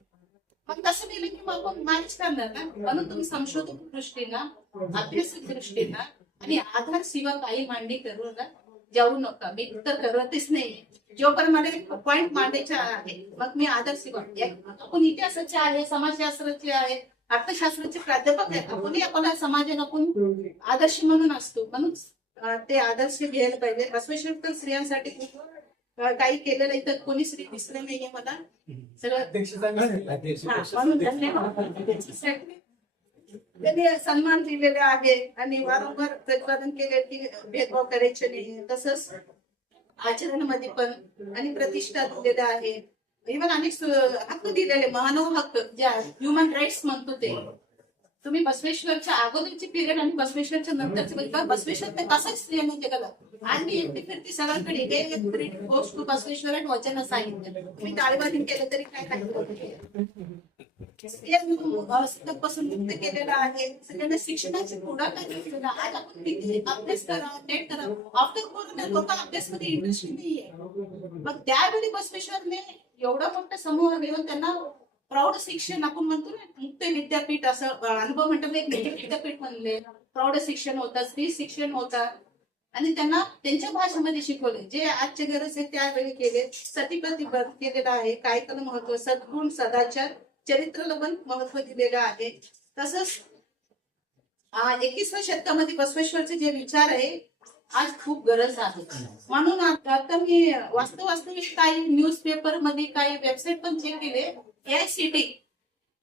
मग तसं लिहिलं की मग आपण मॅनेज करणार ना. म्हणून तुम्ही संशोधक दृष्टीनं अभ्यासिक दृष्टीनं आणि आधार शिवाय काही मांडणी करू ना जाऊ नका. मी तर करतच नाही. जोपर्यंत मला पॉइंट मांडायचे आहे मग मी आधार शिवाय आपण इतिहासाचे आहे समाजशास्त्राचे आहे अर्थशास्त्राचे प्राध्यापक आहे. आपणही आपल्याला समाजाला आपण आदर्श म्हणून असतो. म्हणून ते आदर्श घ्यायला पाहिजे. बसवेश्वर स्त्रियांसाठी काही केलेलं इथं कोणी स्त्री दिसलं नाहीये मला सगळं धन्यवाद. त्यांनी सन्मान दिलेले आहे आणि वारंवार प्रतिपादन केले की भेदभाव करायचे नाही. तसंच आचरणामध्ये पण आणि प्रतिष्ठा दिलेल्या आहे. इव्हन अनेक हक्क दिलेले मानव हक्क जे ह्युमन राईट्स म्हणतो ते तुम्ही बसवेश्वरच्या अगोदरची पिरियड आणि बसवेश्वरच्या नंतरची बघा. बसवेश्वर कसं स्त्रियांनी केलं आज मी एकटी फिरती सगळ्यांकडे गोष्ट बसवेश्वर आणि वचन साहित्य तुम्ही टाळेबाजी केलं तरी काय पासून मुक्त केलेलं आहे. सगळ्यांना शिक्षणाची पुढाकार घेतलेला. आज आपण किती अभ्यास करा नेट करा आफ्टर कोरोना लोक अभ्यासमध्ये इंटरेस्ट नाहीये. मग त्यावेळी बसवेश्वरने एवढा मोठा समूह घेऊन त्यांना प्रौढ शिक्षण आपण म्हणतो ना मुक्त विद्यापीठ असं अनुभव म्हणतो एक विद्यापीठ म्हणले. प्रौढ शिक्षण होतं स्त्री शिक्षण होतं आणि त्यांना त्यांच्या भाषेमध्ये शिकवले जे आजच्या गरज आहे त्यावेळी केले. सतीप्रती केलेलं आहे. काय त्याला महत्व सद्गुण सदाचार चरित्राला पण महत्व दिलेलं आहे. तसंच 21व्या शतकामध्ये बसवेश्वरचे जे विचार आहे आज खूप गरज आहे. म्हणून आता मी वास्तविक काही न्यूज पेपर मध्ये काही वेबसाईट पण चेक केले.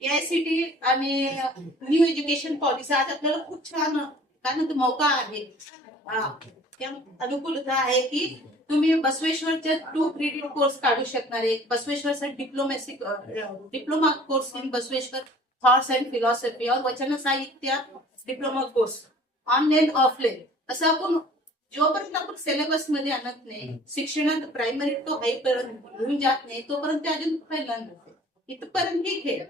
एआयसीटी आणि न्यू एज्युकेशन पॉलिसी आज आपल्याला खूप छान काय म्हणतो मौका आहे अनुकूलता आहे की तुम्ही बसवेश्वरचे 2 क्रेडिट कोर्स काढू शकणार आहे. बसवेश्वरचा diploma course in Basaveshwar thoughts and philosophy और वचन साहित्य डिप्लोमा कोर्स ऑनलाईन ऑफलाईन असं आपण जोपर्यंत आपण सिलेबस मध्ये आणत नाही शिक्षणात प्रायमरी तो हायपर्यंत घेऊन जात नाही तोपर्यंत ते अजून पहिला नसते. इथपर्यंत ही खेळ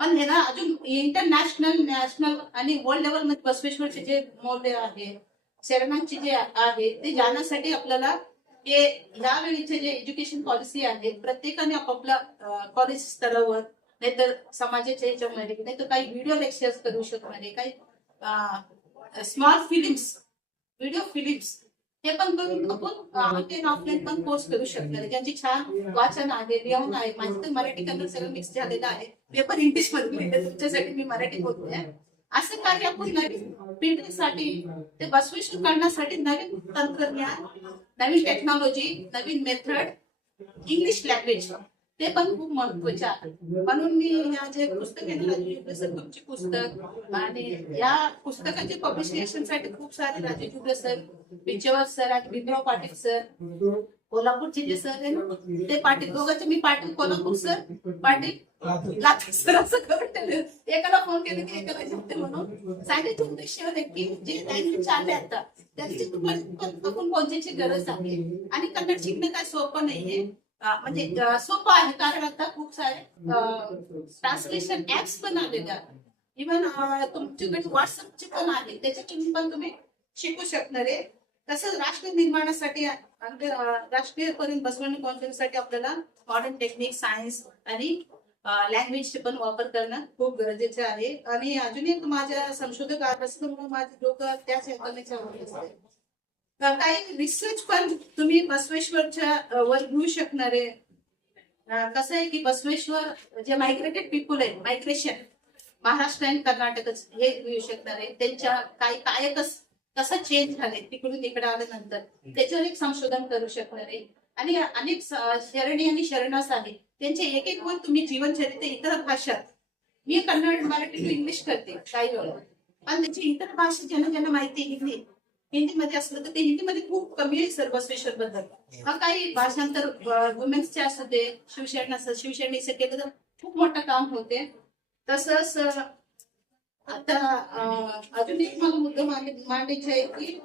पण ह्याला अजून इंटरनॅशनल नॅशनल आणि वर्ल्ड लेवल मध्ये बसवेश्वरचे जे मौल्य आहे शरणांची जे आहे ते जाण्यासाठी आपल्याला हे यावेळीचे जे एज्युकेशन पॉलिसी आहे प्रत्येकाने आपापल्या कॉलेज स्तरावर नाहीतर समाजाच्या ह्याच्यामध्ये नाहीतर काही व्हिडिओ लेक्चर्स करू शकणार आहे. काही स्मॉल फिल्म्स व्हिडिओ फिल्म्स हे पण करून आपण ऑनलाईन ऑफलाईन पण कोर्स करू शकणार. ज्यांची छान वाचन आहे लिहून आहे. माझं तर मराठी कन्नड सगळं मिक्स झालेलं आहे. पेपर इंग्लिश मध्ये लिहिले तुमच्यासाठी मी मराठी बोलते. असं काही आपण नवीन पिढीसाठी ते बसवेश्वर करण्यासाठी नवीन तंत्रज्ञान नवीन टेक्नॉलॉजी नवीन मेथड इंग्लिश लँग्वेज ते पण खूप महत्वाचे आहे. म्हणून मी या जे पुस्तक आहे ना, राजू सर तुमची पुस्तक आणि या पुस्तकाचे पब्लिकेशन साठी खूप सारे राजू सर, पिचवर सर आणि भीमराव पाटील सर, कोल्हापूरचे जे सर आहे ना, ते पाटील दोघांचे, मी पाटील कोल्हापूर सर, पाटील लाथा सर असं करून ठेवलं. एकाला फोन केला की एकाला जिंकते म्हणून सांगायचे उद्देश आहे की जे लँग्वेज चालले आता त्याची आपण पोहोचायची गरज आहे. आणि कन्नड शिकणं काय सोपं नाहीये, म्हणजे सोपं आहे कारण आता खूप सारे ट्रान्सलेशन ऍप्स पण आलेले आहेत. इव्हन तुमच्याकडे व्हॉट्सअपचे पण आहे, त्याच्यातून पण तुम्ही शिकू शकणार आहे. तसंच राष्ट्र निर्माणासाठी राष्ट्रीय पर्यंत बसवणी कॉन्फरन्ससाठी आपल्याला मॉडर्न टेक्निक, सायन्स आणि लँग्वेजचे पण वापर करणं खूप गरजेचे आहे. आणि अजून एक माझ्या संशोधक असल्यामुळे माझे डोकं त्याच करण्याच्या असते. काही रिसर्च पण तुम्ही बसवेश्वरच्या वर घेऊ शकणारे. कसं आहे की बसवेश्वर जे मायग्रेटेड पीपल आहेत, मायग्रेशन महाराष्ट्र आणि कर्नाटक हे घेऊ शकणार आहे. त्यांच्या काही कायकच कसं चेंज झाले तिकडून इकडे आल्यानंतर त्याच्यावर एक संशोधन करू शकणार आहे. आणि अनेक शरणी आणि शरणास आहे त्यांचे एक एक वर तुम्ही जीवनचरित्र इतर भाषात, मी कन्नड, मराठी टू इंग्लिश करते काही वेळा, पण त्याची इतर भाषा ज्यांना ज्यांना माहिती आहे हिंदीमध्ये असलं तर ते हिंदीमध्ये खूप कमी आहे सर बसवेश्वर बद्दल. काही भाषांतर वुमेन्सचे असू दे, शिवशरणीचं केलं तर खूप मोठं काम होते. तसंच आता अजून एक मला मुद्दा मांडायचा आहे की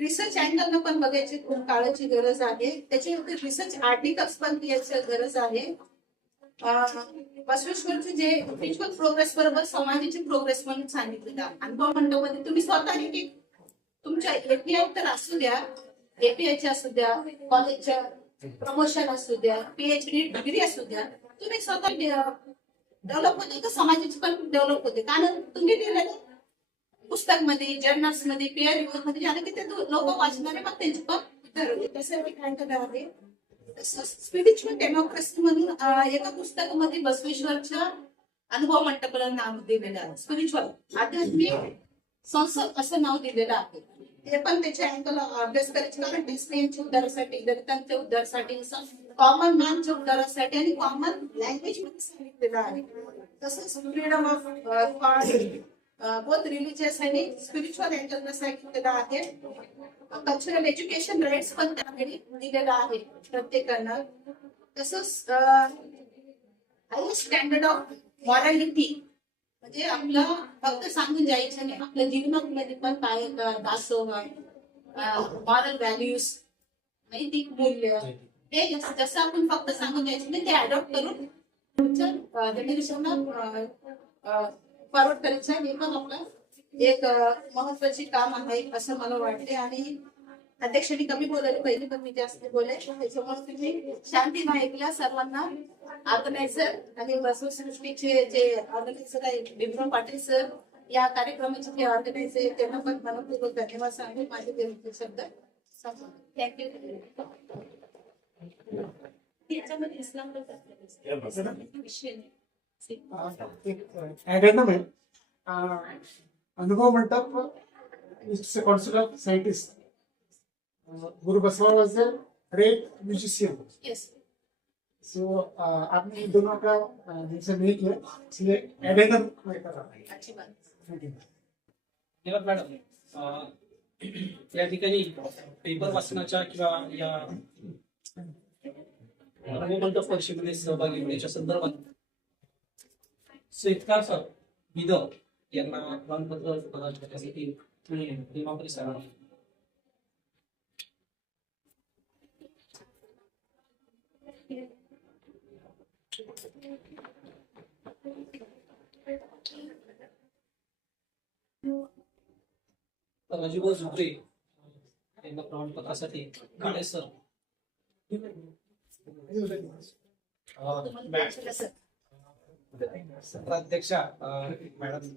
रिसर्च अँगलनं पण बघायची खूप काळाची गरज आहे. त्याच्यामध्ये रिसर्च आर्टिकल्स पण याची गरज आहे. बसवेश्वरचे जे स्पिरिच्युअल प्रोग्रेस बरोबर समाजाची प्रोग्रेस म्हणून सांगितलेलं आहे. अनुभव मंडळामध्ये तुम्ही स्वतः की तुमच्या एपीआय तर असू द्या, एपीआयचे असू द्या, कॉलेजच्या प्रमोशन असू द्या, पीएचडी डिग्री असू द्या, तुम्ही स्वतः डेव्हलप होते तर समाजाची पण डेव्हलप होते. कारण तुम्ही दिलेलं पुस्तक मध्ये, जर्नल्स मध्ये, पीआर रिव्ह्यूज मध्ये झालं की ते लोक वाचणारे मग त्यांची पण ठरवते. तसं एक आहे. स्पिरिच्युअल डेमोक्रेसी म्हणून एका पुस्तकामध्ये बसवेश्वरच्या अनुभव मंडपाला नाव दिलेलं आहे. स्पिरिच्युअल आध्यात्मिक संसद असं नाव दिलेलं आहे. हे पण त्याच्या अँगल अभ्यास करायचे कारण टेस्टिंगच्या उद्धारासाठी, दलितांच्या उद्धारासाठी, कॉमन मॅनच्या उद्धारासाठी आणि कॉमन लँग्वेज मध्ये सांगितलेलं आहे. तसंच freedom of thought both religious आणि स्पिरिच्युअल अँगलनं सांगितलेलं आहे. कल्चरल एज्युकेशन राईट्स पण त्यामध्ये दिलेलं आहे प्रत्येकांना. तसंच हायेस्ट स्टँडर्ड ऑफ मॉरॅलिटी म्हणजे आपलं फक्त सांगून जायचं नाही, आपल्या जीवनामध्ये पण काय दासोह, मॉरल व्हॅल्यूज, नैतिक मूल्य हे जसं आपण फक्त सांगून जायचं नाही, ते अडॉप्ट करून पुढच्या जनरेशनला फॉरवर्ड करायचं. हे पण आपलं एक महत्वाचे काम आहे असं मला वाटते. आणि अध्यक्षांनी कमी बोलायला पाहिजे पण मी जास्त बोले, त्याच्यामुळे तुम्ही शांतीनं ऐकल्या. सर्वांना ऑर्गनायझर आणि बसवसृष्टीचे जे ऑर्गनायझर आहे भीमराव पाटील सर, या कार्यक्रमाचे जे ऑर्गनायझर आहे त्यांना पण मनपूर्वक धन्यवाद सांगून माझे ते शब्द थँक्यू. याच्यामध्ये इस्लाम अनुभव मंडप it's a considered scientist. Guru Baswa was a great musician. Yes. So आपने इन दोनों का जिनसे मेल किया इसलिए एडेनम अच्छी बात. धन्यवाद मॅडम. या ठिकाणी पेपर वाचनाच्या किंवा या अनुभवमंडप परिषदेमध्ये सहभागी होण्याच्या संदर्भात सेतकार सर विदव यांना प्रमाणपत्र प्रदान करण्यासाठी भीमापुरी सरांना राजूभाऊ झुकरे यांना प्रमाणपत्रासाठी काळे सर, अध्यक्षा मॅडम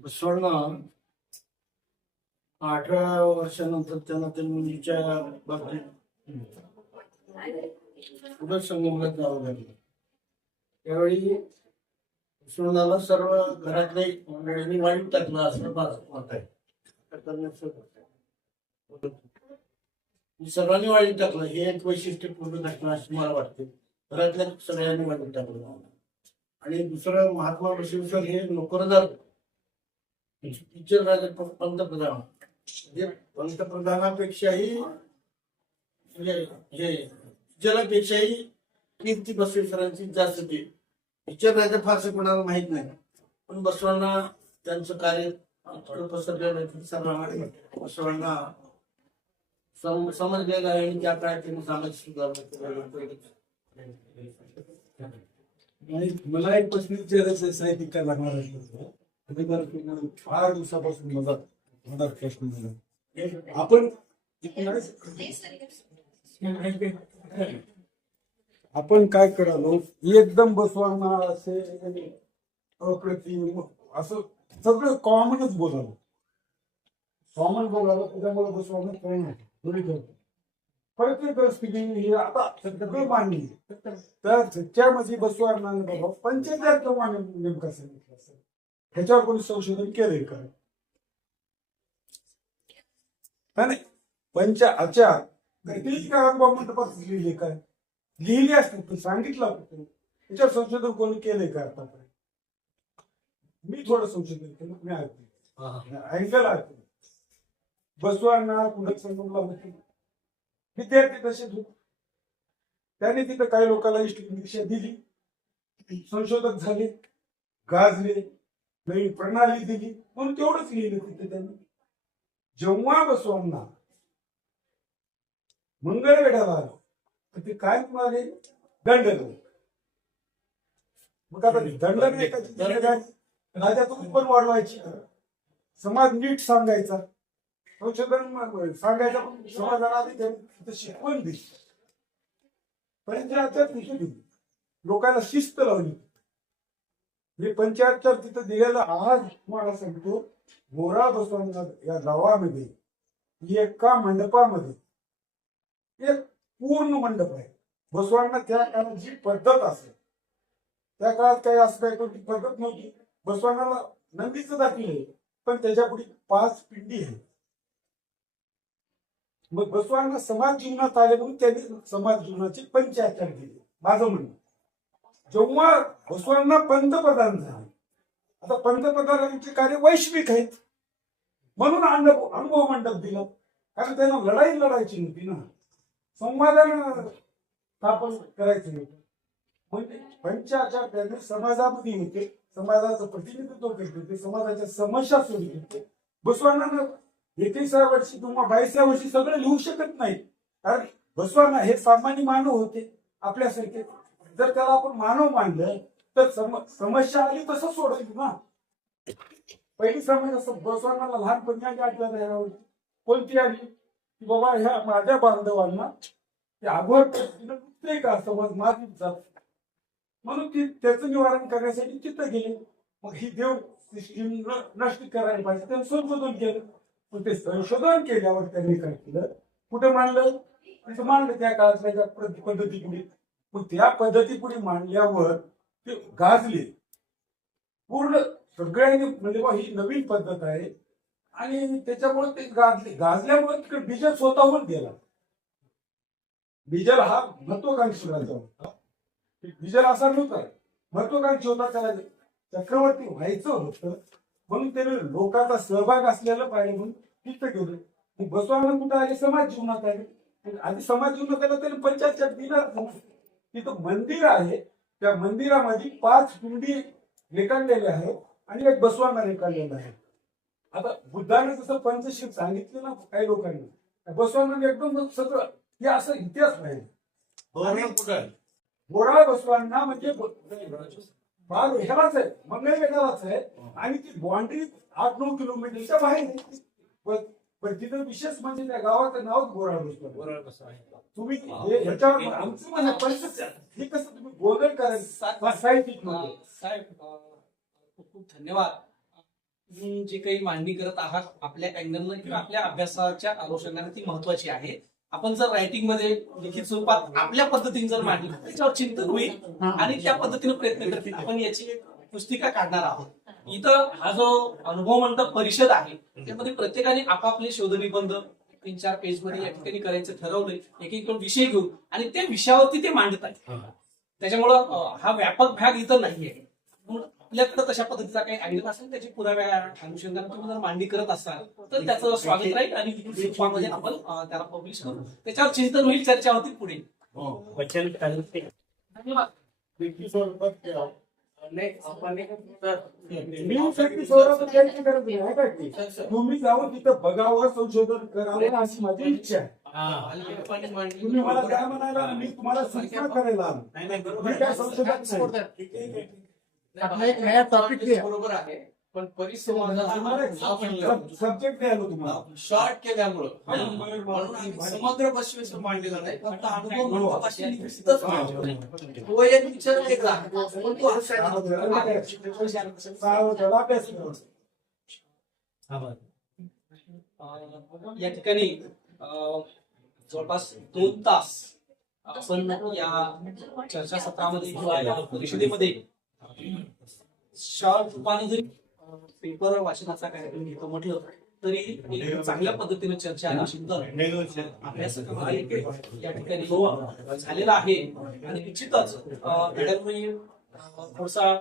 बसवण्णा 18 वर्षानंतर त्यांना त्या मुलीच्या बाबतीत पुढे संगमला जावं लागलं. त्यावेळी बसवण्णाला सर्व घरातले मंडळींनी वाईट टाकलं असं माझं मत आहे. सर्वांनी वाईट टाकलं हे एक वैशिष्ट्यपूर्ण घटना अशी मला वाटते. घरातल्या सगळ्यांनी वाईट टाकलं. आणि दुसरं महात्मा बसवेश्वर हे नोकरदार टीचर राजा पंतप्रधान म्हणजे पंतप्रधानापेक्षाही म्हणजे हे टीचरापेक्षाही कीर्ती बसवेश्वरांची जास्त ती. टीचर राजा फारसं कोणाला माहित नाही, पण बसवांना त्यांचं कार्य इतकं पसरलेलं की सर्वांना बसवांना समजलेलं आहे आणि त्या काळात त्यांनी सामाजिक सुधारणा केल्या. मला एक प्रश्न विचारायचा साहित्य काय लागणार आहे. फार दिवसापासून मला प्रश्न झाला. आपण काय करालो एकदम बसवांना असे अप्रतिम असं सगळं कॉमनच बोलावं. कॉमन बोलावं त्याच्यामुळे बसवांना काही नाही. प्रत्येक परिस्थिती ही आता सगळं मान्य तर त्यामध्ये बसवांना बाबा पंचायत किंवा नेमका सांगितलं असेल ह्याच्यावर कोणी संशोधन केलंय का? नाही पंचाचार अनुभव मंडपात लिहिले काय लिहिली असते पण सांगितलं होतं त्याच्यावर संशोधन कोणी केलंय का? आतापर्यंत मी थोडं संशोधन केलं. मी ऐकलं ऐकलं बसवांना पुढे संगमला होती विद्यार्थी तसेच होते. त्याने तिथं काही लोकांना दीक्षा दिली, संशोधक झाले, गाजले, नवीन प्रणाली दिली म्हणून तेवढंच लिहिलं तिथे त्यांनी. जेव्हा बसवांना मंगळवेढ्याला आलं तर ते काय म्हणाले दंड नाही. मग आता दंड नाही का राजाचं पण वाढवायची, समाज नीट सांगायचा, संशोधन सांगायचं पण समाजाला आधी त्यांनी शिकवण दिली. पंचायत दिली लोकांना शिस्त लावली. हे पंचायतच्या तिथं दिलेलं आज तुम्हाला सांगतो गोरा बसवांना या गावामध्ये एका मंडपामध्ये एक पूर्ण मंडप आहे. बसवांना त्या काळात जी पद्धत असेल त्या काळात काही असं काही कोणती पद्धत नव्हती. बसवांना नंदीचं दाखले पण त्याच्या पुढे 5 पिंडी आहे. मग बसवांना समाज जीवनात आले म्हणून त्यांनी समाज जीवनाची पंचायत दिली. माझं म्हणणं जेव्हा बसवांना पंतप्रधान झाले, आता पंतप्रधानांचे कार्य वैश्विक आहेत म्हणून अनुभव मंडप दिलं. कारण त्यांना लढायची नव्हती ना, संवादानं स्थापन करायचं नव्हतं. म्हणजे पंचाचार त्यांनी समाजामध्ये होते, समाजाचं प्रतिनिधित्व करत होते, समाजाच्या समस्या सोडत होते. बसवांना 21व्या वर्षी किंवा 22व्या वर्षी सगळं लिहू शकत नाही. कारण बसवांना हे सामान्य मानव होते आपल्यासारखे. जर त्याला आपण मानव मानलं तर समस्या आली तसं सोडायची ना. पहिली समस्या बसवांना लहानपणी आठवण कोणती आली की बाबा ह्या माझ्या बांधवांना ते आघोर पद्धतीने का समज मारली जात म्हणून ती त्याचं निवारण करण्यासाठी तिथं गेले. मग ही देव सिस्टीम नष्ट करायला पाहिजे त्यांनी संशोधन केलं. पण ते संशोधन केल्यावर त्यांनी काय केलं कुठे मांडलं तिथं मांडलं त्या काळातल्या पद्धतीपुढे. मग त्या पद्धतीपुढे मांडल्यावर ते गाजले पूर्ण सगळ्यांनी म्हणजे ही नवीन पद्धत आहे. आणि त्याच्यामुळे ते गाजल्यामुळे तिकडे बिजल स्वतःहून गेला. बिजल हा महत्वाकांक्षी राजा होता. बिजल असा नव्हता, महत्वाकांक्षी होता. त्याला चक्रवर्ती व्हायचं होतं म्हणून त्याने लोकांचा सहभाग असलेला पाहिजे म्हणून तिथं गेलो. मग बसवांना कुठं आले समाज जीवनात आले. आधी समाज जीवनात आला त्याने पंचायत दिला. तिथं मंदिर आहे, त्या मंदिरामध्ये 5 पिंडी रेखाटलेल्या आहेत आणि एक बसवांना रेखाटलेला आहे. आता बुद्धाने जसं पंचशील सांगितलं ना काही लोकांनी, बसवांना एकदम सगळं हे असं इतिहास पाहिजे. गोरा बसवांना म्हणजे भाग ह्यालाच आहे, मंगळवेढ्यालाच आहे आणि ती बाउंड्री 8-9 किलोमीटरच्या बाहेर आहे. पण तिथं विशेष म्हणजे त्या गावाचं नावच गोरा बसवा. तुम्ही ह्याच्यावर आमचं म्हणणं हे कसं तुम्ही गोंधळ करायचं साहेब खूप खूप धन्यवाद. तुम्ही जे काही मांडणी करत आहात आपल्या अँगलनं किंवा आपल्या अभ्यासाच्या अनुषंगाने ती महत्वाची आहे. आपण जर रायटिंग मध्ये लिखित स्वरूपात आपल्या पद्धतीने जर मांडली त्याच्यावर चिंतन होईल आणि त्या पद्धतीने प्रयत्न करतील. आपण याची एक पुस्तिका काढणार आहोत. इथं हा जो अनुभव मंडप परिषद आहे त्यामध्ये प्रत्येकाने आपापले शोध निबंध 3-4 पेज मध्ये या ठिकाणी करायचं ठरवलंय. एक विषय घेऊन आणि त्या विषयावरती ते मांडत आहेत. त्याच्यामुळं हा व्यापक भाग इथं नाहीये. म्हणून आपल्याकडे तशा पद्धतीचा काही आयडिया असेल त्याची पुराव्या अनुषंगाने तुम्ही जर मांडणी करत असाल तर त्याचं स्वागत राहील आणि रूपामध्ये आपण त्याला पब्लिश करू. त्याच्यावर चिंतन होईल, चर्चा होतील पुढे. धन्यवाद. व्यक्ती स्वरूपात ते आहोत. नाही, आपण मी व्यक्ती स्वरूपात द्यायची गरज नाही, आहे का की? तुम्ही जाऊन तिथं बघावं, संशोधन करावं अशी माझी इच्छा आहे. तुम्ही मला काय म्हणायला, मी तुम्हाला सूचना करायला आलो. नाही नाही मी बरोबर काय संशोधक नाही. आपला एक नया टॉपिक बरोबर आहे, पण सब्जेक्ट नाही आलो तुम्हाला. शॉर्ट केल्यामुळं म्हणून आम्ही समग्र बसवेश्वर मांडलेला नाही, फक्त अनुभव मंडपाशी निश्चितच मांडलेला आहे. तो एक विचार वेगळा आहे. पण तो असा अभ्यास करू. या ठिकाणी जवळपास 2 तास आपण या चर्चा सत्रामध्ये किंवा या परिषदेमध्ये शॉर्ट रूपाने जरी पेपर वाचनाचा कार्यक्रम घेतो म्हटलं तरी एक चांगल्या पद्धतीने चर्चा आणि चिंतन अभ्यासक्रमामध्ये या ठिकाणी झालेला आहे. आणि निश्चितच मॅडमने थोडासा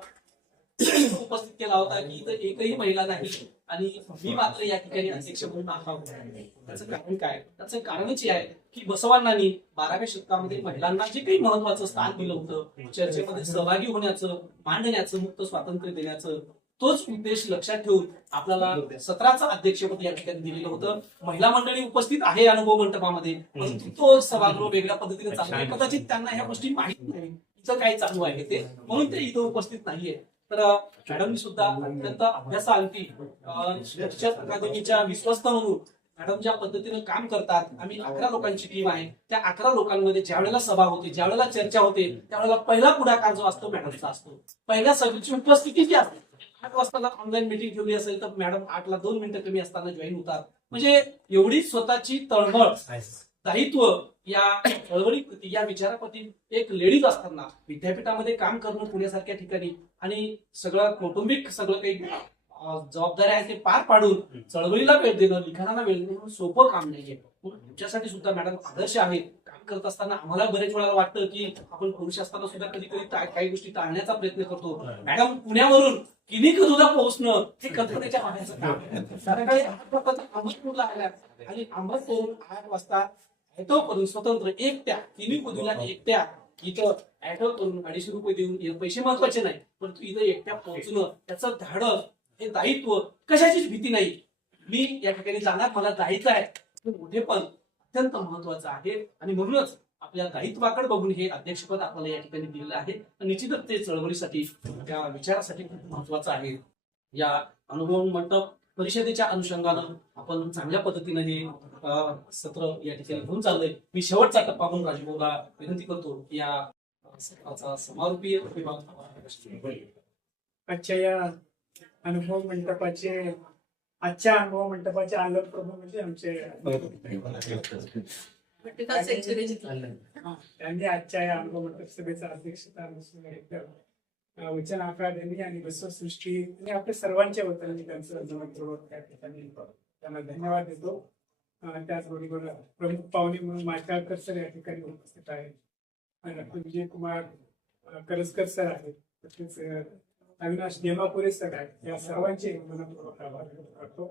उपस्थित केला होता की इथं एकही महिला नाही आणि मी मात्र या ठिकाणी अध्यक्ष म्हणून आहोत. त्याचं कारण काय? त्याचं कारणच हे आहे की बसवांनी 12व्या शतकामध्ये महिलांना जे काही महत्वाचं स्थान दिलं होतं, चर्चेमध्ये सहभागी होण्याचं, मांडण्याचं, मुक्त स्वातंत्र्य देण्याचं, तोच उद्देश लक्षात ठेवून आपल्याला सत्राचं अध्यक्षपद या ठिकाणी दिलेलं होतं. महिला मंडळी उपस्थित आहे अनुभव मंडपामध्ये, परंतु तो सभागृह वेगळ्या पद्धतीने चालू आहे. कदाचित त्यांना ह्या गोष्टी माहित नाही इथं काय चालू आहे ते, म्हणून ते इथं उपस्थित नाहीये. तर मॅडमनी सुद्धा अत्यंत अभ्यासाअंती शिक्षक अकादमीच्या विश्वस्त म्हणून मॅडम ज्या पद्धतीनं काम करतात. आम्ही 11 लोकांची टीम आहे. त्या 11 लोकांमध्ये ज्या वेळेला सभा होते, ज्या वेळेला चर्चा होते, त्यावेळेला पहिला पुढाकार जो असतो मॅडमचा असतो. पहिल्या सभेची उपस्थिती जी असते, 8 वाजता जर ऑनलाईन मीटिंग ठेवली असेल तर मॅडम 8ला 2 मिनिटं कमी असताना जॉईन होतात. म्हणजे एवढी स्वतःची तळमळ, दायित्व या चळवळीप्रती, या विचाराप्रती एक लेडीज असताना विद्यापीठामध्ये काम करणं पुण्यासारख्या ठिकाणी आणि सगळं कौटुंबिक सगळं काही जबाबदाऱ्या आहेत ते पार पाडून चळवळीला वेळ देणं, लिखाणाला वेळ देणं सोपं काम नाहीये. तुमच्यासाठी सुद्धा मॅडम आदर्श आहेत. काम करत असताना आम्हाला बरेच वेळा वाटतं की आपण पुरुष असताना सुद्धा कधी कधी काही गोष्टी टाळण्याचा प्रयत्न करतो. मॅडम पुण्यावरून किनिक सुद्धा पोहोचणं हे कल्पनेच्या बाहेरचं काम आहे. सकाळी 8 वाजता अहमदपूरला आल्या आणि अहमदपूर 8 वाजता ऍटो करून स्वतंत्र एकट्या किनिक बुधीला एकट्या इथं ऍटो करून 250 रुपये देऊन, पैसे महत्वाचे नाही परंतु इथं एकट्या पोहोचणं, त्याचं धाडस, हे दायित्व, कशाचीच भीती नाही. मी या ठिकाणी जाणार, मला जायचं आहे, मोठेपण अत्यंत महत्वाचं आहे. आणि म्हणूनच आपल्या दायित्वाकडे बघून हे अध्यक्षपद आपल्याला या ठिकाणी दिलेलं आहे. निश्चितच ते चळवळीसाठी, त्या विचारासाठी खूप महत्वाचं आहे. या अनुभव मंडप परिषदेच्या अनुषंगानं आपण चांगल्या पद्धतीने हे सत्र या ठिकाणी घेऊन चाललंय. मी शेवटचा टप्पा म्हणून राजभाऊला विनंती करतो की या सत्राचा समारोपीय आजच्या या अनुभव मंडपाचे आलोक प्रभू म्हणजे आमचे त्यांनी आजच्या या अनुभव मंडप सभेचा अध्यक्षता वचन अकादमी आणि बसवसृष्टी आणि आपल्या सर्वांच्या वतीने त्यांचं जमपूर्वक त्या ठिकाणी त्यांना धन्यवाद देतो. त्याचबरोबर प्रमुख पाहुणे म्हणून मायकाळकर सर या ठिकाणी उपस्थित आहेत, डॉक्टर विजयकुमार करसकर सर आहेत, तसेच अविनाश देमापुरे सर आहेत. या सर्वांचे मनपूर्वक आभार व्यक्त करतो.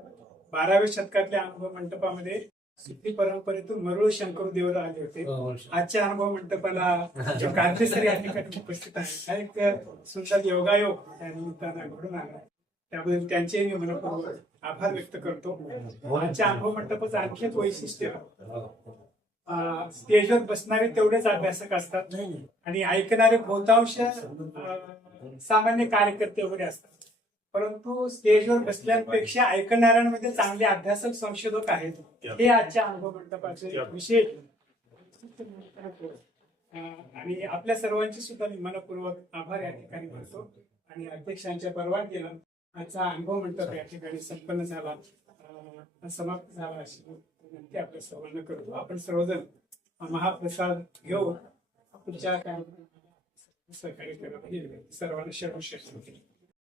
12व्या शतकातल्या अनुभव मंडपामध्ये सिद्धी परंपरेतून मरुळ शंकरदेव आले होते. आजच्या अनुभव मंडपाला गांधी सर या ठिकाणी उपस्थित आहेत. हा एक सुंदर योगायोग त्या निमित्तानं घडून आला, त्याबद्दल त्यांचे मी मनपूर्वक आभार व्यक्त करतो. आजच्या अनुभव मंडपाचं आणखी एक वैशिष्ट्य, स्टेजवर बसणारे तेवढेच अभ्यासक असतात आणि ऐकणारे बहुतांश सामान्य कार्यकर्ते वगैरे असतात, परंतु स्टेजवर बसल्यापेक्षा ऐकणाऱ्यांमध्ये चांगले अभ्यासक संशोधक आहेत. हे आजच्या अनुभव मंडपाचे विशेष. आणि आपल्या सर्वांची सुद्धा मी मनपूर्वक आभार या ठिकाणी करतो. आणि अध्यक्षांच्या परवानगीनं आजचा अनुभव मंडप या ठिकाणी संपन्न झाला, समाप्त झाला अशी विनंती आपल्या सर्वांना करतो. आपण सर्वजण हा महाप्रसाद घेऊन पुढच्या काय सहकार्य करायला सर्वांना शरण